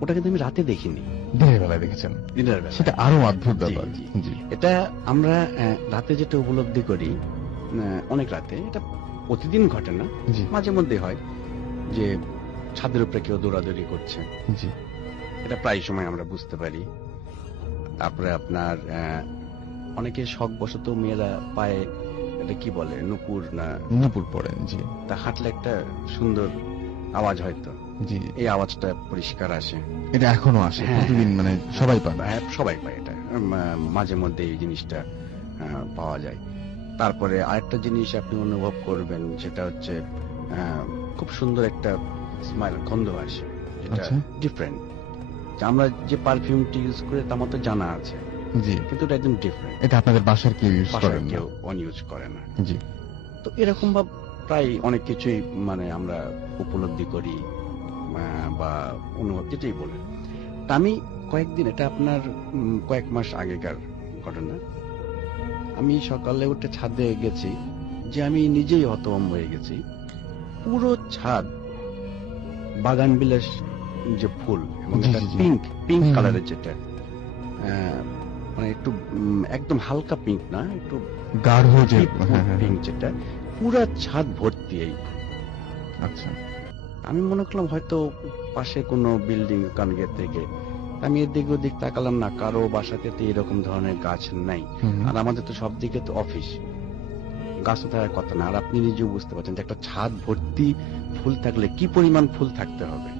ওটা কিন্তু আমি রাতে দেখিনি, দিনের বেলায় দেখেছেন। দিনের বেলা সেটা আরো অদ্ভুত ব্যাপার। এটা আমরা রাতে যেটা উপলব্ধি করি, অনেক রাতে, এটা প্রতিদিন ঘটে না, মাঝে মধ্যে হয় যে ছাদের উপরে কেউ দৌড়াদৌড়ি করছে। জি। এটা প্রায় সময় আমরা বুঝতে পারি। তারপরে আপনার অনেকে শখ বশত মেয়েরা পায়ে এটা কি বলে নুপুর পড়েন। জি। তা হাঁটলে একটা সুন্দর আওয়াজ হয়তো। জি। এই আওয়াজটা পরিষ্কার আসে। এটা এখনো আসে প্রতিদিন, মানে সবাই পায়। সবাই পায় এটা, মাঝে মধ্যে এই জিনিসটা পাওয়া যায়। তারপরে আরেকটা জিনিস আপনি অনুভব করবেন, সেটা হচ্ছে খুব সুন্দর একটা স্মাইল, গন্ধ আসে, যেটা ডিফারেন্ট। আমরা যে পারফিউমটি ইউজ করে তার মতো জানা আছে, জি, কিন্তু এটা একদম ডিফারেন্ট। এটা আপনাদের বাসার কেউ ইউজ করে না, কেউ ইউজ করে না। জি। তো এরকম ভাব প্রায় অনেক কিছুই মানে আমরা উপলব্ধি করি বা অনুভব, যেটাই বলে। আমি কয়েকদিন, এটা আপনার কয়েক মাস আগেকার ঘটনা, আমি সকালে উঠে ছাদে গেছি, যে আমি নিজেই হতভম্ব হয়ে গেছি। পুরো ছাদ বাগান বিলাস যে ফুল, এবং পিঙ্ক কালারের, যেটা মানে একটু একদম হালকা পিঙ্ক না, একটু গাঢ় যে পিঙ্ক, যেটা পুরো ছাদ ভর্তি এই। আচ্ছা। আমি মনে করলাম হয়তো পাশে কোনো বিল্ডিং কানগের থেকে। আমি এদিক ওদিক তাকালাম না, কারো বাসাতে তো এরকম ধরনের গাছ নাই। আর আমাদের তো সব দিকে তো অফিস, গাছ তো থাকার কথা না। আর আপনি নিজেও বুঝতে পারছেন যে একটা ছাদ ভর্তি ফুল থাকলে কি পরিমাণ ফুল থাকতে হবে।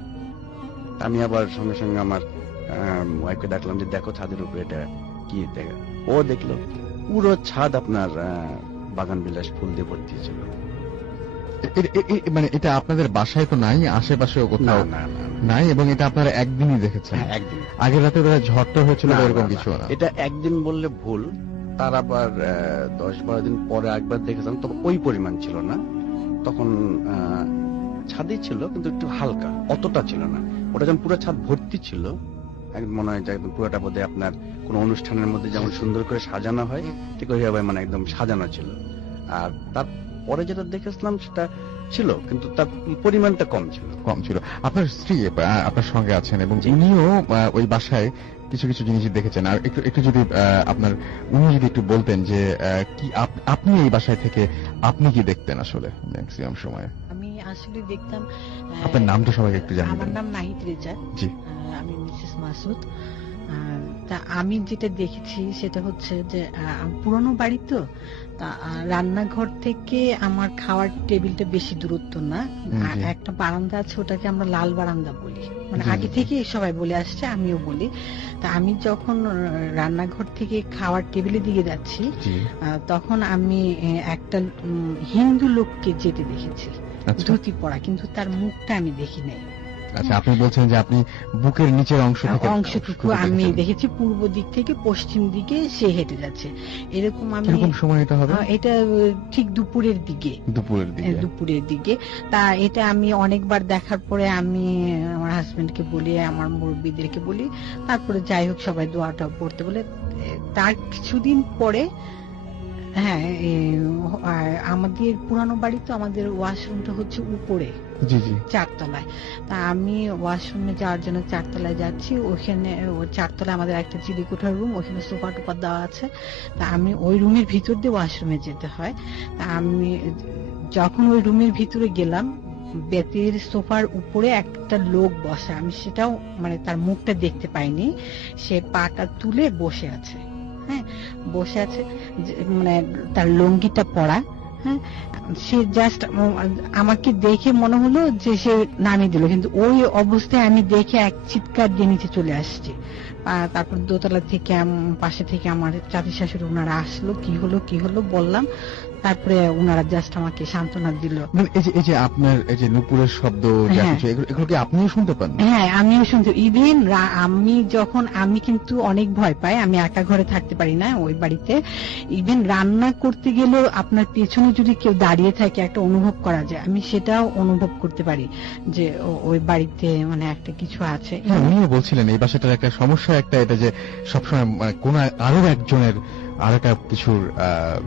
আমি আবার সঙ্গে সঙ্গে আমার ওয়াইফকে ডাকলাম যে দেখো ছাদের উপরে এটা কি, দেখা। ও দেখলো, পুরো ছাদ আপনার বাগান বিলাস ফুল দিয়ে ভর্তি ছিল। মানে এটা আপনাদের বাসায় তো নাই, আশেপাশেও না কোথাও না না না। নাই, এবং এটা আপনারা একদিনই দেখেছেন? হ্যাঁ, একদিন। আগের রাতে বেলা ঝড়টা হয়েছিল না, বা এরকম না, কিছু না? এটা একদিন বললে ভুল। তার আবার 10-12 দিন পরে একবার দেখেছিলাম, তবে ওই পরিমাণ ছিল না। তখন ছাদই ছিল, কিন্তু একটু হালকা, অতটা ছিল না। ওটা যখন পুরো ছাদ ভর্তি ছিল, একদম মনে হয় যে একদম পুরোটা বোধ হয় আপনার কোন অনুষ্ঠানের মধ্যে যেমন সুন্দর করে সাজানো হয়, ঠিক ওইভাবে মানে একদম সাজানো ছিল। আর তারপরে যেটা দেখেছিলাম সেটা ছিল, কিন্তু তার পরিমাণটা কম ছিল। কম ছিল। আপনার স্ত্রী আপনার সঙ্গে আছেন এবং জি। উনিও ওই বাসায় কিছু কিছু জিনিস দেখেছেন। আর একটু একটু যদি উনি যদি একটু বলতেন যে কি আপনি এই বাসায় থেকে আপনি কি দেখতেন আসলে ম্যাক্সিমাম সময়? আমি আসলে দেখতাম আপনার নামটা সবাইকে একটু জানিয়ে আমার দেন। নাম নাহিদ রেজা। জি। আমি মিসেস মাসুদ। তা আমি যেটা দেখেছি সেটা হচ্ছে যে পুরনো বাড়ি তো, তা রান্নাঘর থেকে আমার খাওয়ার টেবিলটা বেশি দূরত্ব না। জি। একটা বারান্দা আছে, ওটাকে আমরা লাল বারান্দা বলি, মানে জি, আগে জি। থেকে সবাই বলে আসছে, আমিও বলি। তা আমি যখন রান্নাঘর থেকে খাওয়ার টেবিলের দিকে যাচ্ছি, জি। তখন আমি একটা হিন্দু লোককে যেতে দেখেছি, আচ্ছা। ধুতি পরা, কিন্তু তার মুখটা আমি দেখি নাই। আচ্ছা, আপনি বলছেন যে আপনি বুকের নিচের অংশটুকু শুধু আমি দেখেছেন। দেখেছি, পূর্ব দিক থেকে পশ্চিম দিকে সে হেঁটে যাচ্ছে, এরকম আমি। কিরকম সময় এটা হবে? এটা ঠিক দুপুরের দিকে। দুপুরের দিকে। দুপুরের দিকে। তা এটা আমি অনেকবার দেখার পরে আমি আমার হাজবেন্ডকে বলি, আমার মুরব্বীদেরকে বলি, তারপরে যাই হোক সবাই দোয়াটা পড়তে বলে। তার কিছুদিন পরে, হ্যাঁ, আমাদের পুরানো বাড়ি তো, আমাদের ওয়াশরুমটা হচ্ছে উপরে, জি জি। 4 তলায়। তা আমি ওয়াশরুমে যাওয়ার জন্য 4 তলায় যাচ্ছি। ওখানে 4 তলায় আমাদের একটা চিলিকোঠার রুম, ওখানে সোফা টোফা দেওয়া আছে। তা আমি ওই রুমের ভিতর দিয়ে ওয়াশরুমে যেতে হয়। তা আমি যখন ওই রুমের ভিতরে গেলাম, বেতের সোফার উপরে একটা লোক বসা, আমি সেটাও মানে তার মুখটা দেখতে পাইনি। সে পাটা তুলে বসে আছে, হ্যাঁ, বসে আছে, মানে তার লুঙ্গিটা পরা। হ্যাঁ, সে জাস্ট আমাকে দেখে মনে হলো যে সে নামিয়ে দিল, কিন্তু ওই অবস্থায় আমি দেখে এক চিৎকার দিয়ে নিচে চলে আসছি। তারপর দোতলা থেকে পাশে থেকে আমার চাচি শাশুড়ি ওনারা আসলো, কি হলো বললাম, তারপরে ওনারা জাস্ট আমাকে সান্ত্বনা দিল। মানে এই যে আপনার এই যে নুপুরের শব্দ, যা হ্যাঁ। কিছু, এগুলো কি আপনিও শুনতে পান? হ্যাঁ, আমিও শুনতে। ইভেন আমি কিন্তু অনেক ভয় পাই, আমি একা ঘরে থাকতে পারি না ওই বাড়িতে। ইভেন রান্না করতে গেলেও আপনার পেছনে যদি কেউ দাঁড়িয়ে থাকে একটা অনুভব করা যায়, আমি সেটাও অনুভব করতে পারি যে ওই বাড়িতে মানে একটা কিছু আছে। হ্যাঁ, উনিও বলছিলেন এই বাসাটার একটা সমস্যা এটা যে সবসময় মানে কোন আরো একজনের আর একটা কিছুর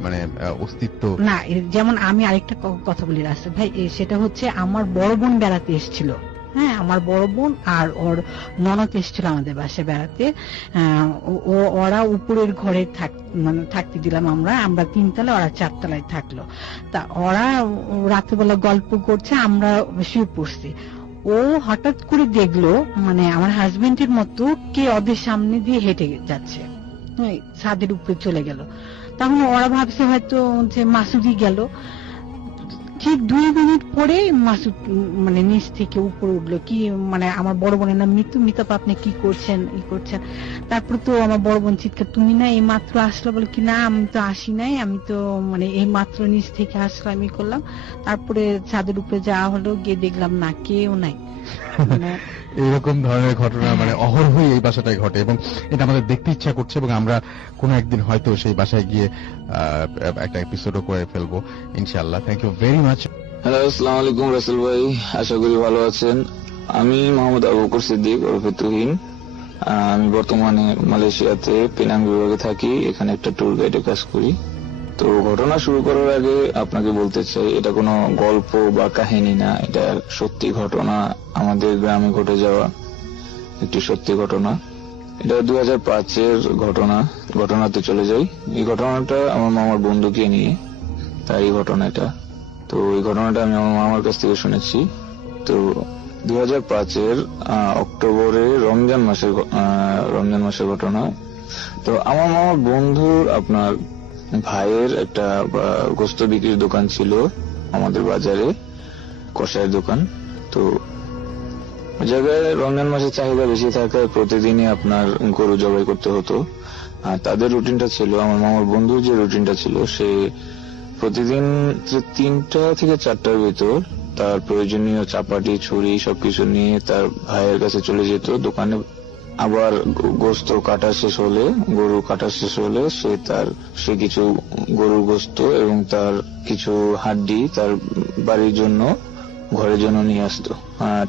মানে অস্তিত্ব। না, যেমন আমি আরেকটা কথা বলি রাসেল ভাই, সেটা হচ্ছে আমার বড় বোন বেড়াতে এসেছিল। হ্যাঁ, আমার বড় বোন আর ওর ননদ এসেছিল আমাদের বাসায় বেড়াতে। ওরা উপরের ঘরে থাকতে দিলাম, আমরা 3 তলায়, ওরা 4 তলায় থাকলো। তা ওরা রাত্রেবেলা গল্প করছে, আমরা শুয়ে পড়ছি। ও হঠাৎ করে দেখলো মানে আমার হাজবেন্ডের মতো কে ওদের সামনে দিয়ে হেঁটে যাচ্ছে, ছাদের উপরে চলে গেল। তখন ওরা ভাবছে হয়তো যে মাসুদই গেল। ঠিক 2 মিনিট পরে মাসুদ মানে নিচ থেকে উপরে উঠলো। কি মানে আমার বড় বোনের নাম মিতাপা, আপনি কি করছেন? তারপর তো আমার বড় বোন চিৎকার, তুমি না এই মাত্র আসলো? বলে কি না, আমি তো আসি নাই, আমি তো মানে এই মাত্র নিচ থেকে আসলাম, আমি করলাম। তারপরে ছাদের উপরে যাওয়া হলো, গিয়ে দেখলাম না, কেউ নাই। মানে এইরকম ধরনের ঘটনা মানে অহরহই এই বাসাটায় ঘটে, এবং এটা আমাদের দেখতে ইচ্ছা করছে, এবং আমরা কোনো একদিন হয়তো সেই বাসায় গিয়ে একটা এপিসোডও করে ফেলবো ইনশাআল্লাহ। Thank you very much. Hello, আসসালামু আলাইকুম রাসেল ভাই, আশা করি ভালো আছেন। আমি মোহাম্মদ আবু বকর সিদ্দিক ওরফে তুহিন। আমি বর্তমানে মালয়েশিয়াতে পেনাং বিভাগে থাকি, এখানে একটা ট্যুর গাইডে কাজ করি। তো ঘটনা শুরু করার আগে আপনাকে বলতে চাই, এটা কোনো গল্প বা কাহিনী না, এটা সত্যি ঘটনা, আমাদের গ্রামে ঘটে যাওয়া একটি সত্যি ঘটনা। এটা 2005-এর ঘটনাতে চলে যাই। এই ঘটনাটা আমার মামার বন্ধুকে নিয়ে, তাই এই ঘটনাটা। তো এই ঘটনাটা আমি আমার মামার কাছ থেকে শুনেছি। তো 2005-এর অক্টোবরে রমজান মাসের ঘটনা। তো আমার মামার বন্ধুর আপনার ভাইয়ের একটা গোস্ত বিক্রির দোকান ছিল আমাদের বাজারে, কষায়ের দোকান। তো ওই জায়গায় রমজান মাসে চাহিদা বেশি থাকায় প্রতিদিনই আপনার গরু জবাই করতে হতো। আর তাদের রুটিনটা ছিল, আমার মামার বন্ধুর যে রুটিনটা ছিল, সে প্রতিদিন 3টা থেকে 4টার ভিতর তার প্রয়োজনীয় চাপাটি, ছুরি সবকিছু নিয়ে তার ভাইয়ের কাছে চলে যেত দোকানে। আবার গোস্ত কাটা শেষ হলে, গরু কাটা শেষ হলে সে কিছু গরুর গোস্ত এবং তার কিছু হাড্ডি তার বাড়ির জন্য, ঘরের জন্য নিয়ে আসতো।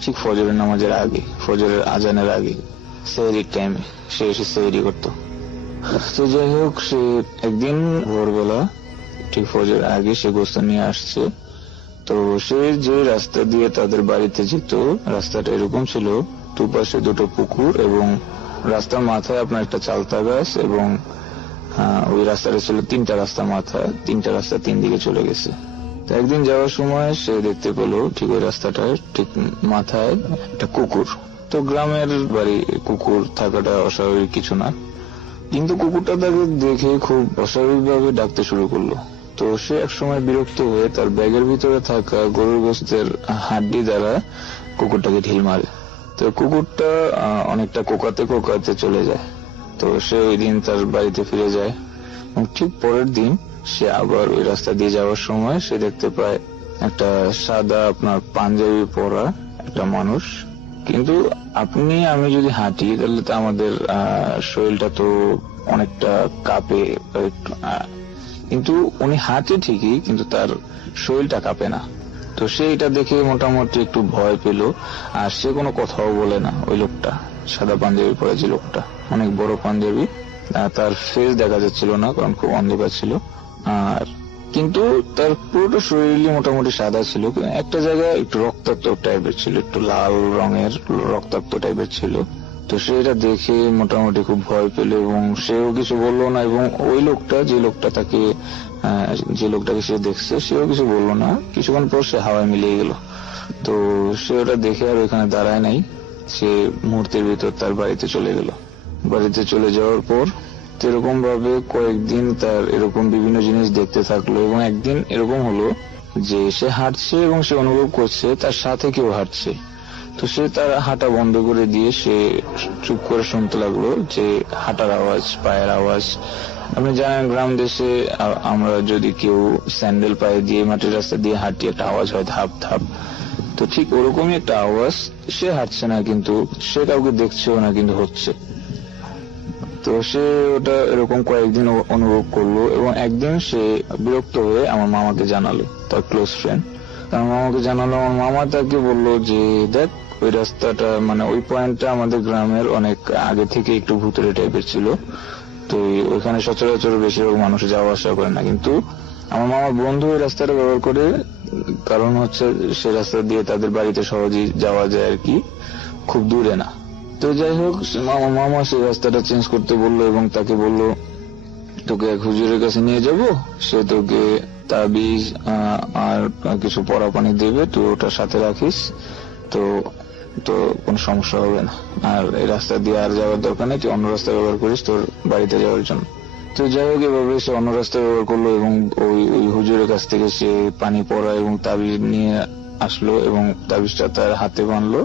ঠিক ফজরের নামাজের আগে, ফজরের আজানের আগে, সেহরির টাইমে সে এসে সেহরি করতো। তো যাই হোক, সে একদিন ভোরবেলা ঠিক ফজরের আগে সে গোস্ত নিয়ে আসছে। তো সে যে রাস্তা দিয়ে তাদের বাড়িতে যেত, রাস্তাটা এরকম ছিল, দুপাশে 2টো পুকুর এবং রাস্তার মাথায় আপনার একটা চালতা গাছ, এবং ওই রাস্তাটা ছিল 3টা রাস্তা মাথায়, 3টা রাস্তা 3 দিকে চলে গেছে। তো একদিন যাওয়ার সময় সে দেখতে পেল ঠিক ওই রাস্তাটার ঠিক মাথায় একটা কুকুর। তো গ্রামের বাড়ি, কুকুর থাকাটা অস্বাভাবিক কিছু না, কিন্তু কুকুরটা তাকে দেখে খুব অস্বাভাবিকভাবে ডাকতে শুরু করলো। তো সে একসময় বিরক্ত হয়ে তার ব্যাগের ভিতরে থাকা গরুর গোস্তের হাড্ডি দ্বারা কুকুরটাকে ঢিল মারে। তো কুকুরটা অনেকটা কোকাতে কোকাতে চলে যায়। তো সে ওই দিন তার বাড়িতে ফিরে যায় এবং ঠিক পরের দিন সে আবার ওই রাস্তা দিয়ে যাওয়ার সময় সে দেখতে পায় একটা সাদা আপনার পাঞ্জাবি পরা একটা মানুষ। কিন্তু আমি যদি হাঁটি তাহলে তো আমাদের শরীরটা তো অনেকটা কাঁপে, কিন্তু উনি হাঁটে ঠিকই, কিন্তু তার শরীরটা কাঁপে না। তো সে এটা দেখে মোটামুটি একটু ভয় পেল, আর সে কোনো কথাও বলে না। ওই লোকটা, সাদা পাঞ্জাবি পরে যে লোকটা, অনেক বড় পাঞ্জাবি, তার ফেস দেখা যাচ্ছিল না কারণ খুব অন্ধকার ছিল, আর কিন্তু তার পুরোটা শরীরই মোটামুটি সাদা ছিল, একটা জায়গায় একটু রক্তাক্ত টাইপের ছিল, একটু লাল রঙের রক্তাক্ত টাইপের ছিল। তো সে এটা দেখে মোটামুটি খুব ভয় পেল এবং সেও কিছু বললো না, এবং ওই লোকটা, যে লোকটাকে সে দেখছে, সেও কিছু বললো না। কিছুক্ষণ পর সে হাওয়ায় মিলিয়ে গেল। তো সে ওটা দেখে আর ওইখানে দাঁড়ায় নাই, সে মুহূর্তের ভিতর তার বাড়িতে চলে গেল। বাড়িতে চলে যাওয়ার পর এরকম ভাবে কয়েকদিন তার এরকম বিভিন্ন জিনিস দেখতে থাকলো, এবং একদিন এরকম হলো যে সে হাঁটছে এবং সে অনুভব করছে তার সাথে কেউ হাঁটছে। তো সে তার হাঁটা বন্ধ করে দিয়ে সে চুপ করে শুনতে লাগলো যে হাঁটার আওয়াজ, পায়ের আওয়াজ। আপনি জানেন গ্রাম দেশে আমরা যদি কেউ স্যান্ডেল পায়ে দিয়ে মাটির রাস্তা দিয়ে হাঁটি, একটা আওয়াজ হয় ধাপ ধাপ। তো ঠিক ওরকমই একটা আওয়াজ, সে হাঁটছে না কিন্তু সে কাউকে দেখছেও না, কিন্তু হচ্ছে। তো সে ওটা এরকম কয়েকদিন অনুভব করলো, এবং একদিন সে বিরক্ত হয়ে আমার মামাকে জানালো, তার ক্লোজ ফ্রেন্ড। আমার মামাকে জানালো, আমার মামা তাকে বললো যে দেখ, ওই রাস্তাটা মানে ওই পয়েন্টটা আমাদের গ্রামের অনেক আগে থেকে একটু ভুতুরে টাইপের ছিল, তো ওইখানে সচরাচর বেশিরভাগ মানুষ যাওয়া আসা করে না, কিন্তু আমার মামার বন্ধু ওই রাস্তাটা ব্যবহার করে, কারণ হচ্ছে সে রাস্তা দিয়ে তাদের বাড়িতে সহজেই যাওয়া যায় আর কি, খুব দূরে না। তো যাই হোক, আমার মামা সেই রাস্তাটা চেঞ্জ করতে বললো এবং তাকে বললো তোকে এক হুজুরের কাছে নিয়ে যাব, সে তোকে তাবিজ আর কিছু পরা পানি দেবে, তুই ওটা সাথে রাখিস, তো কোনো সমস্যা হবে না, আর এই রাস্তা দিয়ে আর যাওয়ার দরকার নেই, তুই অন্য রাস্তা ব্যবহার করিস তোর বাড়িতে যাওয়ার জন্য। তো যাই হোক, এভাবে সে অন্য রাস্তা ব্যবহার করলো এবং ওই হুজুরের কাছ থেকে সে পানি পরা এবং তাবিজ নিয়ে আসলো, এবং তাবিজটা তার হাতে বাঁধলো,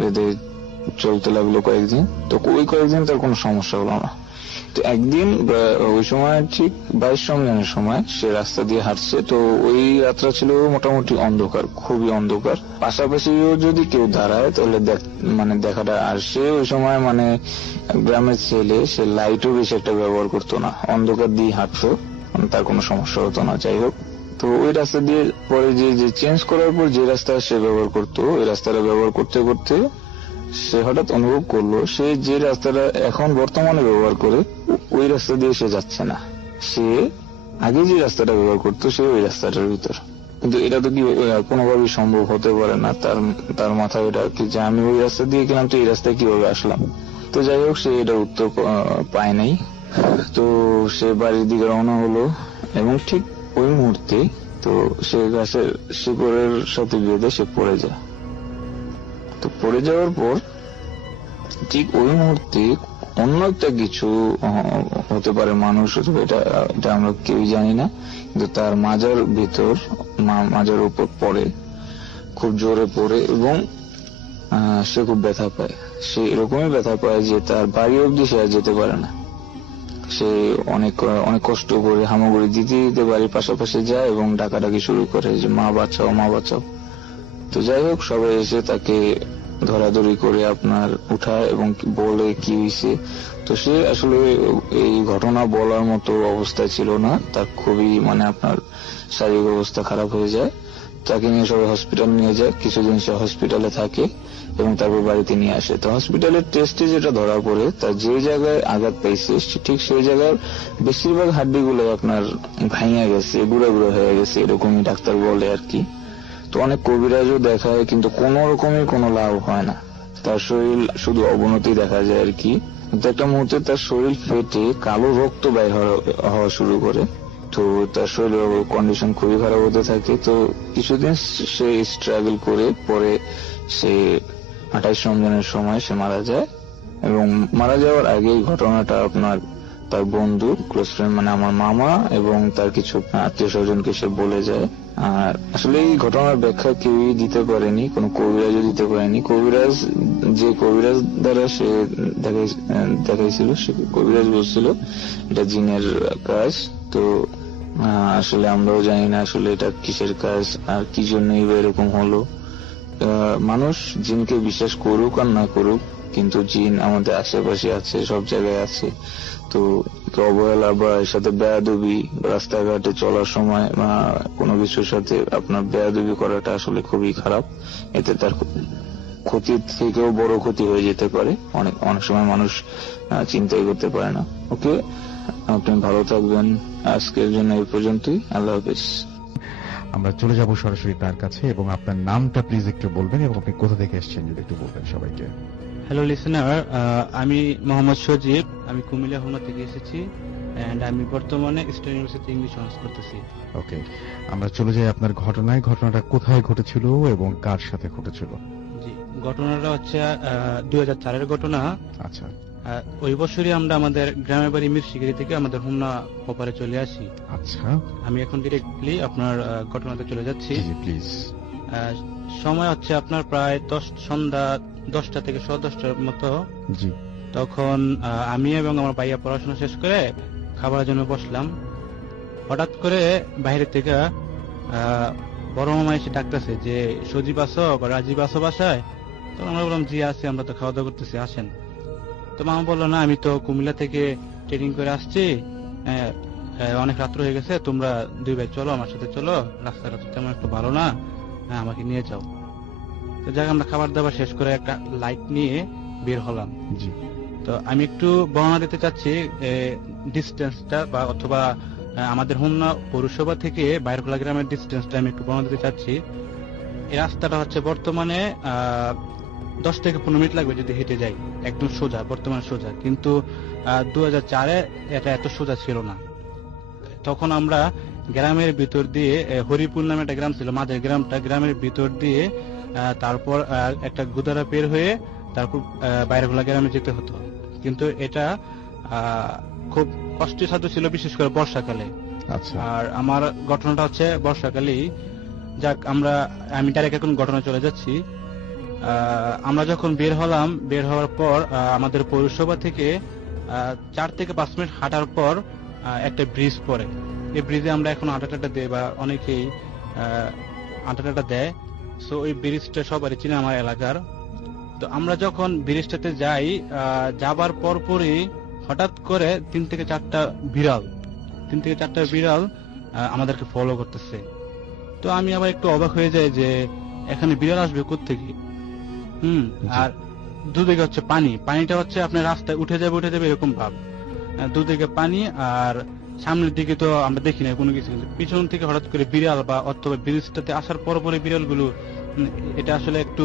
বেঁধে চলতে লাগলো কয়েকদিন। তো ওই কয়েকদিন তার কোনো সমস্যা হলো না। তো একদিন ওই সময় ঠিক 22 রমজানের সময় সে রাস্তা দিয়ে হাঁটছে, তো ওই রাতটা ছিল মোটামুটি অন্ধকার, খুবই অন্ধকার, পাশাপাশিও যদি কেউ দাঁড়ায় তাহলে দেখাটা। আর সে ওই সময় গ্রামের ছেলে, সে লাইটও বেশি একটা ব্যবহার করতো না, অন্ধকার দিয়ে হাঁটতো, তার কোনো সমস্যা হতো না। যাই হোক, তো ওই রাস্তা দিয়ে পরে যে চেঞ্জ করার পর যে রাস্তা সে ব্যবহার করতো, ওই রাস্তাটা ব্যবহার করতে করতে সে হঠাৎ অনুভব করলো সে যে রাস্তাটা এখন বর্তমানে ব্যবহার করে ওই রাস্তা দিয়ে সে যাচ্ছে না, সে আগে যে রাস্তাটা ব্যবহার করতো সে ওই রাস্তাটার ভিতর। কিন্তু এটা তো কি কোনোভাবেই সম্ভব হতে পারে না, তার মাথায় এটা কি যে আমি ওই রাস্তা দিয়ে গেলাম, তো এই রাস্তায় কিভাবে আসলাম। তো যাই হোক, সে এটা উত্তর পায় নাই। তো সে বাড়ির দিকে রওনা হলো, এবং ঠিক ওই মুহূর্তে তো সে গাছের শিকড়ের সাথে বেঁধে সে পড়ে যায়। তো পড়ে যাওয়ার পর ঠিক ওই মুহূর্তে অন্য একটা কিছু হতে পারে, মানুষ হতে পারে, এটা আমরা কেউই জানি না, কিন্তু তার মাজার ভিতর, মাজার উপর পড়ে, খুব জোরে পড়ে, এবং সে খুব ব্যথা পায়। সে এরকমই ব্যথা পায় যে তার বাড়ি অবধি সে আর যেতে পারে না। সে অনেক অনেক কষ্ট করে হামাগুড়ি দিতে দিতে বাড়ির পাশাপাশি যায় এবং ডাকাডাকি শুরু করে যে মা বাঁচাও, মা বাঁচাও। তো যাই হোক, সবাই এসে তাকে ধরাধরি করে আপনার উঠায় এবং বলে কি হয়েছে। তো সে আসলে এই ঘটনা বলার মতো অবস্থায় ছিল না, তার খুবই আপনার শারীরিক অবস্থা খারাপ হয়ে যায়। তাকে নিয়ে সবাই হসপিটাল নিয়ে যায়, কিছুদিন সে হসপিটালে থাকে এবং তারপর বাড়িতে নিয়ে আসে। তো হসপিটালের টেস্টে যেটা ধরা পড়ে, তার যে জায়গায় আঘাত পাইছে ঠিক সেই জায়গার বেশিরভাগ হাড্ডিগুলো আপনার ভাঙিয়া গেছে, গুঁড়া গুঁড়া হয়ে গেছে, এরকমই ডাক্তার বলে আর কি। তো অনেক কবিরাজও দেখায়, কিন্তু কোন রকমের কোনো লাভ হয় না, তার শরীর শুধু অবনতি দেখা যায় আর কি। কিন্তু একটা মুহূর্তে তার শরীর ফেটে কালো রক্ত বাইর হওয়া শুরু করে। তো তার শরীরের কন্ডিশন খুবই খারাপ হতে থাকে। তো কিছুদিন সে স্ট্রাগল করে পরে সে 28 রমজানের সময় সে মারা যায়। এবং মারা যাওয়ার আগে ঘটনাটা আপনার তার বন্ধু, ক্লোজ ফ্রেন্ড আমার মামা এবং তার কিছু আত্মীয় স্বজনকে সে বলে যায়। আর আসলে এই ঘটনার ব্যাখ্যা কেউই দিতে পারেনি, কোনো কবিরাজও দিতে পারেনি। যে কবিরাজ দ্বারা সে দেখাইছিল, সে কবিরাজ বলছিল এটা জিনের কাজ। তো আসলে আমরাও জানি না আসলে এটা কিসের কাজ আর কি জন্যই বা এরকম হলো। মানুষ জিনকে বিশ্বাস করুক আর না করুক, কিন্তু জিন আমাদের আশেপাশে আছে, সব জায়গায় আছে। তো অবহেলা বা এর সাথে বেয়াদবি, রাস্তাঘাটে চলার সময় কোনো কিছুর সাথে আপনার বেয়াদবি করাটা আসলে খুবই খারাপ। এতে তার ক্ষতির থেকেও বড় ক্ষতি হয়ে যেতে পারে। অনেক সময় মানুষ চিন্তাই করতে পারে না। ওকে, আপনি ভালো থাকবেন। আজকের জন্য এই পর্যন্তই। আল্লাহ হাফেজ। আমরা চলে যাব সরাসরি তার কাছে, এবং আপনার নামটা প্লিজ একটু বলবেন এবং আপনি কোথা থেকে এসেছেন যদি একটু বলবেন সবাইকে। হ্যালো লিসেনার, আমি মোহাম্মদ সজীব, আমি কুমিল্লা হোমনা থেকে এসেছি এন্ড আমি বর্তমানে ইস্টার্ন ইউনিভার্সিটি ইংলিশ অনার্স করতেছি। ওকে, আমরা চলে যাই আপনার ঘটনায়। ঘটনাটা কোথায় ঘটেছিল এবং কার সাথে ঘটেছিল? জি, ঘটনাটা হচ্ছে 2004-এর ঘটনা। আচ্ছা, ওই বছরই আমরা আমাদের গ্রামের বাড়ি মিরশিগিরি থেকে আমাদের হোমনা প্রপারে চলে আসি। আচ্ছা, আমি এখন ডিরেক্টলি আপনার ঘটনাতে চলে যাচ্ছি। জি প্লিজ। সময় হচ্ছে আপনার প্রায় সন্ধ্যা 10টা থেকে 10:30টার মতো। জি। তখন আমি এবং আমার ভাইয়া পড়াশোনা শেষ করে খাবারের জন্য বসলাম। হঠাৎ করে বাইরে থেকে বড় মামা এসে ডাকতেছে যে সজীব আসো বা রাজীব আসো বাসায়। তখন আমরা বললাম জি আছি, আমরা তো খাওয়া দাওয়া করতেছি, আসেন। তো মামা বললো না, আমি তো কুমিল্লা থেকে ট্রেনিং করে আসছি, অনেক রাত্র হয়ে গেছে, তোমরা দুই ভাই চলো আমার সাথে চলো, রাস্তাটা তো তেমন একটু ভালো না, আমাকে নিয়ে যাও। তো যাক, আমরা খাবার দাবার শেষ করে একটা লাইট নিয়ে বের হলাম। জি। তো আমি একটু বর্ণনা দিতে চাচ্ছি ডিস্টেন্সটা, বা অথবা আমাদের হোমনা পৌরসভা থেকে বাইরখোলা গ্রামের ডিস্টেন্সটা আমি একটু বর্ণনা দিতে চাচ্ছি। এই রাস্তাটা হচ্ছে বর্তমানে 10 থেকে 15 মিনিট লাগবে যদি হেঁটে যাই, একদম সোজা, বর্তমানে সোজা। কিন্তু 2004-এ এটা এত সোজা ছিল না। তখন আমরা গ্রামের ভিতর দিয়ে, হরিপুর নামে একটা গ্রাম ছিল, মাঝের গ্রামটা, গ্রামের ভিতর দিয়ে তারপর একটা গুদারা পের হয়ে তারপর বাইরখোলা গ্রামে যেতে হতো। কিন্তু এটা খুব কষ্টসাধ্য ছিল, বিশেষ করে বর্ষাকালে। আচ্ছা। আর আমার ঘটনাটা হচ্ছে বর্ষাকালেই। যাক, আমি ডাইরেক্ট এখন ঘটনা চলে যাচ্ছি। আমরা যখন বের হলাম, বের হওয়ার পর আমাদের পৌরসভা থেকে 4 থেকে 5 মিনিট হাঁটার পর একটা ব্রিজ পড়ে। এই ব্রিজে আমরা এখন আটাটা দেয়, বা অনেকেই আটাটা দেয়। সো ওই ব্রিজটা সবারই চিনে আমার এলাকার। তো আমরা যখন ব্রিজটাতে যাই, যাবার পরপরই হঠাৎ করে 3 থেকে 4টা বিড়াল আমাদেরকে ফলো করতেছে। তো আমি আবার একটু অবাক হয়ে যাই যে এখানে বিড়াল আসবে কোত্থেকে। আর দুদিকে হচ্ছে পানিটা হচ্ছে আপনার রাস্তায় উঠে যাবে এরকম ভাব। দুদিকে পানি, আর সামনের দিকে তো আমরা দেখি না কোনো কিছু। পিছন থেকে হঠাৎ করে বিড়াল, বা অথবা ব্রিজটাতে আসার পরে বিড়ালগুলো, এটা আসলে একটু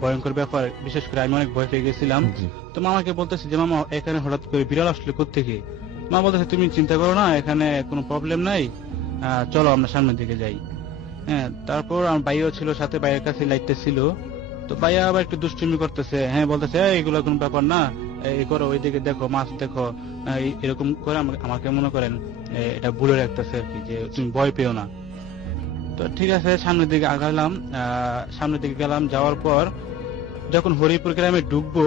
ভয়ঙ্কর ব্যাপার। বিশেষ করে আমি অনেক ভয় পেয়ে গেছিলাম। তো মামাকে বলতেছি যে মামা, এখানে হঠাৎ করে বিড়াল আসলে কোত্থেকে? মা বলতেছে তুমি চিন্তা করো না, এখানে কোনো প্রবলেম নাই, চলো আমরা সামনের দিকে যাই। হ্যাঁ, তারপর আমার ভাইও ছিল সাথে, ভাইয়ের কাছে লাইটটা ছিল। তো ভাইয়া আবার একটু দুষ্টুমি করতেছে, হ্যাঁ বলতেছে এগুলো কোনো ব্যাপার না, এই করো, ওইদিকে দেখো, মাছ দেখো, এরকম করে আমাকে মনে করেন এটা বলে রাখতেছে আর কি, যে তুমি ভয় পেও না। তো ঠিক আছে, সামনের দিকে আগালাম। সামনের দিকে গেলাম, যাওয়ার পর যখন হরিপুর গ্রামে ঢুকবো,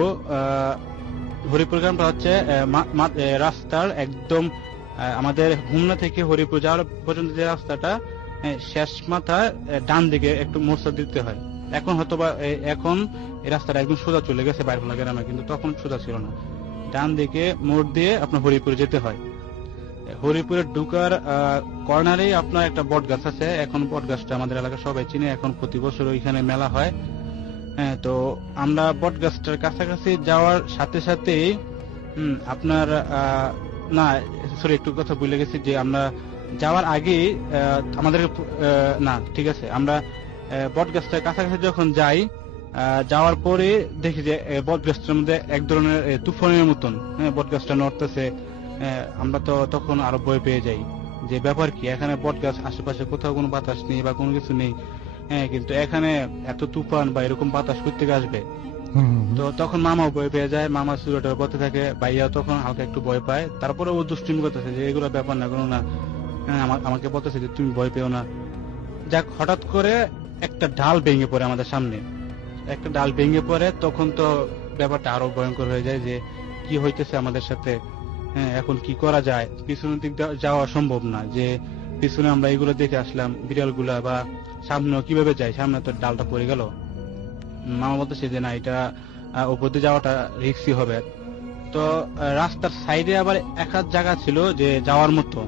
হরিপুর গ্রামটা হচ্ছে রাস্তার একদম আমাদের হুমনা থেকে হরিপুর যাওয়ার পর্যন্ত যে রাস্তাটা শেষ মাথা ডান দিকে একটু মোড় দিতে হয়। এখন হয়তোবা এখন এই রাস্তাটা একদম সোজা চলে গেছে বাইরফুলা গ্রামে, কিন্তু তখন সোজা ছিল না। ডান দিকে মোড় দিয়ে আপনার হরিপুরে যেতে হয়। হরিপুরে ঢুকার কর্নারেই আপনার একটা বট গাছ আছে। এখন বট গাছটা আমাদের এলাকার সবাই চিনে, এখন প্রতি বছর ওইখানে মেলা হয়। হ্যাঁ, তো আমরা বট গাছটার কাছাকাছি যাওয়ার সাথে সাথেই আপনার না সরি একটু কথা ভুলে গেছি যে আমরা যাওয়ার আগেই আমাদের না ঠিক আছে, আমরা বট গাছটার কাছাকাছি যখন যাই, যাওয়ার পরে দেখি যে বট গাছটার মধ্যে এক ধরনের তুফানের মতন বট গাছটা নড়তেছে। আমরা তো তখন আরো ভয় পেয়ে যাই যে ব্যাপার কি, এখানে বট গাছ আশেপাশে কোথাও কোনো বাতাস নেই বা কোনো কিছু নেই, হ্যাঁ, কিন্তু এখানে এত তুফান বা এরকম বাতাস করতে আসবে। তো তখন মামাও ভয় পেয়ে যায়, মামা সুরাটা পথে থাকে, ভাইয়া তখন হালকা একটু ভয় পায়। তারপরে ও দুষ্টিমি করতেছে যে এগুলো ব্যাপার না, কোনো না, আমাকে বলতেছে যে তুমি ভয় পেও না। যাক, হঠাৎ করে একটা ডাল ভেঙে পড়ে আমাদের সামনে, একটা ডাল ভেঙে পড়ে। তখন তো ব্যাপারটা আরো ভয়ঙ্কর হয়ে যায় যে কি হইতেছে আমাদের সাথে, হ্যাঁ, এখন কি করা যায়। পিছনের দিক যাওয়া সম্ভব না, যে পিছনে আমরা এগুলো দেখে আসলাম বিড়ালগুলা, বা সামনে কিভাবে যাই, সামনে তো ডালটা পড়ে গেল। মামা বলতেছে যে না, এটা উপর দিয়ে যাওয়াটা রিস্কি হবে। তো রাস্তার সাইডে আবার এক হাত জায়গা ছিল যে যাওয়ার মতো,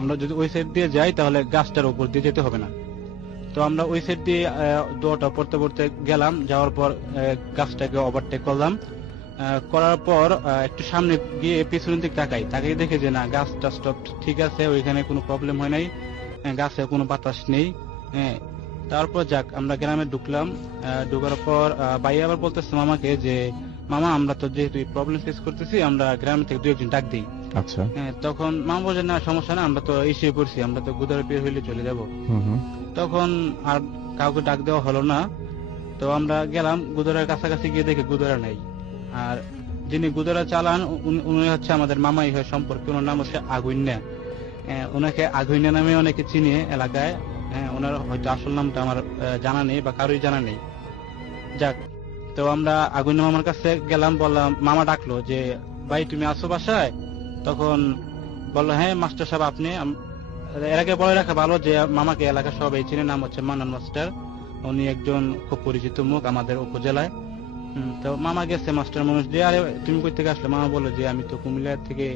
আমরা যদি ওই সাইড দিয়ে যাই তাহলে গাছটার উপর দিয়ে যেতে হবে না। তো আমরা ওই সাইড দিয়ে দোয়াটা পড়তে পড়তে গেলাম। যাওয়ার পর গাছটাকে ওভারটেক করলাম, করার পর একটু সামনে গিয়ে পিছনের দিক তাকাই দেখে যে না, গাছটা স্টপ ঠিক আছে, ওইখানে কোনো প্রবলেম হয় নাই, গাছে কোনো বাতাস নেই। হ্যাঁ, তারপর যাক আমরা গ্রামে ঢুকলাম। ঢুকার পর ভাই আবার বলতেছে মামাকে যে মামা, আমরা তো যেহেতু প্রবলেম ফেস করতেছি, আমরা গ্রাম থেকে দু একজন ডাক দিই। আচ্ছা, তখন মামা বলছে না সমস্যা না, আমরা তো এসে পড়ছি, আমরা তো গুদারে বের হইলে চলে যাব। তখন আর কাউকে ডাক দেওয়া হলো না। তো আমরা গেলাম গুদারের কাছাকাছি, গিয়ে দেখে গুদারা নাই। আর যিনি গুদারা চালান উনি হচ্ছে আমাদের মামাই হয় সম্পর্কে, ওনার নাম হচ্ছে আগুইন্যা। ওনাকে আগুইন্যা নামে অনেকে চিনে এলাকায়। ওনার হয়তো আসল নামটা আমার জানা নেই বা কারোই জানা নেই। যাক, তো আমরা আগুইন্যা মামার কাছে গেলাম, বললাম, মামা ডাকলো যে ভাই তুমি আসো বাসায়? তখন বললো হ্যাঁ মাস্টার সাহেব আপনি। এর আগে বলে রাখা ভালো যে মামাকে এলাকার সবাই চিনে, নাম হচ্ছে মান্নান মাস্টার। উনি একজন খুব পরিচিত মুখ আমাদের উপজেলায়। তো মামা গেছে মাস্টার মানুষ দিয়ে, আরে তুমি কই থেকে আসলে? মামা বললো যে আমি তো কুমিল্লা থেকে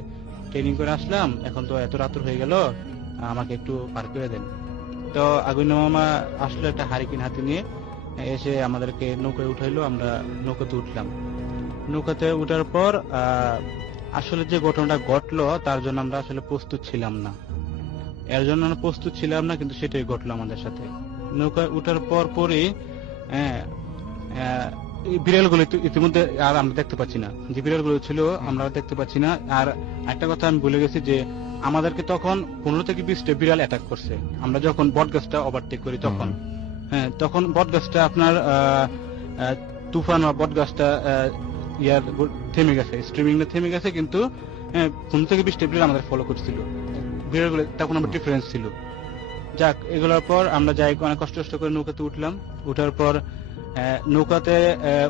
ট্রেনিং করে আসলাম, এখন তো এত রাত হয়ে গেল, আমাকে একটু পার করে দেন। তো আগুন মামা আসলো একটা হারিকেন হাতে নিয়ে, এসে আমাদেরকে নৌকায় উঠাইলো। আমরা নৌকাতে উঠলাম। নৌকাতে উঠার পর আসলে যে ঘটনাটা ঘটলো তার জন্য আমরা আসলে প্রস্তুত ছিলাম না, এর জন্য আমরা প্রস্তুত ছিলাম না, কিন্তু সেটাই ঘটলো আমাদের সাথে। নৌকায় উঠার পর পরই বিড়ালগুলো ইতিমধ্যে আর আমরা দেখতে পাচ্ছি না, যে বিড়ালগুলো ছিল আমরা দেখতে পাচ্ছি না। আর একটা কথা আমি ভুলে গেছি যে আমাদেরকে তখন 15 থেকে 20টা বিড়াল অ্যাটাক করছে আমরা যখন বটগাছটা ওভারটেক করি তখন। হ্যাঁ, তখন বটগাছটা আপনার তুফান বা বটগাছটা থেমে গেছে, স্ট্রিমিংটা থেমে গেছে, কিন্তু 15 থেকে 20টা বিড়াল আমাদের ফলো করছিল। বিড়ালগুলো তখন আমার ডিফারেন্স ছিল। যাক, এগুলোর পর আমরা যাই অনেক কষ্ট করে নৌকাতে উঠলাম। উঠার পর নৌকাতে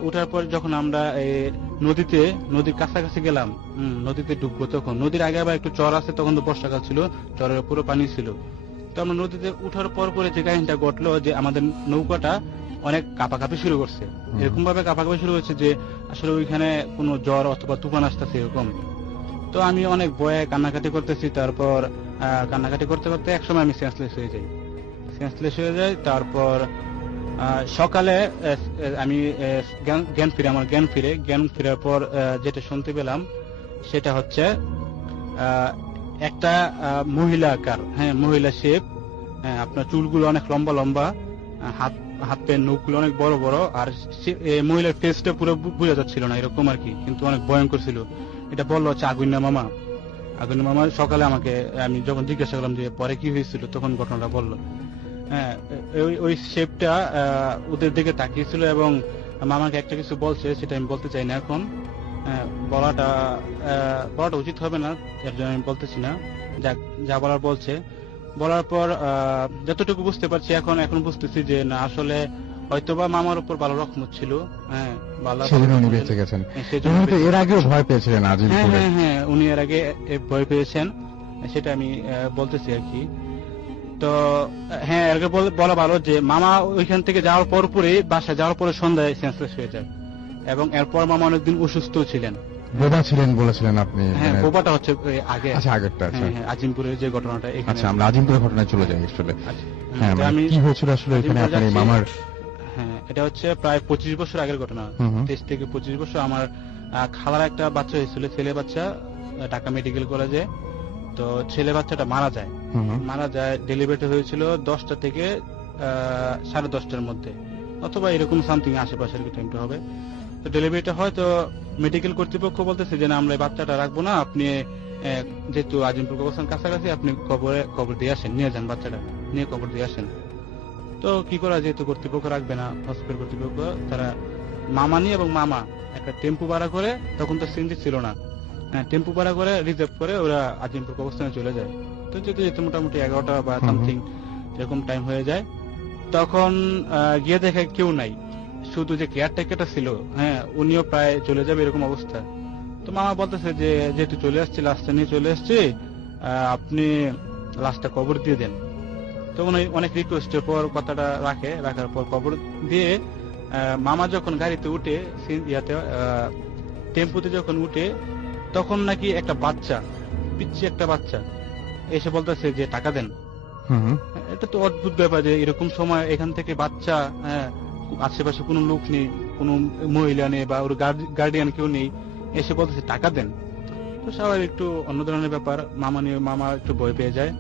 উঠার পর যখন আমরা নদীর কাছাকাছি গেলাম, নদীতে ডুববো, তখন নদীর আগে আবার একটু চর আছে, তখন তো বর্ষাকাল ছিল, চরের পুরো পানি ছিল। তো আমরা নদীতে উঠার পর পরে যে কাহিনীটা ঘটলো যে আমাদের নৌকাটা অনেক কাঁপাকাঁপি শুরু করছে। এরকম ভাবে কাঁপাকাঁপি শুরু হচ্ছে যে আসলে ওইখানে কোনো জ্বর অথবা তুফান আসতেছে এরকম। তো আমি অনেক ভয়ে কান্নাকাটি করতেছি। তারপর কান্নাকাটি করতে করতে একসময় আমি সেন্সলেস হয়ে যাই। তারপর সকালে আমি জ্ঞান ফিরার পর যেটা শুনতে পেলাম সেটা হচ্ছে একটা মহিলা আকার, হ্যাঁ মহিলা শেপ, আপনার চুলগুলো অনেক লম্বা লম্বা, হাত পায়ের নখগুলো অনেক বড় বড়, আর মহিলার ফেসটা পুরো বোঝা যাচ্ছিল না এরকম আর কি, কিন্তু অনেক ভয়ঙ্কর ছিল। এটা বললো হচ্ছে আগুন্যা মামা। সকালে আমাকে আমি যখন জিজ্ঞাসা করলাম যে পরে কি হয়েছিল, তখন ঘটনাটা বললো। হ্যাঁ, ওই শেপটা ওদের দিকে তাকিয়েছিল এবং মামাকে একটা কিছু বলছে, সেটা আমি বলতে চাই না এখন, বলাটা উচিত হবে না, এর জন্য আমি বলতেছি না। যা বলার বলছে। বলার পর যতটুকু বুঝতে পারছি এখন বুঝতেছি যে না, আসলে হয়তোবা মামার উপর ভালো রহমত ছিল, হ্যাঁ ভালো সেজন্য উনি বেঁচে গেছেন। সেজন্য উনি তো এর আগেও ভয় পেয়েছিলেন হ্যাঁ আজিমপুরে। হ্যাঁ হ্যাঁ উনি এর আগে ভয় পেয়েছেন, সেটা আমি বলতেছি আর কি। তো হ্যাঁ এর আগে বলা ভালো যে মামা ওইখান থেকে যাওয়ার পরে বাসায় যাওয়ার পরে সন্ধ্যায় সেন্সলেস হয়ে যায়, এবং এরপর মামা অনেকদিন অসুস্থ ছিলেন। বোবা ছিলেন বলেছিলেন আপনি। হ্যাঁ মানে- বোবাটা হচ্ছে আগে। আচ্ছা আগেরটা। আচ্ছা হ্যাঁ, হ্যাঁ, আজিমপুরের যে ঘটনাটা এখানে। আচ্ছা আমরা আজিমপুরের ঘটনায় চলে যাই আসলে। তো হ্যাঁ মানে আমি কি হয়েছিল আসলে এখানে আজিমপুরে আপনার এই যাচ্ছি। মামার? হ্যাঁ এটা হচ্ছে প্রায় 25 বছর আগের ঘটনা। হুম হুম। 23 থেকে 25 বছর। আমার খালার একটা বাচ্চা হয়েছিল, ছেলে বাচ্চা, ঢাকা মেডিকেল কলেজে। তো ছেলে বাচ্চাটা মারা যায়। হুম হুম। মারা যায়, ডেলিভারি হয়েছিল 10টা থেকে 10:30টার মধ্যে, অথবা এরকম সামথিং আশেপাশের টাইমটা হবে। তো ডেলিভারিটা হয়, তো মেডিকেল কর্তৃপক্ষ বলতেছে যে না আমরা এই বাচ্চাটা রাখবো না, আপনি যেহেতু আজিমপুর কবরস্থান কাছাকাছি, আপনি কবর দিয়ে আসেন, নিয়ে যান বাচ্চাটা, নিয়ে কবর দিয়ে আসেন। তো কি করা, যেহেতু কর্তৃপক্ষ রাখবে না, হসপিটাল কর্তৃপক্ষ, তারা মামানি এবং মামা একটা টেম্পু ভাড়া করে, তখন তো সিএনজি ছিল না, টেম্পু ভাড়া করে রিজার্ভ করে ওরা আজিমপুর কবরস্থানে চলে যায়। তো যেতে যেতে মোটামুটি 11টা বা সামথিং এরকম টাইম হয়ে যায়। তখন গিয়ে দেখে কেউ নাই, শুধু যে কেয়ারটেকারটা ছিল, হ্যাঁ উনিও প্রায় চলে যাবে এরকম অবস্থা। তো মামা বলতেছে যে যেহেতু চলে আসছি, লাশটা নিয়ে চলে আসছি, আপনি লাশটা কবর দিয়ে দেন। তো উনি অনেক রিকোয়েস্টের পর কথাটা রাখার পর কবর দিয়ে মামা যখন গাড়িতে উঠে, টেম্পুতে যখন উঠে, তখন নাকি একটা বাচ্চা, পিচ্ছি একটা বাচ্চা এসে বলতেছে যে টাকা দেন। এটা তো অদ্ভুত ব্যাপার যে এরকম সময় এখান থেকে বাচ্চা, আশেপাশে কোনো লোক নেই, কোনো মহিলা নেই বা ওর গার্ডিয়ান কেউ নেই, এসে বলতেছে টাকা দেন। তো সবাই একটু অন্য ধরনের ব্যাপার, মামা একটু ভয় পেয়ে যায়।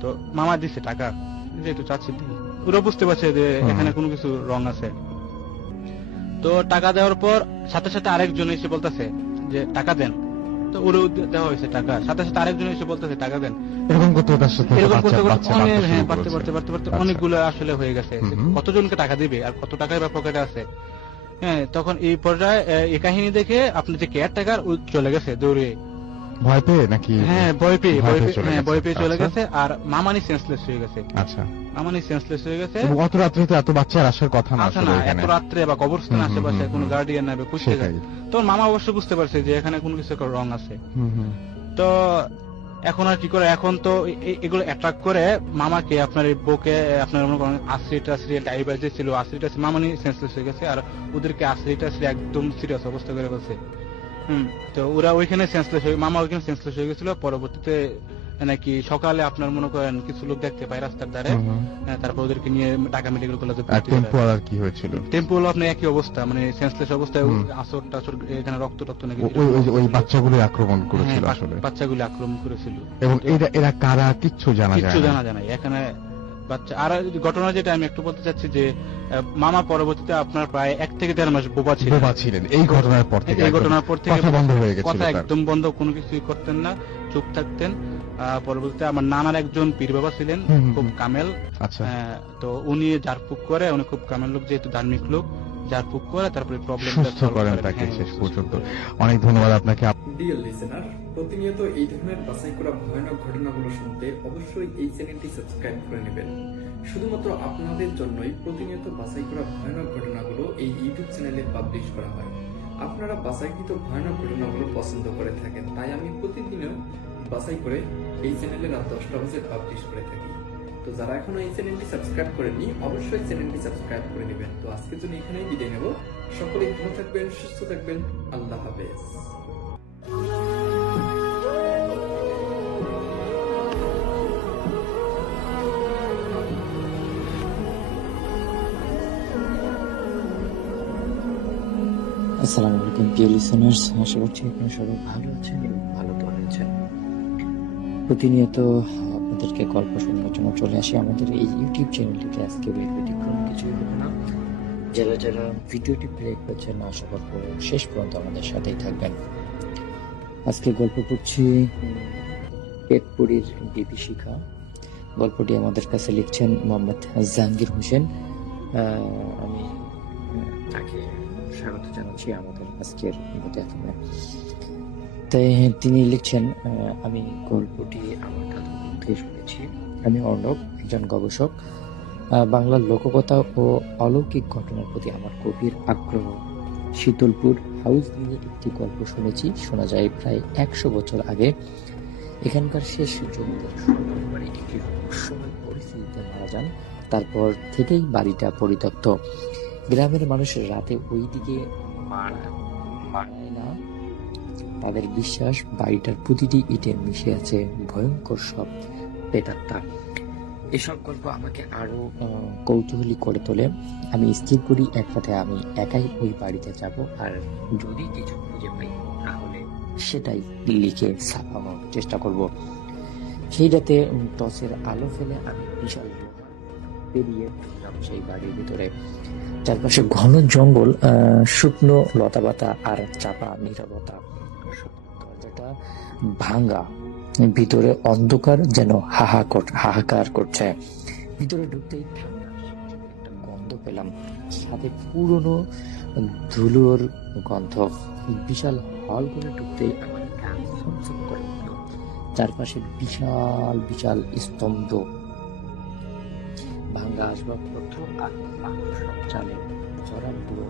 তো মামা দিচ্ছে টাকা, যেহেতু চাচ্ছি, ওরা বুঝতে পারছে যে এখানে কোনো কিছু রং আছে। তো টাকা দেওয়ার পর সাথে সাথে আরেকজন এসে বলতেছে যে টাকা দেন। তো ওরও দেওয়া হয়েছে টাকা, সাথে সাথে আরেকজন এসে বলতেছে টাকা দেন। এরকম করতে তার সাথে এরকম করতে বাচ্চা অনেক, বাচ্চা হ্যাঁ শুরু বাড়তে করেছে। বাড়তে বাড়তে আচ্ছা। অনেকগুলো আসলে হয়ে গেছে। কতজনকে টাকা দিবে আর কত টাকাই বা পকেটে আছে। হ্যাঁ তখন এই পর্যায়ে এই কাহিনী দেখে আপনি যে কেয়ারটেকার চলে গেছে দৌড়ে, ভয় পেয়ে নাকি? হ্যাঁ ভয় পেয়ে চলে আচ্ছা। গেছে। আর মামানি সেন্সলেস হয়ে গেছে। আচ্ছা মামানি সেন্সলেস হয়ে গেছে। এবং অত রাত্রে তো এত বাচ্চার আসার কথা না আচ্ছা আসলে না, এখানে। এত রাত্রে বা কবরস্থান আশেপাশে কোনো গার্ডিয়ান নাই, খুশি সেটাই। তখন মামা অবশ্য বুঝতে পারছে যে এখানে কোনো কিছু একটা রং আছে। হুম হুম। তো এখন আর কি করে, এখন তো এগুলো অ্যাট্রাক্ট করে মামাকে, আপনার এই বউকে, আপনার মনে করেন আশ্রিটা ড্রাইভার যে ছিল, আশ্রিটা মামানি সেন্সলেস হয়ে গেছে, আর ওদেরকে আশ্রিটা একদম সিরিয়াস অবস্থা করে বলছে। তো ওরা ওইখানে সেন্সলেস হয়ে, মামা ওইখানে সেন্সলেস হয়ে গেছিল। পরবর্তীতে নাকি সকালে আপনার মনে করেন কিছু লোক দেখতে পায় রাস্তার ধারে, তারপর ওদেরকে নিয়ে ঢাকা মেডিকেল কলেজে টেম্পো আর কি হয়েছিল? টেম্পো হলো আপনার একই অবস্থা, মানে সেন্সলেস অবস্থায়, আসর টাসর এখানে রক্ত নাকি ওই বাচ্চাগুলো আক্রমণ করেছিল আসলে, বাচ্চাগুলো আক্রমণ করেছিল। এবং এরা কারা কিচ্ছু জানা যায় এখানে বাচ্চা। আর ঘটনা যেটা আমি একটু বলতে চাচ্ছি যে মামা পরবর্তীতে আপনার প্রায় 1 থেকে 1.5 মাস বোবা ছিলেন। এই ঘটনার পর থেকে কথা বন্ধ হয়ে গেছিল, কথা একদম বন্ধ, কোনো কিছুই করতেন না, চুপ থাকতেন। পরবর্তীতে আমার নানার একজন পীর বাবা ছিলেন, খুব কামেল। আচ্ছা। তো উনি ঝাড়ফুঁক করে, উনি খুব কামেল লোক, যেহেতু ধার্মিক লোক, ঝাড়ফুঁক করে তারপরে প্রবলেম সুস্থ করেন তাকে শেষ পর্যন্ত। অনেক ধন্যবাদ আপনাকে। ডিয়ার লিসেনার, প্রতিনিয়ত এই ধরনের বাছাই করা ভয়ানক ঘটনাগুলো শুনতে অবশ্যই এই চ্যানেলটি সাবস্ক্রাইব করে নেবেন। শুধুমাত্র আপনাদের জন্যই প্রতিনিয়ত বাছাই করা ভয়ানক ঘটনাগুলো এই ইউটিউব চ্যানেলে পাবলিশ করা হয়। আপনারা বাছাইকৃত ভয়ানক ঘটনাগুলো পছন্দ করে থাকেন, তাই আমি প্রতিদিনও বাছাই করে এই চ্যানেলে রাত 10টা বাজে পাবলিশ করে থাকি। তো যারা এখনো এই চ্যানেলটি সাবস্ক্রাইব করেননি, অবশ্যই চ্যানেলটি সাবস্ক্রাইব করে নেবেন। তো আজকের জন্য এখানেই বিদায় নেব। সকলেই ভালো থাকবেন, সুস্থ থাকবেন। আল্লাহ হাফেজ। আসসালামু আলাইকুম প্রিয় লিসেনার্স, আশা করছি আপনারা সবাই ভালো আছেন এবং ভালো তো আছেন। প্রতিনিয়ত আপনাদেরকে গল্প শোনানোর জন্য চলে আসি আমাদের এই ইউটিউব চ্যানেলটিতে। আজকে ব্যতিক্রম কিছুই হবে না। যারা ভিডিওটি প্লে করছেন, আশা করবো শেষ পর্যন্ত আমাদের সাথেই থাকবেন। আজকে গল্প পড়ছি পেটপুরীর বিভীষিকা। গল্পটি আমাদের কাছে লিখছেন মোহাম্মদ জাহাঙ্গীর হোসেন। আমি তাকে স্বাগত জানাচ্ছি আমাদের আজকের মধ্যে। তাই তিনি লিখছেন, আমি গল্পটি আমার দাদুর মধ্যে শুনেছি। আমি অর্ণব, একজন গবেষক। বাংলার লোককথা ও অলৌকিক ঘটনার প্রতি আমার গভীর আগ্রহ। শীতলপুর হাউস নিয়ে একটি গল্প শুনেছি, শোনা যায় প্রায় 100 বছর আগে এখানকার শেষ জমিদার পরিবারে একটি রহস্যময় পরিস্থিতিতে মারা যান। তারপর থেকেই বাড়িটা পরিত্যক্ত। গ্রামের মানুষের রাতে ওই দিকে মারায় না। তাদের বিশ্বাস বাড়িটার প্রতিটি ইটে মিশে আছে ভয়ঙ্কর সব প্রেতাত্মা। এসব গল্প আমাকে আরো কৌতূহলী করে তোলে। আমি স্থির করি এক রাতে আমি একাই ওই বাড়িতে যাব, আর যদি কিছু খুঁজে পাই তাহলে সেটাই লিখে ছাপানোর চেষ্টা করব। সেই রাতে টর্চের আলো ফেলে আমি বিশাল পেরিয়ে ঢুকলাম সেই বাড়ির ভিতরে। চারপাশে ঘন জঙ্গল, শুকনো লতাপাতা আর চাপা নীরবতা। দরজাটা ভাঙা, ভিতরে অন্ধকার যেন হাহাকার করছে। ভিতরে ঢুকতেই ঠান্ডা একটা গন্ধ পেলাম, সাথে পুরনো ধুলোর গন্ধ। বিশাল হল করে ঢুকতেই আমার গা ছমছম করে উঠল। চারপাশে বিশাল বিশাল স্তম্ভ, ভাঙ্গা আসবাবপত্র আর সব চালে জড়া পুরো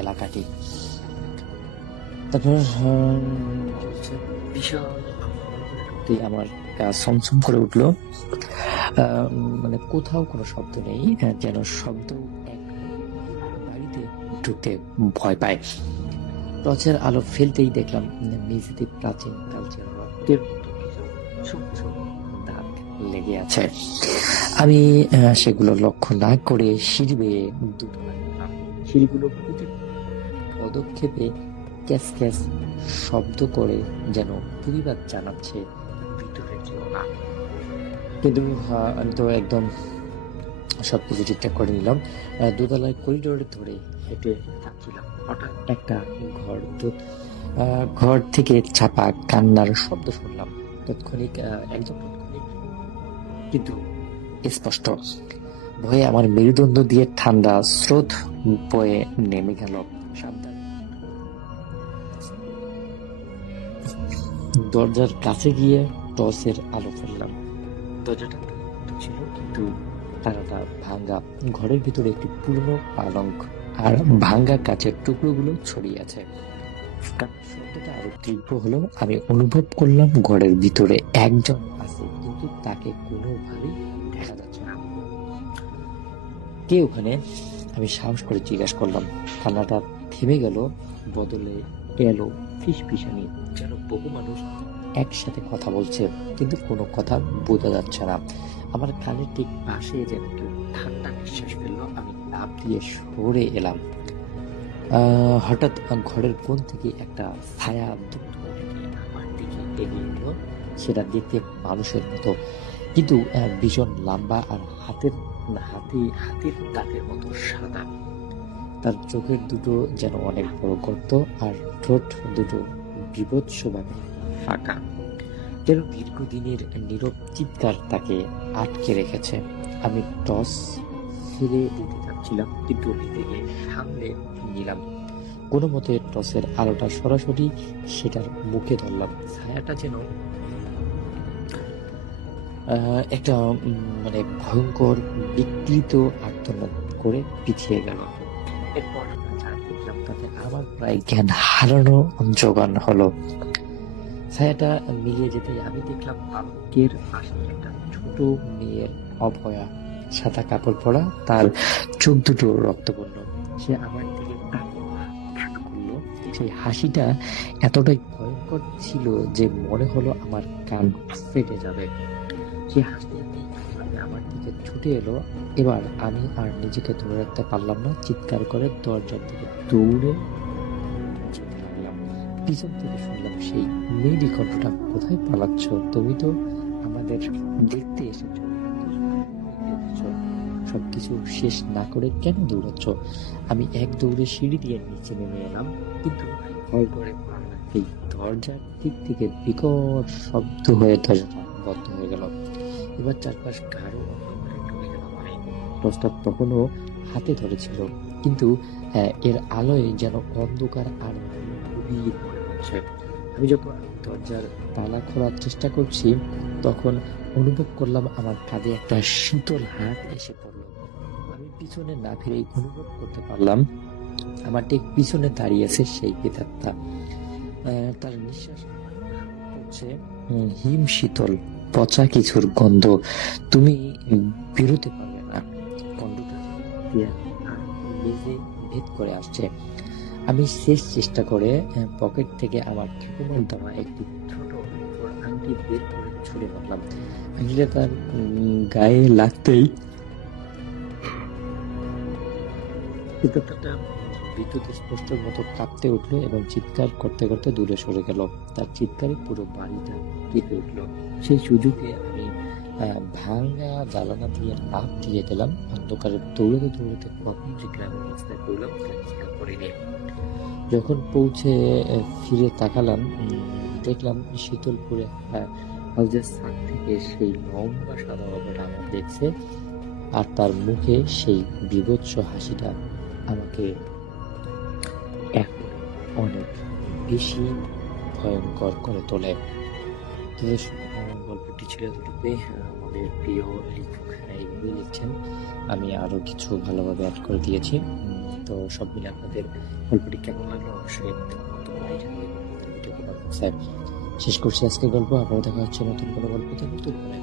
এলাকাটি। তারপর বিশাল আমার গা ছমছম করে উঠলো। মানে কোথাও কোনো শব্দ নেই, যেন শব্দ এক বাড়িতে ঢুকতে ভয় পায়। টর্চের আলো ফেলতেই দেখলাম মেঝেতে প্রাচীন কালচে রক্তের দাগ লেগে আছে। আমি সেগুলো লক্ষ্য না করে সিঁড়ি বেয়ে সিঁড়িগুলো প্রতি পদক্ষেপে ক্যাস ক্যাস শব্দ করে যেন প্রতিবাদ জানাচ্ছে ভিতরে যেও না। কিন্তু আমি তো একদম সবকিছু ঠিকঠাক করে নিলাম। দোতলায় করিডোরে ধরে হেঁটে যাচ্ছিলাম, হঠাৎ একটা ঘর থেকে চাপা কান্নার শব্দ শুনলাম। তৎক্ষণিক কিন্তু স্পষ্ট। ভয়ে আমার মেরুদণ্ড দিয়ে ঠান্ডা স্রোত বয়ে নেমে গেল। সাবধান। দরজার কাছে গিয়ে টর্চের আলো ফেললাম। দরজাটা ছিল কিন্তু তারাটা ভাঙ্গা। ঘরের ভিতরে একটি পুরনো পালঙ্ক আর ভাঙ্গা কাচের টুকরোগুলো ছড়িয়ে আছে। শব্দটা আরো তীব্র হলো। আমি অনুভব করলাম ঘরের ভিতরে একজন আছে, কিন্তু তাকে কোনোভাবেই দেখা যাচ্ছে না। কে ওখানে? আমি সাহস করে জিজ্ঞাসা করলাম। কান্নাটা থেমে গেল, বদলে এলো ফিসফিসানি, যেন বহু মানুষ একসাথে কথা বলছে কিন্তু কোনো কথা বোঝা যাচ্ছে না। আমার কানের ঠিক পাশে যেন কেউ ঠান্ডা নিঃশ্বাস ফেললো। আমি লাফ দিয়ে সরে এলাম। হঠাৎ ঘরের কোণ থেকে একটা ছায়া আমার দিকে এগিয়ে এলো। সেটা দেখতে মানুষের মতো, কিন্তু ভীষণ লম্বা আর হাতের দাঁতের মতো সাদা। তার চোখের দুটো যেন অনেক বড় গর্ত, আর ঠোঁট দুটো বিভৎসভাবে ফাঁকা, যেন দীর্ঘদিনের নীরব চিৎকার তাকে আটকে রেখেছে। আমি টস ফেলে দিতে যাচ্ছিলাম, কিন্তু নিজেকে সামনে নিলাম। কোনো মতে টসের আলোটা সরাসরি সেটার মুখে ধরলাম। ছায়াটা যেন একটা মানে ভয়ঙ্কর বিকৃত আর্তনাদ করে পিছিয়ে গেল। এরপর দেখলাম তাতে আমার প্রায় জ্ঞান হারানো যোগান হলো। ছায়াটা মিলিয়ে যেতে আমি দেখলাম পালকের পাশে একটা ছোট মেয়ের অভয়া, সাদা কাপড় পরা, তার চোখ দুটো রক্তবর্ণ। সে আমার দিকে করলো। সেই হাসিটা এতটাই ভয়ঙ্কর ছিল যে মনে হলো আমার কান ফেটে যাবে। সে হাসতে আমার দিকে ছুটে এলো। এবার আমি আর নিজেকে ধরে রাখতে পারলাম না, চিৎকার করে দরজার দিকে দৌড়ে যেতে লাগলাম। পিছন থেকে শুনলাম সেই মেয়েলি কণ্ঠটা, কোথায় পালাচ্ছ? তুমি তো আমাদের দেখতে এসেছো, সবকিছু শেষ না করে কেন দৌড়াচ্ছ? আমি এক দৌড়ে সিঁড়ি দিয়ে নিচে নেমে এলাম, কিন্তু ভয় করে এই দরজার দিক থেকে বিকট শব্দ হয়ে দরজাটা বন্ধ হয়ে গেল। এবার চারপাশ গাঢ় অন্ধকারে ঢুকে গেল। টর্চটা তখনও হাতে ধরেছিল, কিন্তু এর আলোয় যেন অন্ধকার আর গভীর মনে হচ্ছে। আমি যখন দরজার তালা খোলার চেষ্টা করছি, তখন অনুভব করলাম আমার কাঁধে একটা শীতল হাত এসে পড়লো। আমি পিছনে না ফিরে অনুভব করতে পারলাম আমার ঠিক পিছনে দাঁড়িয়ে আছে সেই প্রেতাত্মা। তার নিঃশ্বাস হচ্ছে হিম শীতল পচা কিছুর গন্ধ, তুমি বেরোতে পারবে না। গন্ধটা লেজে ভেদ করে আসছে। আমি শেষ চেষ্টা করে পকেট থেকে আমার ঠাকুমার দেওয়া একটি ছোট আংটি বের করে ছুড়ে মারলাম। আংটিটা তার গায়ে লাগতেই বিদ্যুৎ স্পষ্টের মতো কাঁপতে উঠলো এবং চিৎকার করতে করতে দূরে সরে গেল। তার চিৎকারে পুরো বাড়িটা কেঁপে উঠলো। সেই সুযোগে আমি ভাঙা জানালা দিয়ে লাফ দিয়ে গেলাম। অন্ধকারে দৌড়াতে দৌড়াতে কখন যে গ্রামের রাস্তায় পড়লাম খেয়াল করিনি। যখন পৌঁছে ফিরে তাকালাম, দেখলাম শীতলপুরে হাউজের ছাদ থেকে সেই লম্বা সাদা বাবাটা আমার দেখছে, আর তার মুখে সেই বিভৎস হাসিটা আমাকে এখন অনেক বেশি ভয়ঙ্কর করে তোলে। গল্পটি ছিল এতটুকুই। আমাদের প্রিয় লেখক এইভাবেই লিখছেন, আমি আরো কিছু ভালোভাবে অ্যাড করে দিয়েছি। তো সব মিলে আপনাদের গল্পটি কেমন লাগলো অবশ্যই ভিডিও শেষ করছি আজকের গল্প। আবার দেখা হচ্ছে নতুন কোনো গল্পতে, নতুন কোনো